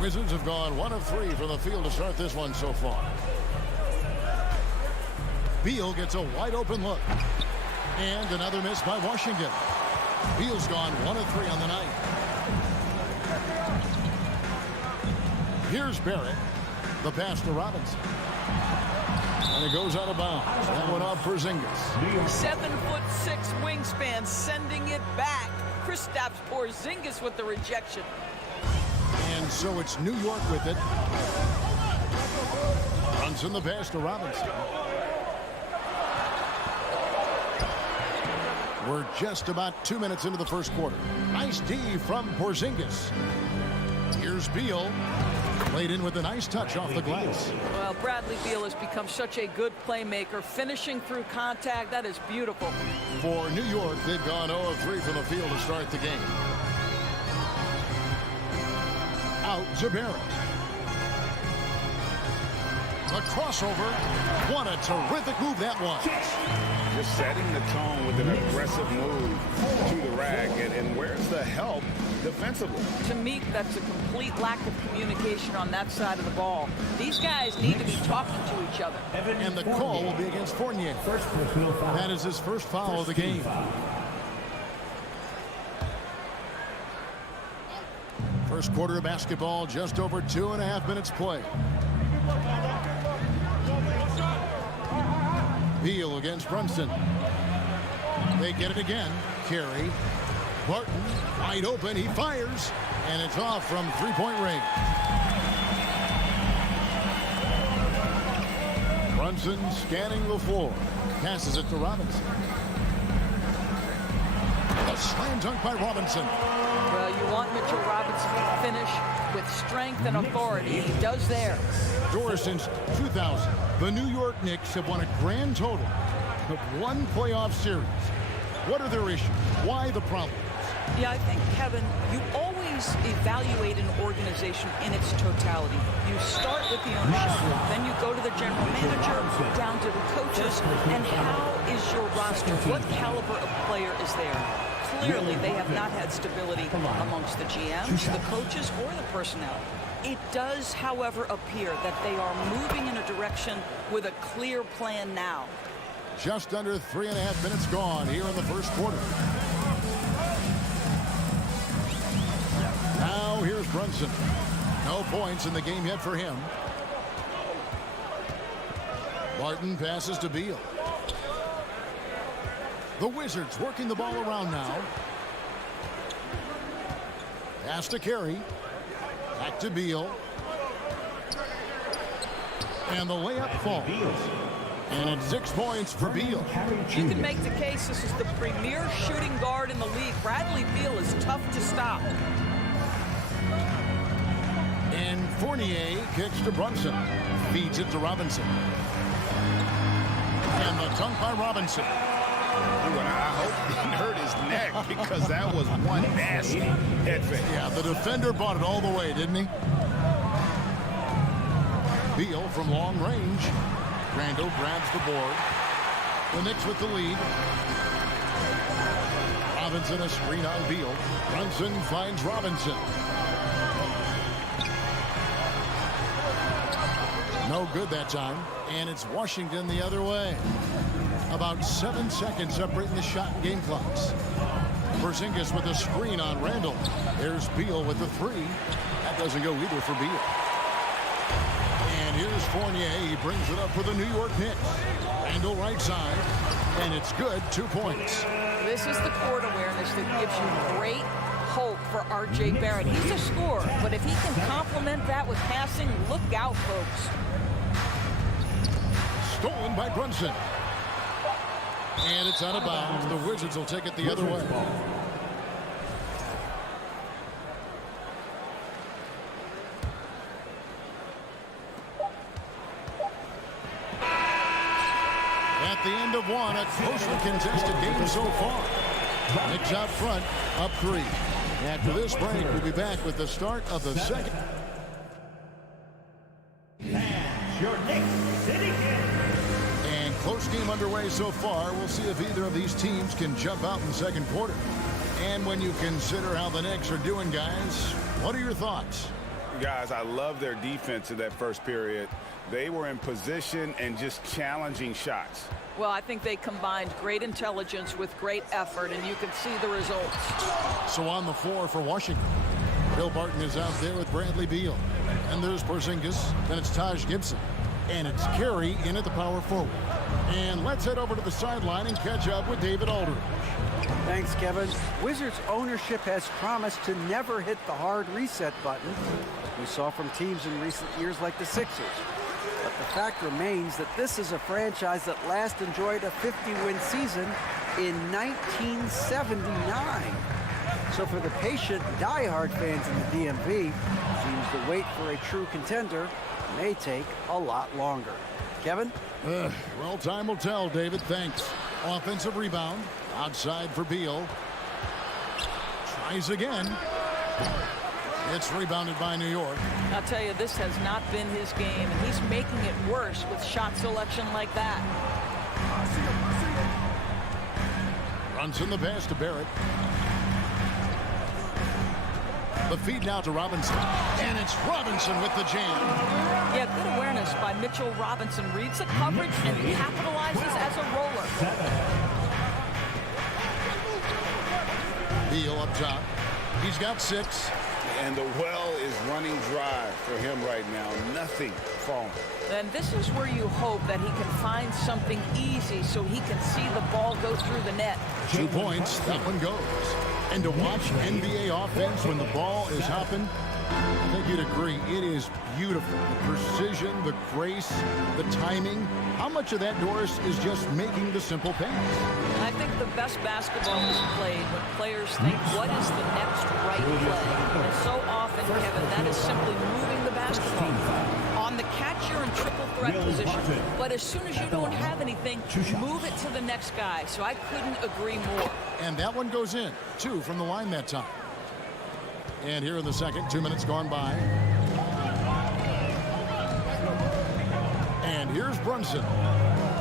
Wizards have gone 1 of 3 from the field to start this one so far. Beal gets a wide open look. And another miss by Washington. Beal's gone 1 of 3 on the night. Here's Barrett. The pass to Robinson. And it goes out of bounds. That one off for Skijesss. 7'6" wingspan, sending it back. Kristaps Porzingis with the rejection. And so it's New York with it. Brunson the pass to Robinson. We're just about 2 minutes into the first quarter. Nice D from Porzingis. Here's Beal. Played in with a nice touch off the glass. Well, Bradley Beal has become such a good playmaker, finishing through contact. That is beautiful. For New York, they've gone 0 of 3 from the field to start the game. Out to Barrett. The crossover. What a terrific move that was. Just setting the tone with an aggressive move to the rack. And where's the help defensively? To me, that's a complete lack of communication on that side of the ball. These guys need to be talking to each other. And the call will be against Fournier. That is his first foul of the game. First quarter of basketball, just over 2.5 minutes played. Beal against Brunson. They get it again. Carey. Barton wide open. He fires. And it's off from three-point range. Brunson scanning the floor. Passes it to Robinson. A slam dunk by Robinson. Well, you want Mitchell Robinson to finish with strength and authority. He does there. Doris, since 2000, the New York Knicks have won a grand total of 1 playoff series. What are their issues? Why the problems? Yeah, I think, Kevin, you always evaluate an organization in its totality. You start with the ownership, then you go to the general manager, down to the coaches, and how is your roster? What caliber of player is there? Clearly, they have not had stability amongst the GMs, the coaches, or the personnel. It does, however, appear that they are moving in a direction with a clear plan now. Just under 3.5 minutes gone here in the first quarter. Now here's Brunson. No points in the game yet for him. Barton passes to Beal. The Wizards working the ball around now. Pass to Carey. Back to Beal. And the layup falls. And it's 6 points for Beal. You can make the case this is the premier shooting guard in the league. Bradley Beal is tough to stop. And Fournier kicks to Brunson. Feeds it to Robinson. And the dunk by Robinson. Ooh, and I hope he didn't hurt his neck because that was one nasty head fake. Yeah, the defender bought it all the way, didn't he? Beal from long range. Randall grabs the board. The Knicks with the lead. Robinson a screen on Beal. Brunson finds Robinson. No good that time. And it's Washington the other way. About 7 seconds separating the shot and game clocks. Porzingis with a screen on Randall. There's Beal with the 3. That doesn't go either for Beal. And here's Fournier. He brings it up for the New York Knicks. Randall right side. And it's good. 2 points. This is the court awareness that gives you great hope for R.J. Barrett. He's a scorer, but if he can complement that with passing, look out, folks. Stolen by Brunson. And it's out of bounds. The Wizards will take it the other way. At the end of one, a closely contested game so far. Knicks out front, up 3. After this break, we'll be back with the start of the second. Your Knicks City Kid. And close game underway so far. We'll see if either of these teams can jump out in the second quarter. And when you consider how the Knicks are doing, guys, what are your thoughts? Guys, I love their defense in that first period. They were in position and just challenging shots. Well, I think they combined great intelligence with great effort, and you can see the results. So on the floor for Washington, Bill Barton is out there with Bradley Beal. And there's Porzingis. Then it's Taj Gibson. And it's Carey in at the power forward. And let's head over to the sideline and catch up with David Aldridge. Thanks, Kevin. Wizards ownership has promised to never hit the hard reset button we saw from teams in recent years like the Sixers. But the fact remains that this is a franchise that last enjoyed a 50-win season in 1979. So for the patient, diehard fans in the DMV, seems the wait for a true contender may take a lot longer. Kevin? Well, time will tell, David. Thanks. Offensive rebound. Outside for Beal. Tries again. It's rebounded by New York. I'll tell you, this has not been his game. He's making it worse with shot selection like that. Runs in the pass to Barrett. The feed now to Robinson. And it's Robinson with the jam. Yeah, good awareness by Mitchell Robinson. Reads the coverage and capitalizes as a roller. Beal up top. He's got 6. And the well is running dry for him right now. Nothing falling. And this is where you hope that he can find something easy so he can see the ball go through the net. 2 points. That one goes. And to watch NBA offense when the ball is hopping, I think you'd agree, it is beautiful. The precision, the grace, the timing. How much of that, Doris, is just making the simple pass? I think the best basketball is played when players think, what is the next right play? And so often, Kevin, that is simply moving the basketball. On the catch, you're in triple threat position. But as soon as you don't have anything, move it to the next guy. So I couldn't agree more. And that one goes in. 2 from the line that time. And here in the second, 2 minutes gone by. And here's Brunson.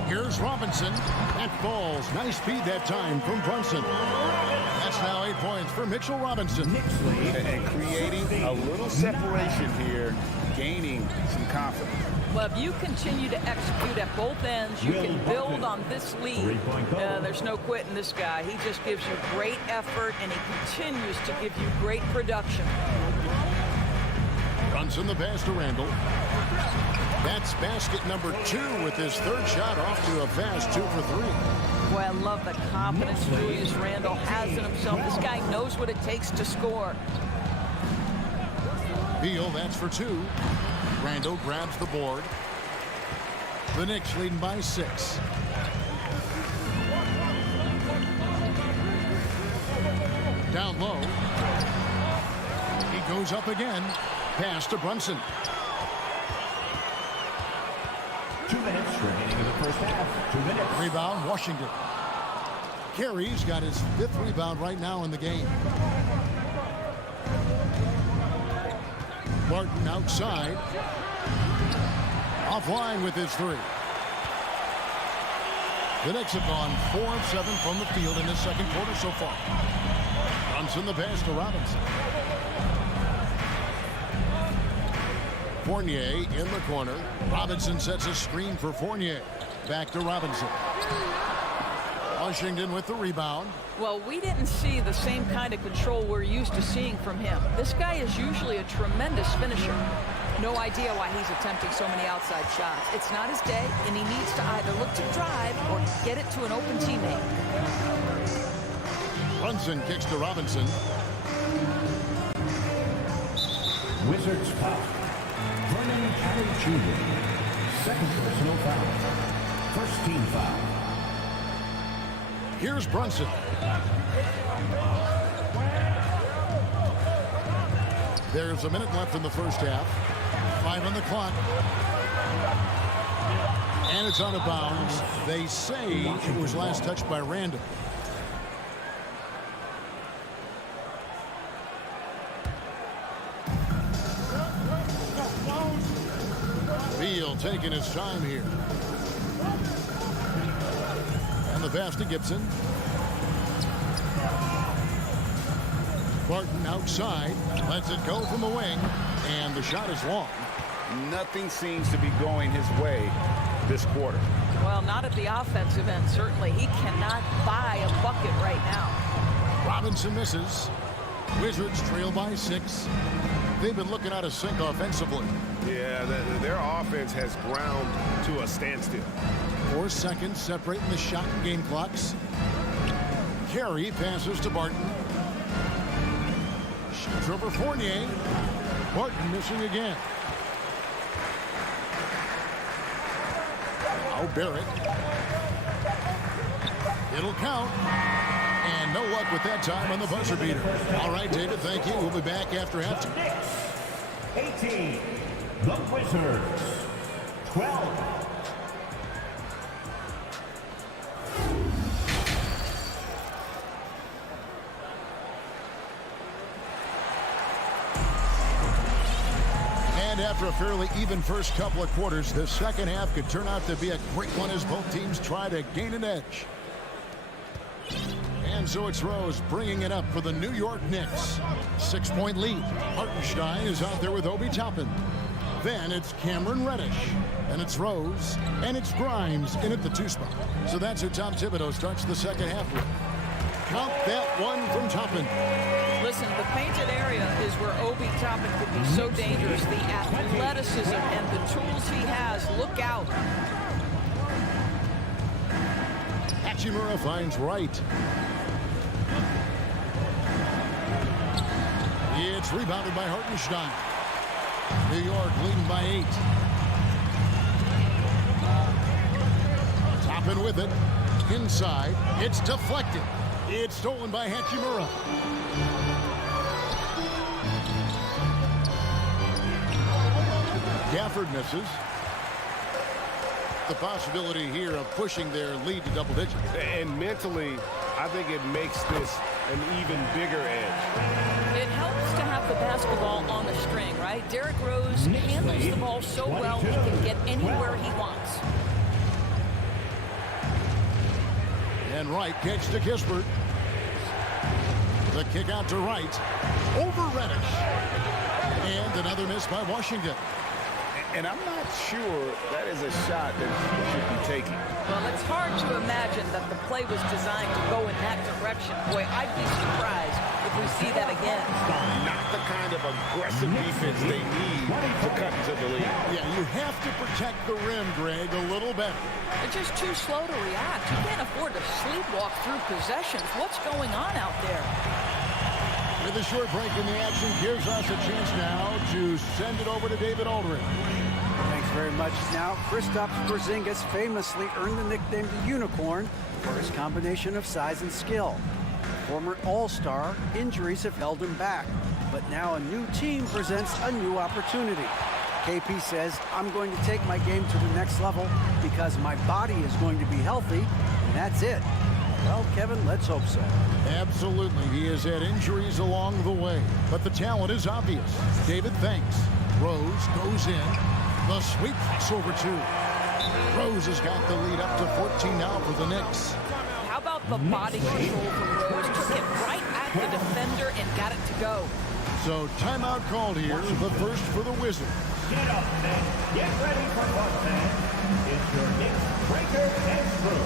Here's Robinson. That falls. Nice speed that time from Brunson. That's now 8 points for Mitchell Robinson. And creating a little separation here, gaining some confidence. Well, if you continue to execute at both ends, you can build on this lead. There's no quitting this guy. He just gives you great effort, and he continues to give you great production. Runs in the pass to Randall. That's basket number 2 with his 3rd shot off to a fast 2 for 3. Boy, I love the confidence Julius Randle has in himself. This guy knows what it takes to score. Beal, that's for 2. Randall grabs the board. The Knicks leading by 6. Down low. He goes up again. Pass to Brunson. 2 minutes remaining in the first half. 2 minutes. Rebound, Washington. Carey's got his 5th rebound right now in the game. Martin outside. Offline with his 3. The Knicks have gone 4 of 7 from the field in the second quarter so far. Runs in the pass to Robinson. Fournier in the corner. Robinson sets a screen for Fournier. Back to Robinson. Washington with the rebound. Well, we didn't see the same kind of control we're used to seeing from him. This guy is usually a tremendous finisher. No idea why he's attempting so many outside shots. It's not his day, and he needs to either look to drive or get it to an open teammate. Brunson kicks to Robinson. Wizards foul. Vernon Carey Jr. Second personal foul. First team foul. Here's Brunson. There's a minute left in the first half. 5 on the clock. And it's out of bounds. They say it was last touched by Randall. Beal taking his time here. And the pass to Gibson. Barton outside, lets it go from the wing, and the shot is long. Nothing seems to be going his way this quarter. Well, not at the offensive end, certainly. He cannot buy a bucket right now. Robinson misses. Wizards trail by 6. They've been looking out of sync offensively. Yeah, their offense has ground to a standstill. 4 seconds separating the shot and game clocks. Carey passes to Barton. Shoots over Fournier. Barton missing again. Now Barrett. It'll count. And no luck with that time on the buzzer beater. All right, David, thank you. We'll be back after halftime. Knicks, 18. The Wizards, 12. And after a fairly even first couple of quarters, the second half could turn out to be a great one as both teams try to gain an edge. And so it's Rose bringing it up for the New York Knicks. 6-point lead. Hartenstein is out there with Obi Toppin. Then it's Cameron Reddish. And it's Rose. And it's Grimes in at the 2 spot. So that's who Tom Thibodeau starts the second half with. Count that one from Toppin. Listen, the painted area is where Obi Toppin could be so dangerous. The athleticism and the tools he has. Look out. Hachimura finds Wright. It's rebounded by Hartenstein. New York leading by 8. Toppin with it. Inside. It's deflected. It's stolen by Hachimura. Gafford misses. The possibility here of pushing their lead to double digits. And mentally, I think it makes this an even bigger edge. It helps to have the basketball on a string, right? Derrick Rose handles the ball so well he can get anywhere he wants. And Wright kicks to Kispert. The kick out to Wright. Over Reddish. And another miss by Washington. And I'm not sure that is a shot that he should be taking. Well, it's hard to imagine that the play was designed to go in that direction. Boy, I'd be surprised if we see that again. Not the kind of aggressive defense they need to cut into the lead. Yeah, you have to protect the rim, Greg, a little better. They're just too slow to react. You can't afford to sleepwalk through possessions. What's going on out there? With a short break in the action, gives us a chance now to send it over to David Aldridge. Thanks very much. Now, Kristaps Porzingis famously earned the nickname the Unicorn for his combination of size and skill. Former All-Star, injuries have held him back, but now a new team presents a new opportunity. KP says, I'm going to take my game to the next level because my body is going to be healthy, and that's it. Well, Kevin, let's hope so. Absolutely. He has had injuries along the way, but the talent is obvious. David thanks. Rose goes in. The sweep pass over 2. Rose has got the lead up to 14 now for the Knicks. How about the body control from Rose? Took it right at the defender and got it to go. So timeout called here, the first for the Wizards. Get up and get ready for one man. It's your Knicks breaker dance crew.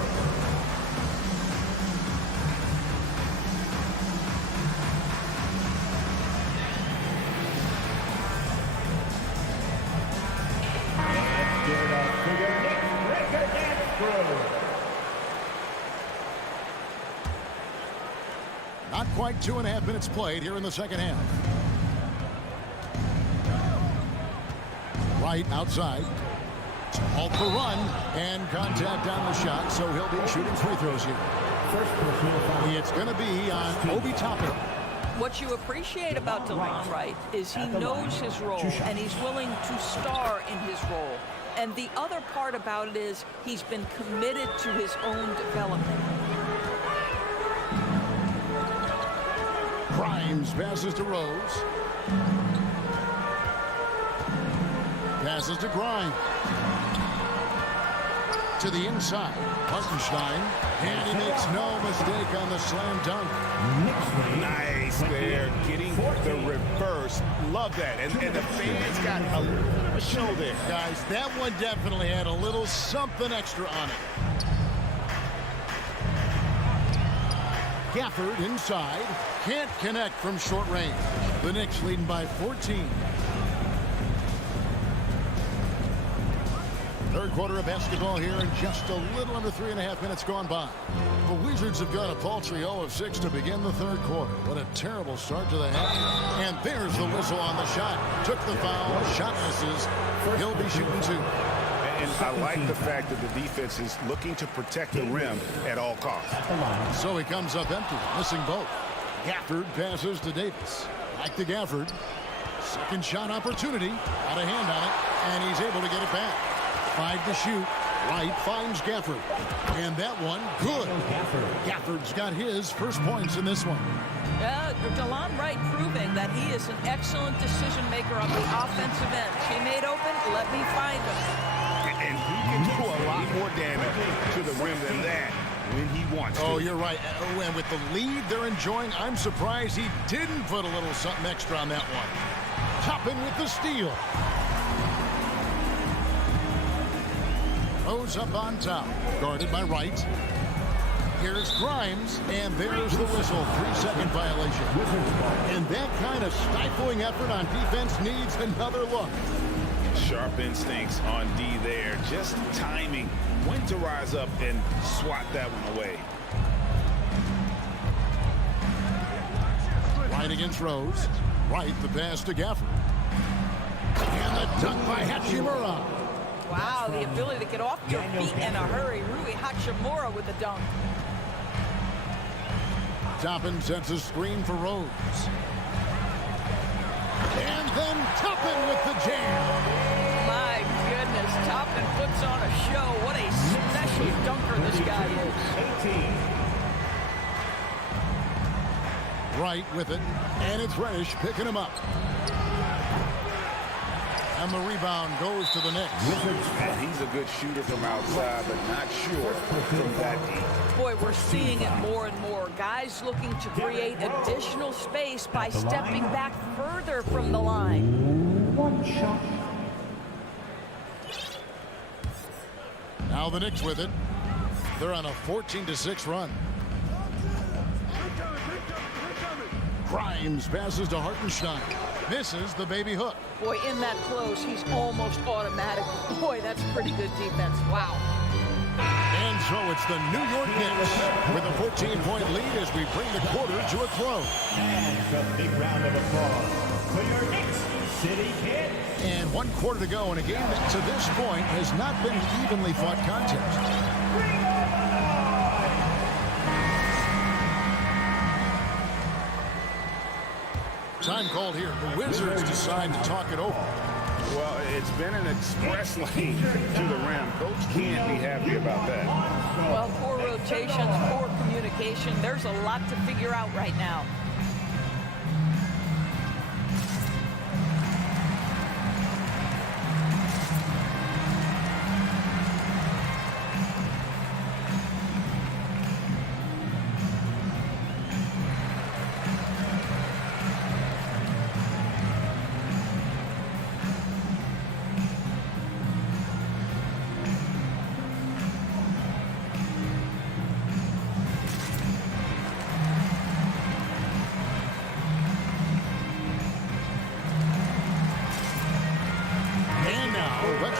Give it up to your Knicks breaker dance crew. Not quite 2.5 minutes played here in the second half. Right outside. Halt the run and contact on the shot, so he'll be shooting free throws here. It's going to be on Obi Toppin. What you appreciate about DeLon Wright is he knows his role and he's willing to star in his role. And the other part about it is he's been committed to his own development. Grimes passes to Rose. Passes to Grimes. To the inside. Hartenstein. And he makes no mistake on the slam dunk. Nice there, getting the reverse. Love that. And the fans got a little show there. Guys, that one definitely had a little something extra on it. Gafford inside. Can't connect from short range. The Knicks leading by 14. Third quarter of basketball here and just a little under 3.5 minutes gone by. The Wizards have got a paltry 0 of 6 to begin the third quarter. What a terrible start to the half. And there's the whistle on the shot. Took the foul. Shot misses. He'll be shooting 2. And I like the fact that the defense is looking to protect the rim at all costs. So he comes up empty, missing both. Gafford passes to Davis. Back to Gafford. Second shot opportunity. Got a hand on it, and he's able to get it back. 5 to shoot. Wright finds Gafford. And that one, good. Gafford's got his first points in this one. DeLon Wright proving that he is an excellent decision maker on the offensive end. Teammate open, let me find him. And he can do a lot more damage to the rim than that when he wants to. Oh, you're right. And with the lead they're enjoying, I'm surprised he didn't put a little something extra on that one. Toppin with the steal. Rose up on top, guarded by Wright. Here's Grimes, and there's the whistle. 3-second violation. And that kind of stifling effort on defense needs another look. Sharp instincts on D there. Just timing when to rise up and swat that one away. Wright against Rose. Wright the pass to Gafford. And the dunk by Hachimura. Wow, the ability to get off your feet in a hurry. Rui Hachimura with the dunk. Toppin sets a screen for Rose. And then Toppin with the jam. My goodness, Toppin puts on a show. What a special dunker this guy is. 18. Wright with it, and it's Reddish picking him up. And the rebound goes to the Knicks. And he's a good shooter from outside, but not sure from that deep. Boy, we're seeing it more and more. Guys looking to create additional space by stepping back further from the line. One shot. Now the Knicks with it. They're on a 14-6 run. Grimes passes to Hartenstein. Misses the baby hook. Boy, in that close, he's almost automatic. Boy, that's pretty good defense. Wow. And so it's the New York Knicks with a 14-point lead as we bring the quarter to a close. And a big round of applause for your Knicks City Kid. And 1 quarter to go in a game that to this point has not been an evenly fought contest. Time called here. The Wizards decide to talk it over. Well, it's been an express lane to the rim. Coach can't be happy about that. Well, poor rotations, poor communication. There's a lot to figure out right now.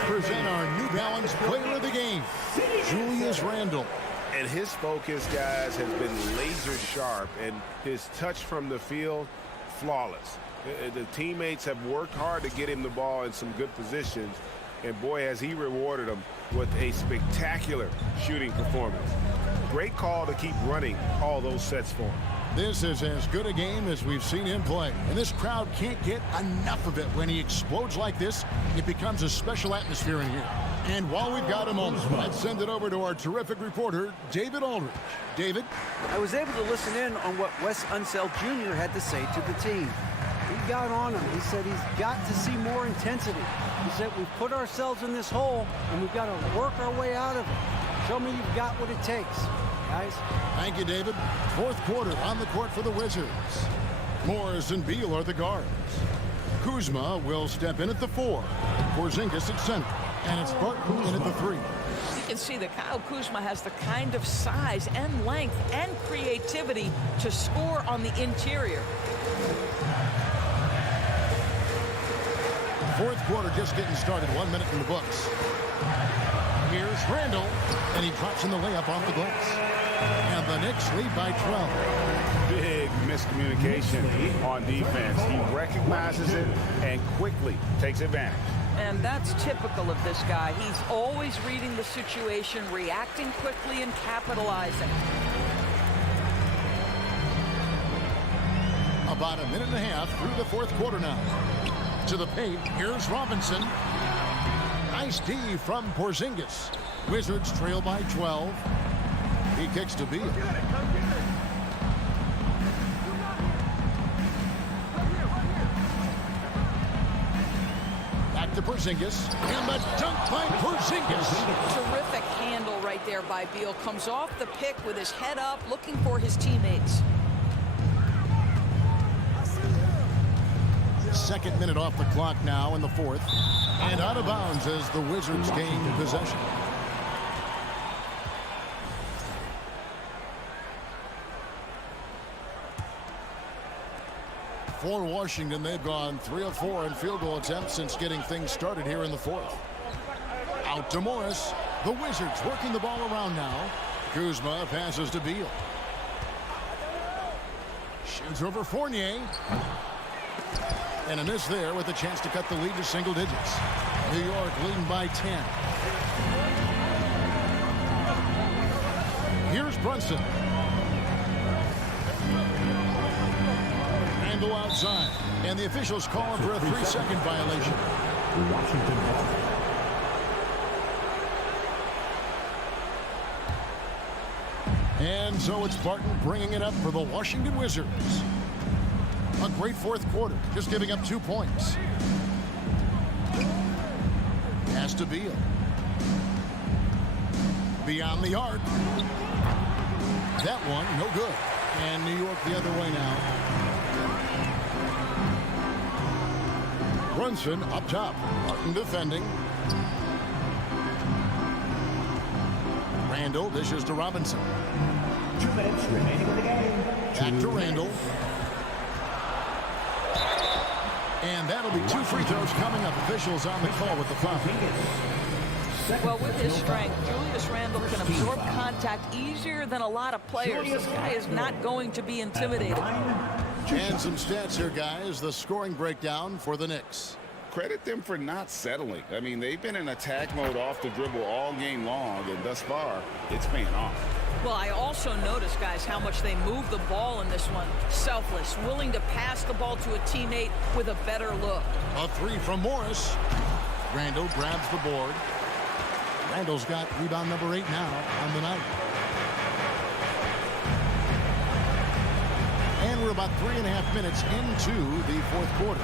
Present our New Balance player of the game, Julius Randle. And his focus, guys, has been laser sharp, and his touch from the field, flawless. The teammates have worked hard to get him the ball in some good positions, and boy, has he rewarded them with a spectacular shooting performance. Great call to keep running all those sets for him. This is as good a game as we've seen him play. And this crowd can't get enough of it. When he explodes like this, it becomes a special atmosphere in here. And while we've got a moment, let's send it over to our terrific reporter, David Aldridge. David? I was able to listen in on what Wes Unseld Jr. had to say to the team. He got on him. He said he's got to see more intensity. He said we've put ourselves in this hole, and we've got to work our way out of it. Show me you've got what it takes. Guys. Thank you, David. 4th quarter on the court for the Wizards. Morris and Beal are the guards. Kuzma will step in at the 4. Porzingis at center. And it's Barton in at the 3. You can see that Kyle Kuzma has the kind of size and length and creativity to score on the interior. 4th quarter just getting started. 1 minute in the books. Here's Randle, and he drops in the layup off the glass. And the Knicks lead by 12. Big miscommunication on defense. He recognizes it and quickly takes advantage. And that's typical of this guy. He's always reading the situation, reacting quickly, and capitalizing. About a minute and a half through the fourth quarter now. To the paint, here's Robinson. Nice D from Porzingis. Wizards trail by 12. He kicks to Beal. Back to Porzingis. And the dunk by Porzingis. Terrific handle right there by Beal. Comes off the pick with his head up, looking for his teammates. Second minute off the clock now in the fourth. And out of bounds as the Wizards gain possession. For Washington, they've gone 3 of 4 in field goal attempts since getting things started here in the fourth. Out to Morris. The Wizards working the ball around now. Kuzma passes to Beal. Shoots over Fournier. And a miss there with a chance to cut the lead to single digits. New York leading by 10. Here's Brunson. Randle outside. And the officials call him for a 3-second violation. And so it's Barton bringing it up for the Washington Wizards. A great fourth quarter, just giving up 2 points. Pass to Beal. Beyond the arc. That one, no good. And New York the other way now. Brunson up top. Martin defending. Randle dishes to Robinson. 2 minutes remaining in the game. Back to Randle. And that'll be 2 free throws coming up. Officials on the call with the foul. Well, with his strength, Julius Randle can absorb contact easier than a lot of players. This guy is not going to be intimidated. And some stats here, guys. The scoring breakdown for the Knicks. Credit them for not settling. I mean, they've been in attack mode off the dribble all game long, and thus far, it's paying off. Well, I also noticed, guys, how much they move the ball in this one. Selfless, willing to pass the ball to a teammate with a better look. A 3 from Morris. Randle grabs the board. Randle's got rebound number 8 now on the night. And we're about 3.5 minutes into the fourth quarter.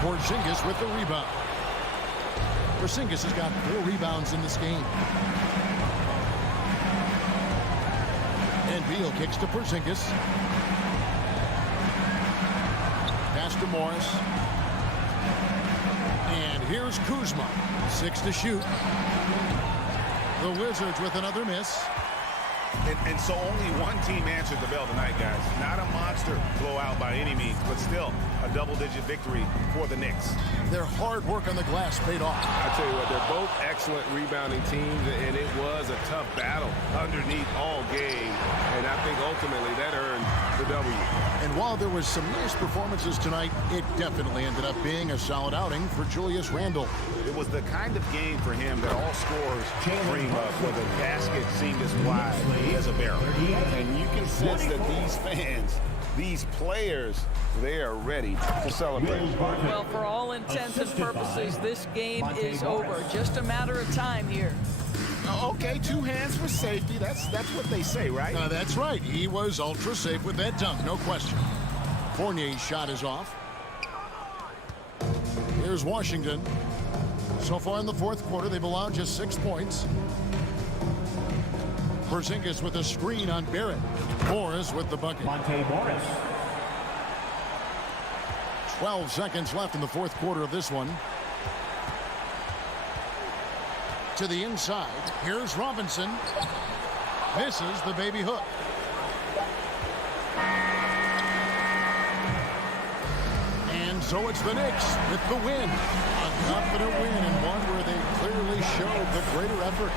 Porzingis with the rebound. Porzingis has got 4 rebounds in this game. And Beal kicks to Porzingis. Pass to Morris. And here's Kuzma. 6 to shoot. The Wizards with another miss. And so only one team answered the bell tonight, guys. Not a monster blowout by any means, but still a double-digit victory for the Knicks. Their hard work on the glass paid off. I tell you what, they're both excellent rebounding teams, and it was a tough battle underneath all game. And I think ultimately that earned the W. And while there was some nice performances tonight, it definitely ended up being a solid outing for Julius Randle. It was the kind of game for him that all scorers dream of, where the basket seemed as wide as a barrel. And you can sense that these fans, these players, they are ready to celebrate. Well, for all intents and purposes, this game is over. Just a matter of time here. Okay, 2 hands for safety. That's what they say, right? That's right. He was ultra safe with that dunk, no question. Fournier's shot is off. Here's Washington. So far in the fourth quarter, they've allowed just 6 points. Porzingis with a screen on Barrett. Morris with the bucket. Monte Morris. 12 seconds left in the fourth quarter of this one. To the inside. Here's Robinson. Misses the baby hook. And so it's the Knicks with the win. A confident win, and one where they clearly showed the greater effort.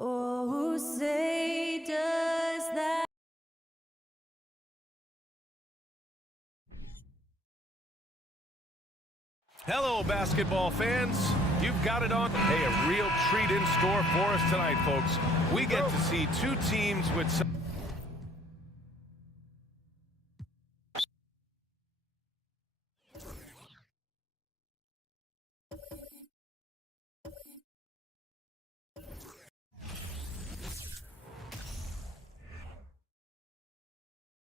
Oh, say does that. Hello, basketball fans. You've got it on. Hey, a real treat in store for us tonight, folks. We get to see two teams with some...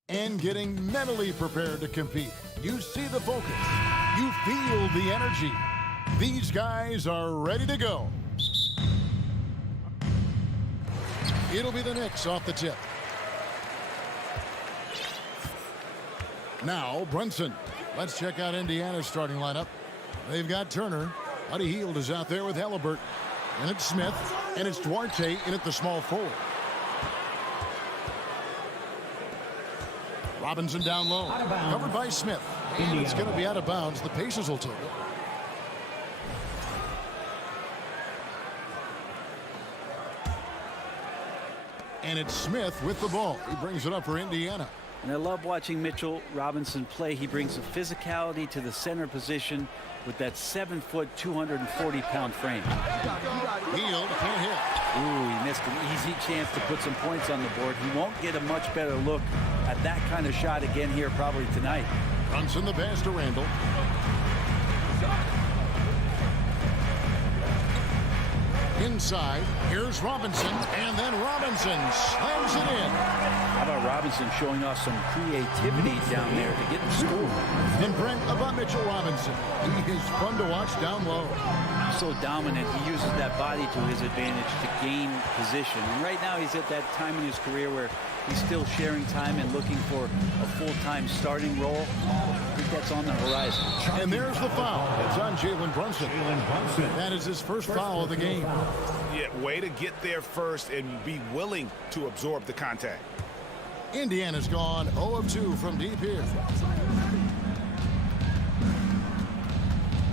And getting mentally prepared to compete. You see the focus. You feel the energy. These guys are ready to go. It'll be the Knicks off the tip. Now, Brunson. Let's check out Indiana's starting lineup. They've got Turner. Buddy Hield is out there with Halliburton. And it's Smith. And it's Duarte in at the small forward. Robinson down low. Covered by Smith. And it's going to be out of bounds. The Pacers will take it. And it's Smith with the ball. He brings it up for Indiana. And I love watching Mitchell Robinson play. He brings a physicality to the center position with that 7-foot, 240-pound frame. Hield can't hit. Ooh, he missed an easy chance to put some points on the board. He won't get a much better look at that kind of shot again here probably tonight. Brunson the pass to Randall. Inside, here's Robinson, and then Robinson slams it in. How about Robinson showing off some creativity down there to get the score? And Brent, about Mitchell Robinson. He is fun to watch down low. So dominant, he uses that body to his advantage to gain position. And right now he's at that time in his career where he's still sharing time and looking for a full-time starting role. I think that's on the horizon. And there's the foul. It's on Jalen Brunson. That is his first foul of the game. Yeah, way to get there first and be willing to absorb the contact. Indiana's gone 0 of 2 from deep here.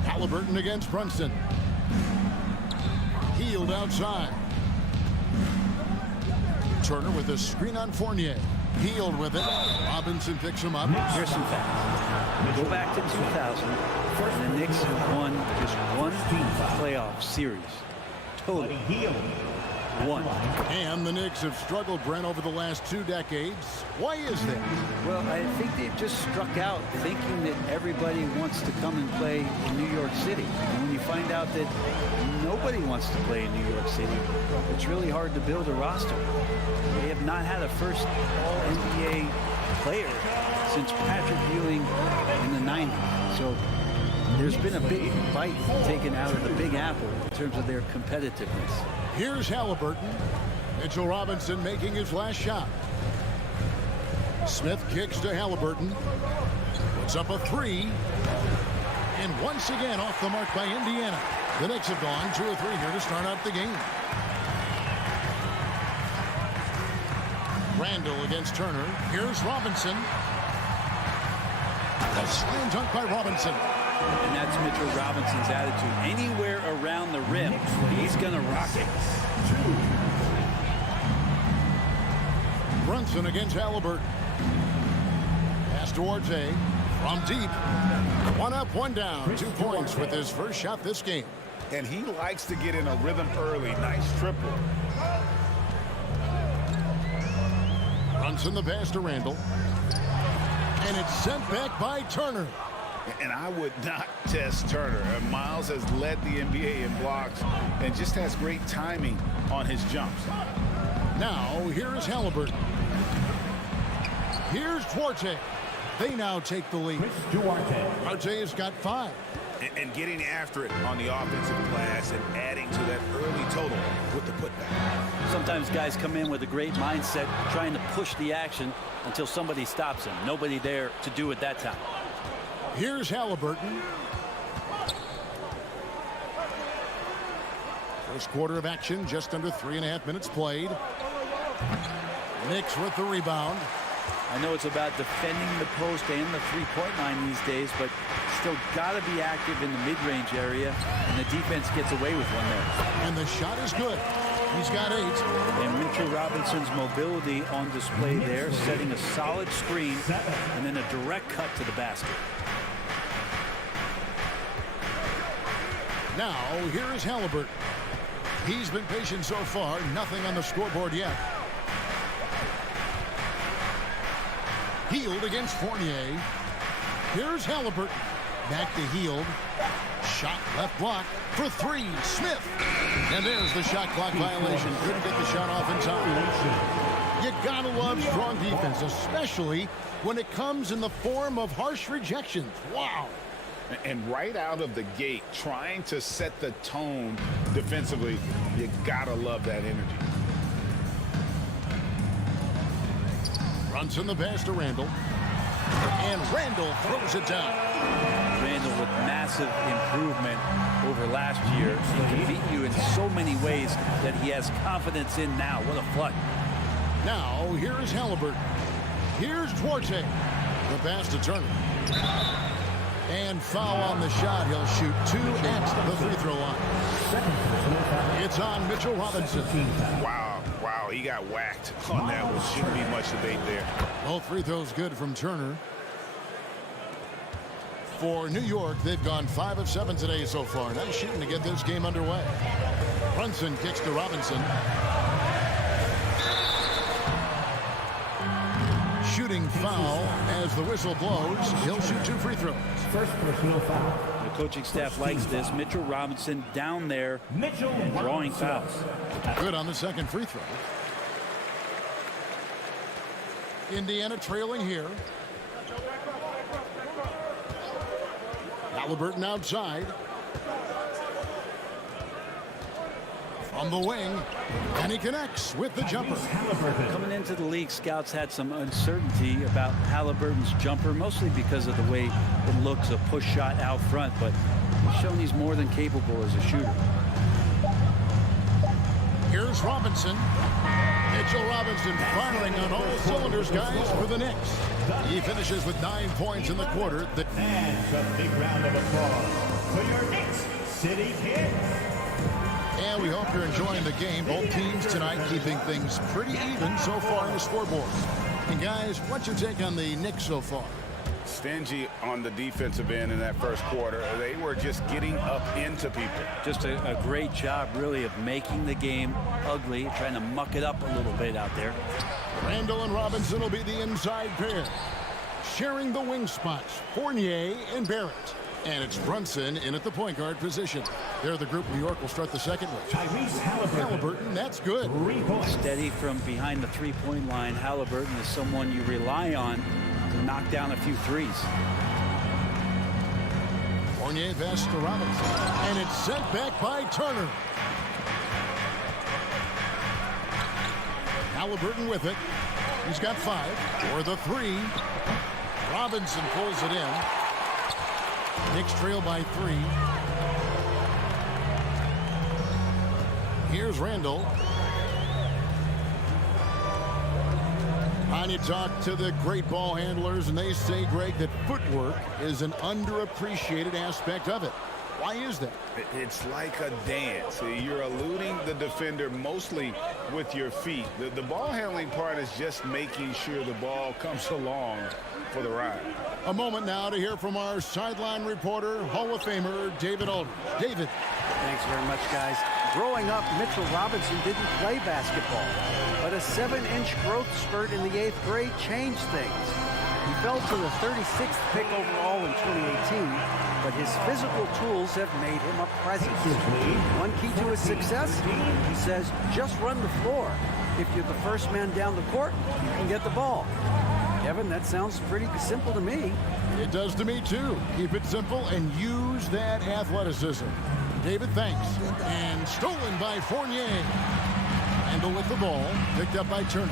Halliburton against Brunson. Healed outside. Turner with a screen on Fournier. Healed with it. Robinson picks him up. Here's some facts. Go back to 2000, and the Knicks have won just one playoff series. Total. One. And the Knicks have struggled, Brent, over the last 2 decades. Why is that? Well, I think they've just struck out thinking that everybody wants to come and play in New York City. And when you find out that nobody wants to play in New York City, it's really hard to build a roster. They have not had a first All-NBA player since Patrick Ewing in the 90s. So there's been a big bite taken out of the Big Apple in terms of their competitiveness. Here's Halliburton. Mitchell Robinson making his last shot. Smith kicks to Halliburton. Puts up a 3. And once again off the mark by Indiana. The Knicks have gone 2 of 3 here to start out the game. Randall against Turner. Here's Robinson. A slam dunk by Robinson. And that's Mitchell Robinson's attitude. Anywhere around the rim, he's going to rock it. Brunson against Halliburton. Pass to Orte. From deep. 1 up, 1 down. 2 points with his first shot this game. And he likes to get in a rhythm early. Nice triple. Brunson the pass to Randall. And it's sent back by Turner. And I would not test Turner. Miles has led the NBA in blocks and just has great timing on his jumps. Now, here is Halliburton. Here's Duarte. They now take the lead. Duarte has got 5. And getting after it on the offensive glass and adding to that early total with the putback. Sometimes guys come in with a great mindset, trying to push the action until somebody stops him. Nobody there to do it that time. Here's Halliburton. First quarter of action, just under 3.5 minutes played. Knicks with the rebound. I know it's about defending the post and the three-point line these days, but still got to be active in the mid-range area, and the defense gets away with one there. And the shot is good. He's got 8. And Mitchell Robinson's mobility on display there, setting a solid screen and then a direct cut to the basket. Now, here is Halliburton. He's been patient so far. Nothing on the scoreboard yet. Healed against Fournier. Here's Halliburton. Back to Healed. Shot left block for 3. Smith. And there's the shot clock violation. Couldn't get the shot off in time. You gotta love strong defense, especially when it comes in the form of harsh rejections. Wow. And right out of the gate, trying to set the tone defensively, you gotta love that energy. Brunson the pass to Randall. And Randall throws it down. Randall with massive improvement over last year. He can beat you in so many ways that he has confidence in now. What a flood. Now, here's Halliburton. Here's Duarte. The pass to Turner. And foul on the shot. He'll shoot 2 at the free throw line. It's on Mitchell Robinson. Wow, he got whacked on that one. Shouldn't be much debate there. Both free throws good from Turner. For New York, they've gone 5 of 7 today so far. Nice shooting to get this game underway. Brunson kicks to Robinson. Shooting foul as the whistle blows. He'll shoot 2 free throws. First personal foul. The coaching staff likes this. Mitchell Robinson down there drawing fouls. Good on the second free throw. Indiana trailing here. Halliburton outside. From the wing. And he connects with the jumper. Coming into the league, scouts had some uncertainty about Halliburton's jumper, mostly because of the way it looks, a push shot out front, but he's shown he's more than capable as a shooter. Here's Robinson. Mitchell Robinson firing on all cylinders, guys, for the Knicks. He finishes with 9 points in the quarter. And a big round of applause for your Knicks City Kid. And we hope you're enjoying the game. Both teams tonight keeping things pretty even so far in the scoreboard. And guys, what's your take on the Knicks so far? Stingy on the defensive end in that first quarter. They were just getting up into people. Just a great job, really, of making the game ugly, trying to muck it up a little bit out there. Randall and Robinson will be the inside pair. Sharing the wing spots, Fournier and Barrett. And it's Brunson in at the point guard position. They're the group New York will start the second with. Halliburton, that's good. Steady from behind the three-point line. Halliburton is someone you rely on to knock down a few threes. Fournier pass to Robinson. And it's sent back by Turner. Halliburton with it. He's got 5 for the 3. Robinson pulls it in. Knicks trail by 3. Here's Randall. And you talk to the great ball handlers, and they say, Greg, that footwork is an underappreciated aspect of it. Why is that? It's like a dance. You're eluding the defender mostly with your feet. The ball handling part is just making sure the ball comes along for the ride. A moment now to hear from our sideline reporter, Hall of Famer David Aldridge. David. Thanks very much, guys. Growing up, Mitchell Robinson didn't play basketball, but a 7-inch growth spurt in the 8th grade changed things. He fell to the 36th pick overall in 2018, but his physical tools have made him a presence. One key to his success, he says, just run the floor. If you're the first man down the court, you can get the ball. Kevin, that sounds pretty simple to me. It does to me, too. Keep it simple and use that athleticism. David, thanks. And stolen by Fournier. Randall with the ball, picked up by Turner.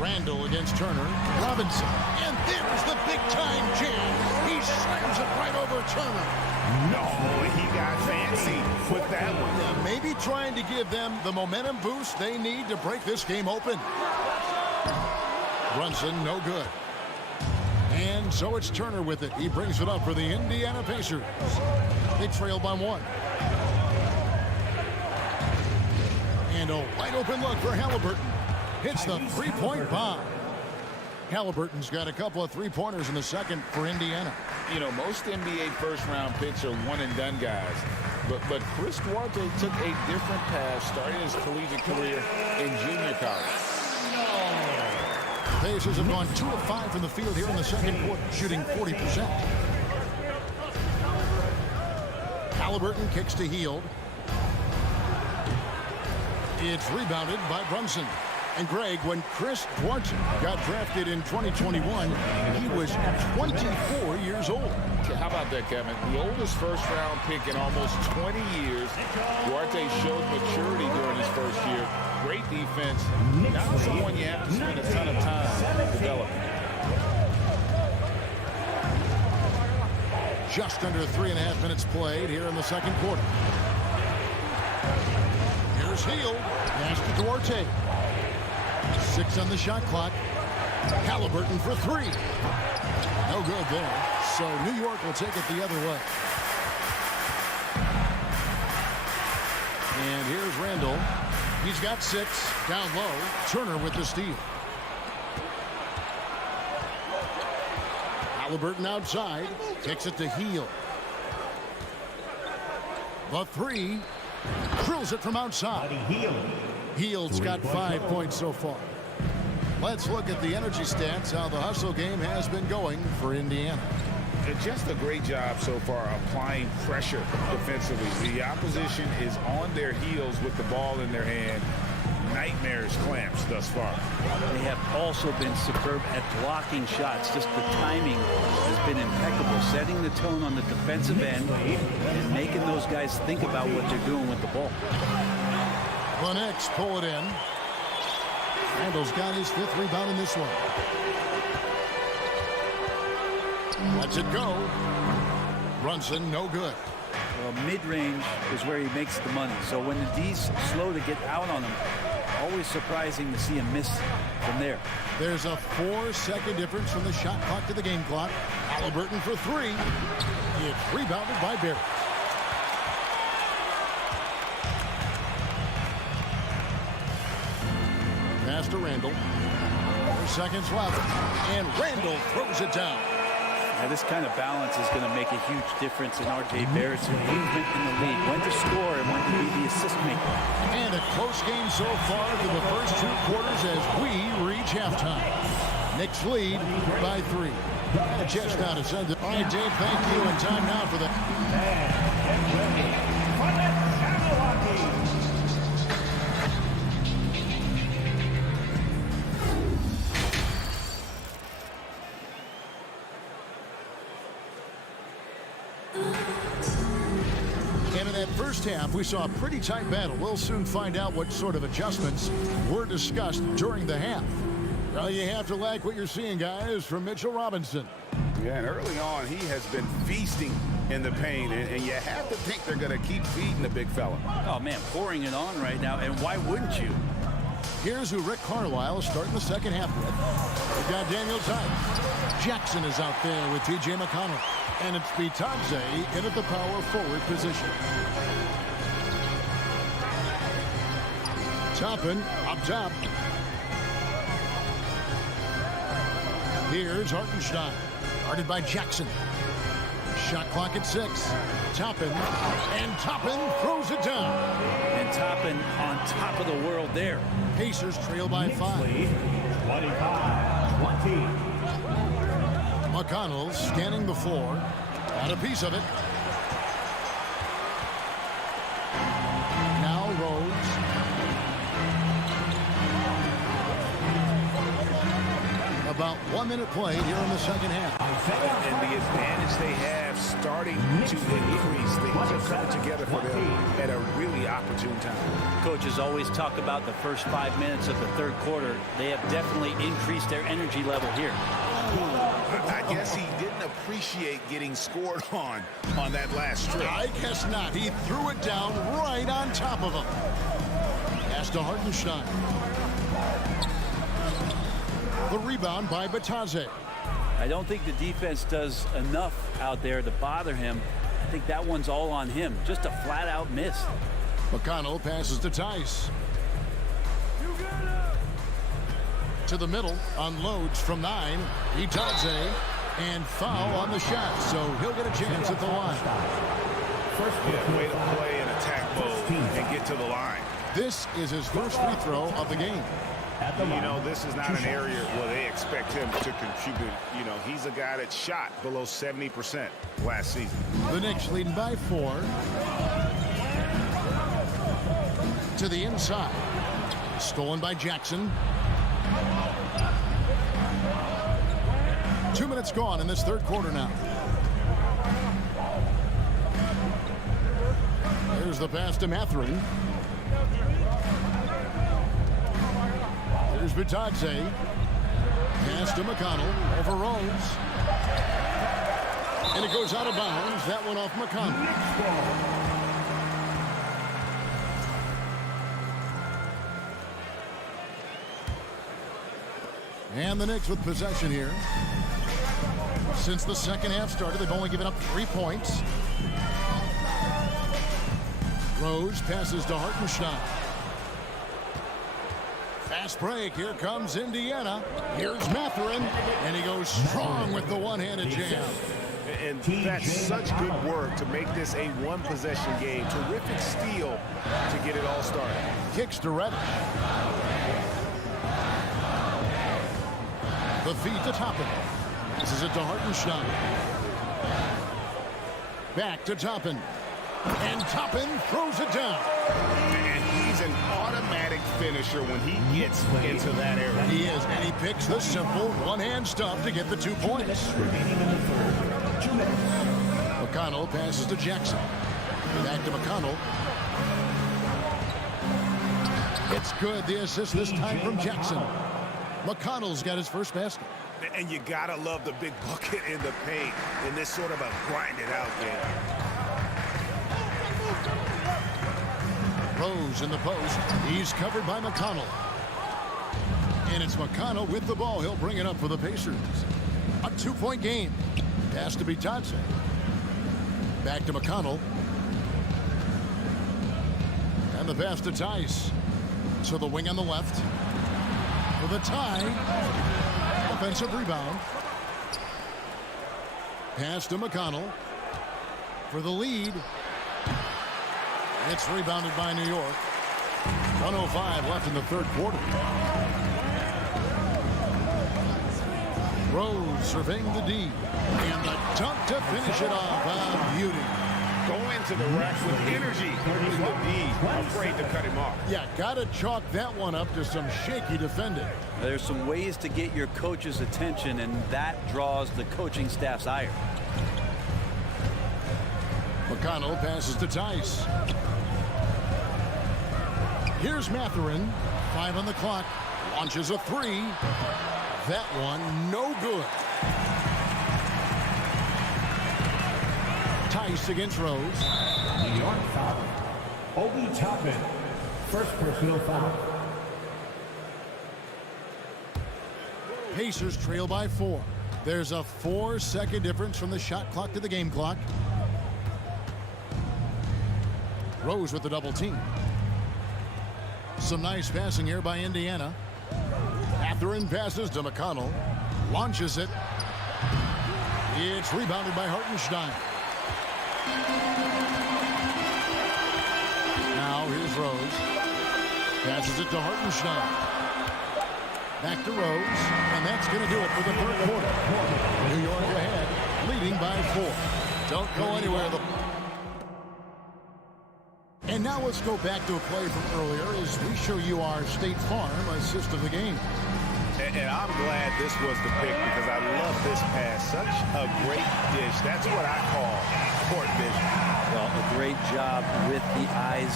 Randall against Turner. Robinson. And there's the big-time jam. He slams it right over Turner. No, he got fancy with that one. Yeah, maybe trying to give them the momentum boost they need to break this game open. Brunson, no good. And so it's Turner with it. He brings it up for the Indiana Pacers. They trail by 1. And a wide open look for Halliburton. Hits the three-point bomb. Halliburton's got a couple of three-pointers in the second for Indiana. You know, most NBA first-round picks are one-and-done guys. But Chris Duarte took a different path starting his collegiate career in junior college. Pacers have gone 2 of 5 from the field here in the second quarter, shooting 40%. Halliburton kicks to Hield. It's rebounded by Brunson. And Greg, when Chris Duarte got drafted in 2021, he was 24 years old. How about that, Kevin? The oldest first-round pick in almost 20 years. Duarte showed maturity during his first year. Great defense. Not someone you have to spend a ton of time developing. Just under 3.5 minutes played here in the second quarter. Here's Hield. Pass to Duarte. 6 on the shot clock. Halliburton for 3. No good there. So New York will take it the other way. And here's Randall. He's got 6. Down low. Turner with the steal. Halliburton outside. Kicks it to Hield. The 3. Drills it from outside. Hield's got 5 points so far. Let's look at the energy stats, how the hustle game has been going for Indiana. Just a great job so far applying pressure defensively. The opposition is on their heels with the ball in their hand. Nightmares clamps thus far. They have also been superb at blocking shots. Just the timing has been impeccable, setting the tone on the defensive end and making those guys think about what they're doing with the ball. The Knicks pull it in. Randall's got his 5th rebound in this one. Lets it go. Brunson, no good. Well, mid-range is where he makes the money. So when the D's slow to get out on him, always surprising to see him miss from there. There's a 4-second difference from the shot clock to the game clock. Halliburton for 3. It's rebounded by Barrett. Pass to Randall. 4 seconds left. And Randall throws it down. Now, this kind of balance is going to make a huge difference in R.J. Barrett's movement in the league. When to score and when to be the assist maker. And a close game so far through the first 2 quarters as we reach halftime. Knicks lead by 3. Just now to send it. All right, Dave, thank you. And time now for the... And in that first half, we saw a pretty tight battle. We'll soon find out what sort of adjustments were discussed during the half. Well, you have to like what you're seeing, guys, from Mitchell Robinson. Yeah, and early on, he has been feasting in the paint, and you have to think they're going to keep feeding the big fella. Oh, man, pouring it on right now, and why wouldn't you? Here's who Rick Carlisle is starting the second half with. We've got Daniel Tice. Jackson is out there with T.J. McConnell. And it's Bitadze in at the power forward position. Toppin up top. Here's Hartenstein. Guarded by Jackson. Shot clock at 6. Toppin. And Toppin throws it down. And Toppin on top of the world there. Pacers trail by 5. 25-20. McConnell scanning the floor. Got a piece of it. Now Rhodes. About 1 minute played here in the second half. And the advantage they have starting to increase. Things are coming together for them at a really opportune time. Coaches always talk about the first 5 minutes of the third quarter. They have definitely increased their energy level here. I guess he didn't appreciate getting scored on that last strip. I guess not. He threw it down right on top of him. Pass to Hartenstein. The rebound by Bitadze. I don't think the defense does enough out there to bother him. I think that one's all on him. Just a flat-out miss. McConnell passes to Tice. To the middle, unloads from 9. Bitadze, and foul on the shot, so he'll get a chance at the line. Yeah, way to play in attack mode and get to the line. This is his first free throw of the game. You know, this is not an area where they expect him to contribute. You know, he's a guy that shot below 70% last season. The Knicks leading by 4. To the inside. Stolen by Jackson. 2 minutes gone in this third quarter now. Here's the pass to Mathurin. Here's Bitadze. Pass to McConnell over Rhodes. And it goes out of bounds. That one off McConnell. And the Knicks with possession here. Since the second half started, they've only given up 3 points. Rose passes to Hartenstein. Fast break. Here comes Indiana. Here's Mathurin. And he goes strong with the one-handed jam. And that's such good work to make this a one-possession game. Terrific steal to get it all started. Kicks to Reddish. The feed to Toppin. This is it to Hartenstein. Back to Toppin. And Toppin throws it down. And he's an automatic finisher when he gets into that area. He is, and he picks the simple one-hand stop to get the 2 points. McConnell passes to Jackson. Back to McConnell. It's good. The assist this time from Jackson. McConnell's got his first basket. And you gotta love the big bucket in the paint in this sort of a grind-it-out game. Rose in the post. He's covered by McConnell. And it's McConnell with the ball. He'll bring it up for the Pacers. A 2-point game. Pass to Bitadze. Back to McConnell. And the pass to Tice. To the wing on the left. For the tie. Offensive rebound. Pass to McConnell. For the lead. It's rebounded by New York. 1:05 left in the third quarter. Rose surveying the D. And the dunk to finish it off. A beauty. Go into the rack with energy. He's the D, afraid to cut him off. Yeah, got to chalk that one up to some shaky defending. There's some ways to get your coach's attention, and that draws the coaching staff's ire. McConnell passes to Tice. Here's Mathurin. 5 on the clock. Launches a 3. That one, no good. Tice against Rose. New York foul. Obi Toppin. First personal foul. Pacers trail by 4. There's a 4-second difference from the shot clock to the game clock. Rose with the double team. Some nice passing here by Indiana. Mathurin passes to McConnell. Launches it. It's rebounded by Hartenstein. Now here's Rose. Passes it to Hartenstein. Back to Rose. And that's going to do it for the third quarter. New York ahead, leading by 4. Don't go anywhere. And now let's go back to a play from earlier as we show you our State Farm assist of the game. And I'm glad this was the pick because I love this pass. Such a great dish. That's what I call court vision. Well, a great job with the eyes.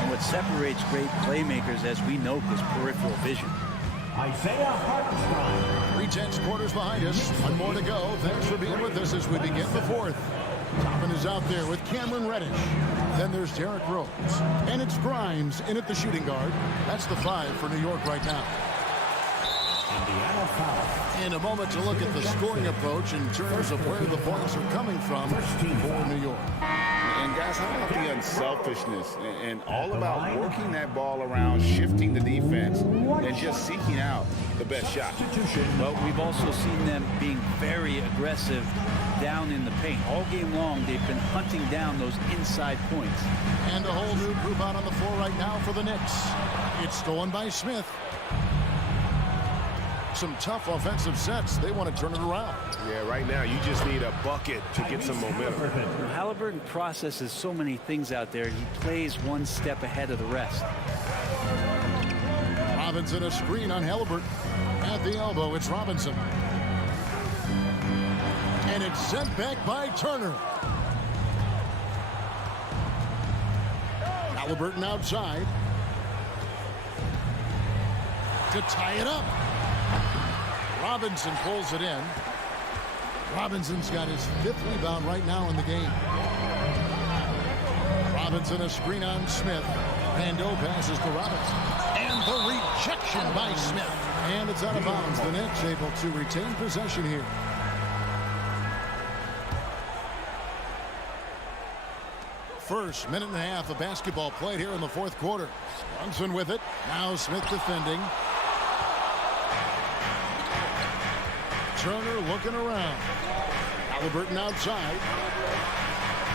And what separates great playmakers, as we note, is peripheral vision. Isaiah Hartenstein. 3/10 quarters behind us. One more to go. Thanks for being with us as we begin the fourth. Toppin is out there with Cameron Reddish. Then there's Derrick Rose. And it's Grimes in at the shooting guard. That's the 5 for New York right now. Indiana foul. In a moment to look at the scoring approach in terms of where the points are coming from for New York. And guys, how about the unselfishness and all about working that ball around, shifting the defense, and just seeking out the best shot. Well, we've also seen them being very aggressive down in the paint. All game long, they've been hunting down those inside points. And a whole new group out on the floor right now for the Knicks. It's stolen by Smith. Some tough offensive sets. They want to turn it around. Yeah, right now you just need a bucket to get some momentum. Halliburton processes so many things out there. He plays one step ahead of the rest. Robinson a screen on Halliburton. At the elbow, it's Robinson. And it's sent back by Turner. Halliburton outside. To tie it up. Robinson pulls it in. Robinson's got his 5th rebound right now in the game. Robinson a screen on Smith. Rando passes to Robinson. And the rejection by Smith. And it's out of bounds. The Knicks able to retain possession here. First minute and a half of basketball played here in the fourth quarter. Brunson with it. Now Smith defending. Turner looking around. Halliburton outside.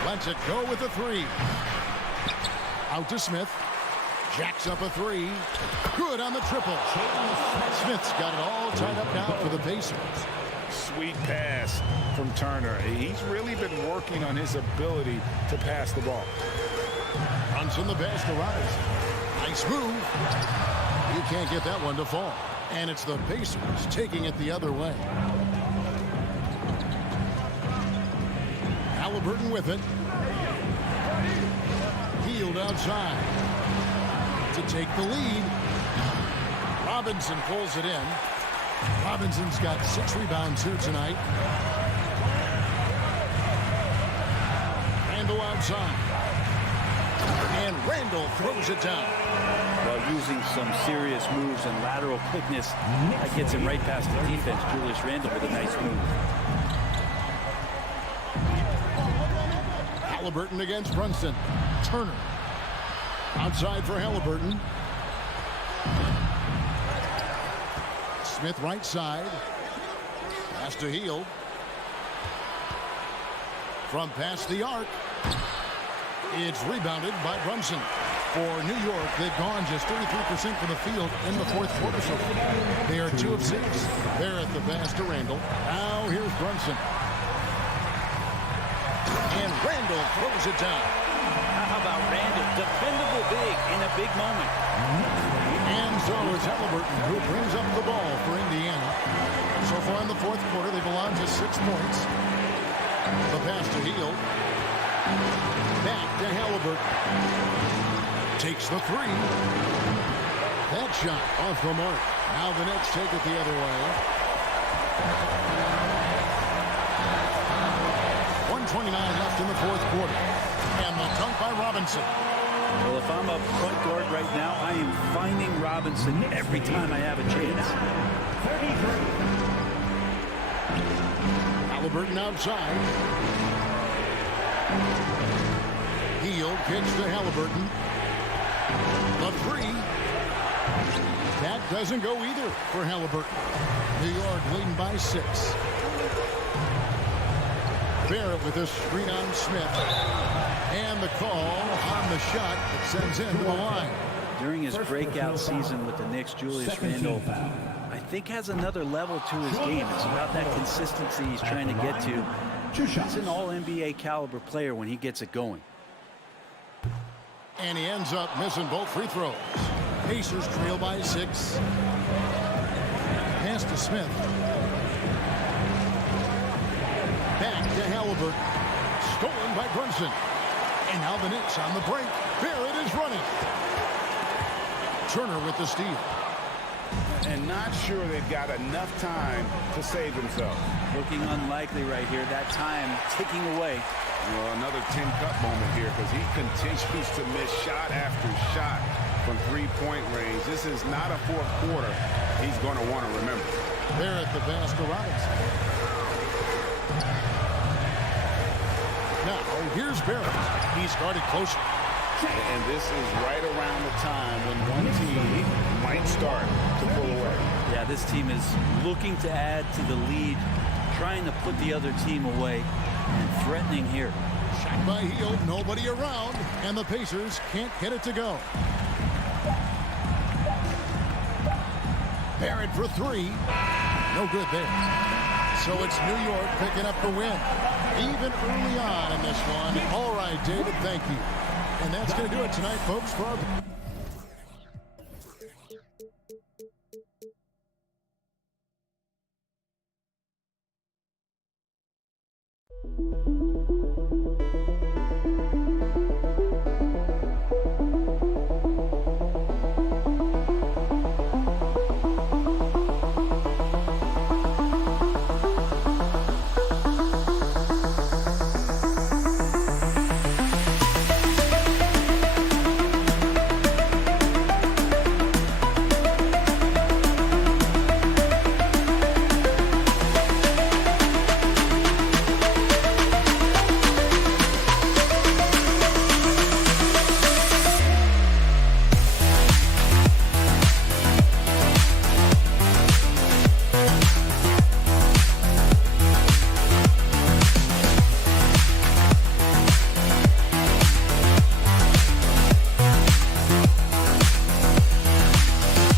Lets it go with a 3. Out to Smith. Jacks up a 3. Good on the triple. Smith's got it all tied up now for the Pacers. Sweet pass from Turner. He's really been working on his ability to pass the ball. Brunson the pass to Robinson. Nice move. You can't get that one to fall. And it's the Pacers taking it the other way. Halliburton with it. Healed outside. To take the lead. Robinson pulls it in. Robinson's got 6 rebounds here tonight. Randall outside. And Randall throws it down. While using some serious moves and lateral quickness, that gets him right past the defense. Julius Randle with a nice move. Halliburton against Brunson. Turner. Outside for Halliburton. Smith right side. Pass to Hield. From past the arc. It's rebounded by Brunson. For New York, they've gone just 33% from the field in the fourth quarter. So they are 2 of 6. They're at the pass to Randall. Now here's Brunson. And Randall throws it down. How about Randall? Dependable big in a big moment. And so it's Halliburton who brings up the ball for Indiana. So far in the fourth quarter, they belong to 6 points. The pass to Hield. Back to Halliburton. Takes the 3. That shot off the mark. Now the Knicks take it the other way. 1:29 left in the fourth quarter. And the dunk by Robinson. Well, if I'm a point guard right now, I am finding Robinson every time I have a chance. 33. Halliburton outside. Hield kicks to Halliburton. The 3. That doesn't go either for Halliburton. New York leading by 6. Barrett with a screen on Smith. And the call on the shot that sends him to the line. During his breakout season with the Knicks, Julius Randle, I think, has another level to his game. It's about that consistency he's trying to get to. He's an all-NBA caliber player when he gets it going. And he ends up missing both free throws. Pacers trail by 6. Pass to Smith. Back to Halliburton. Stolen by Brunson. And now the Knicks on the break. Barrett is running. Turner with the steal. And not sure they've got enough time to save themselves. Looking unlikely right here. That time ticking away. Well, another Tin Cup moment here because he continues to miss shot after shot from three-point range. This is not a fourth quarter he's going to want to remember. They're at the pass to Robinson. Now, here's Barrett. He's guarded closer. And this is right around the time when one team might start to pull away. Yeah, this team is looking to add to the lead, trying to put the other team away, and threatening here. Shot by Hield, nobody around, and the Pacers can't get it to go. Barrett for 3. No good there. So it's New York picking up the win. Even early on in this one. All right, David, thank you. And that's going to do it tonight, folks. For our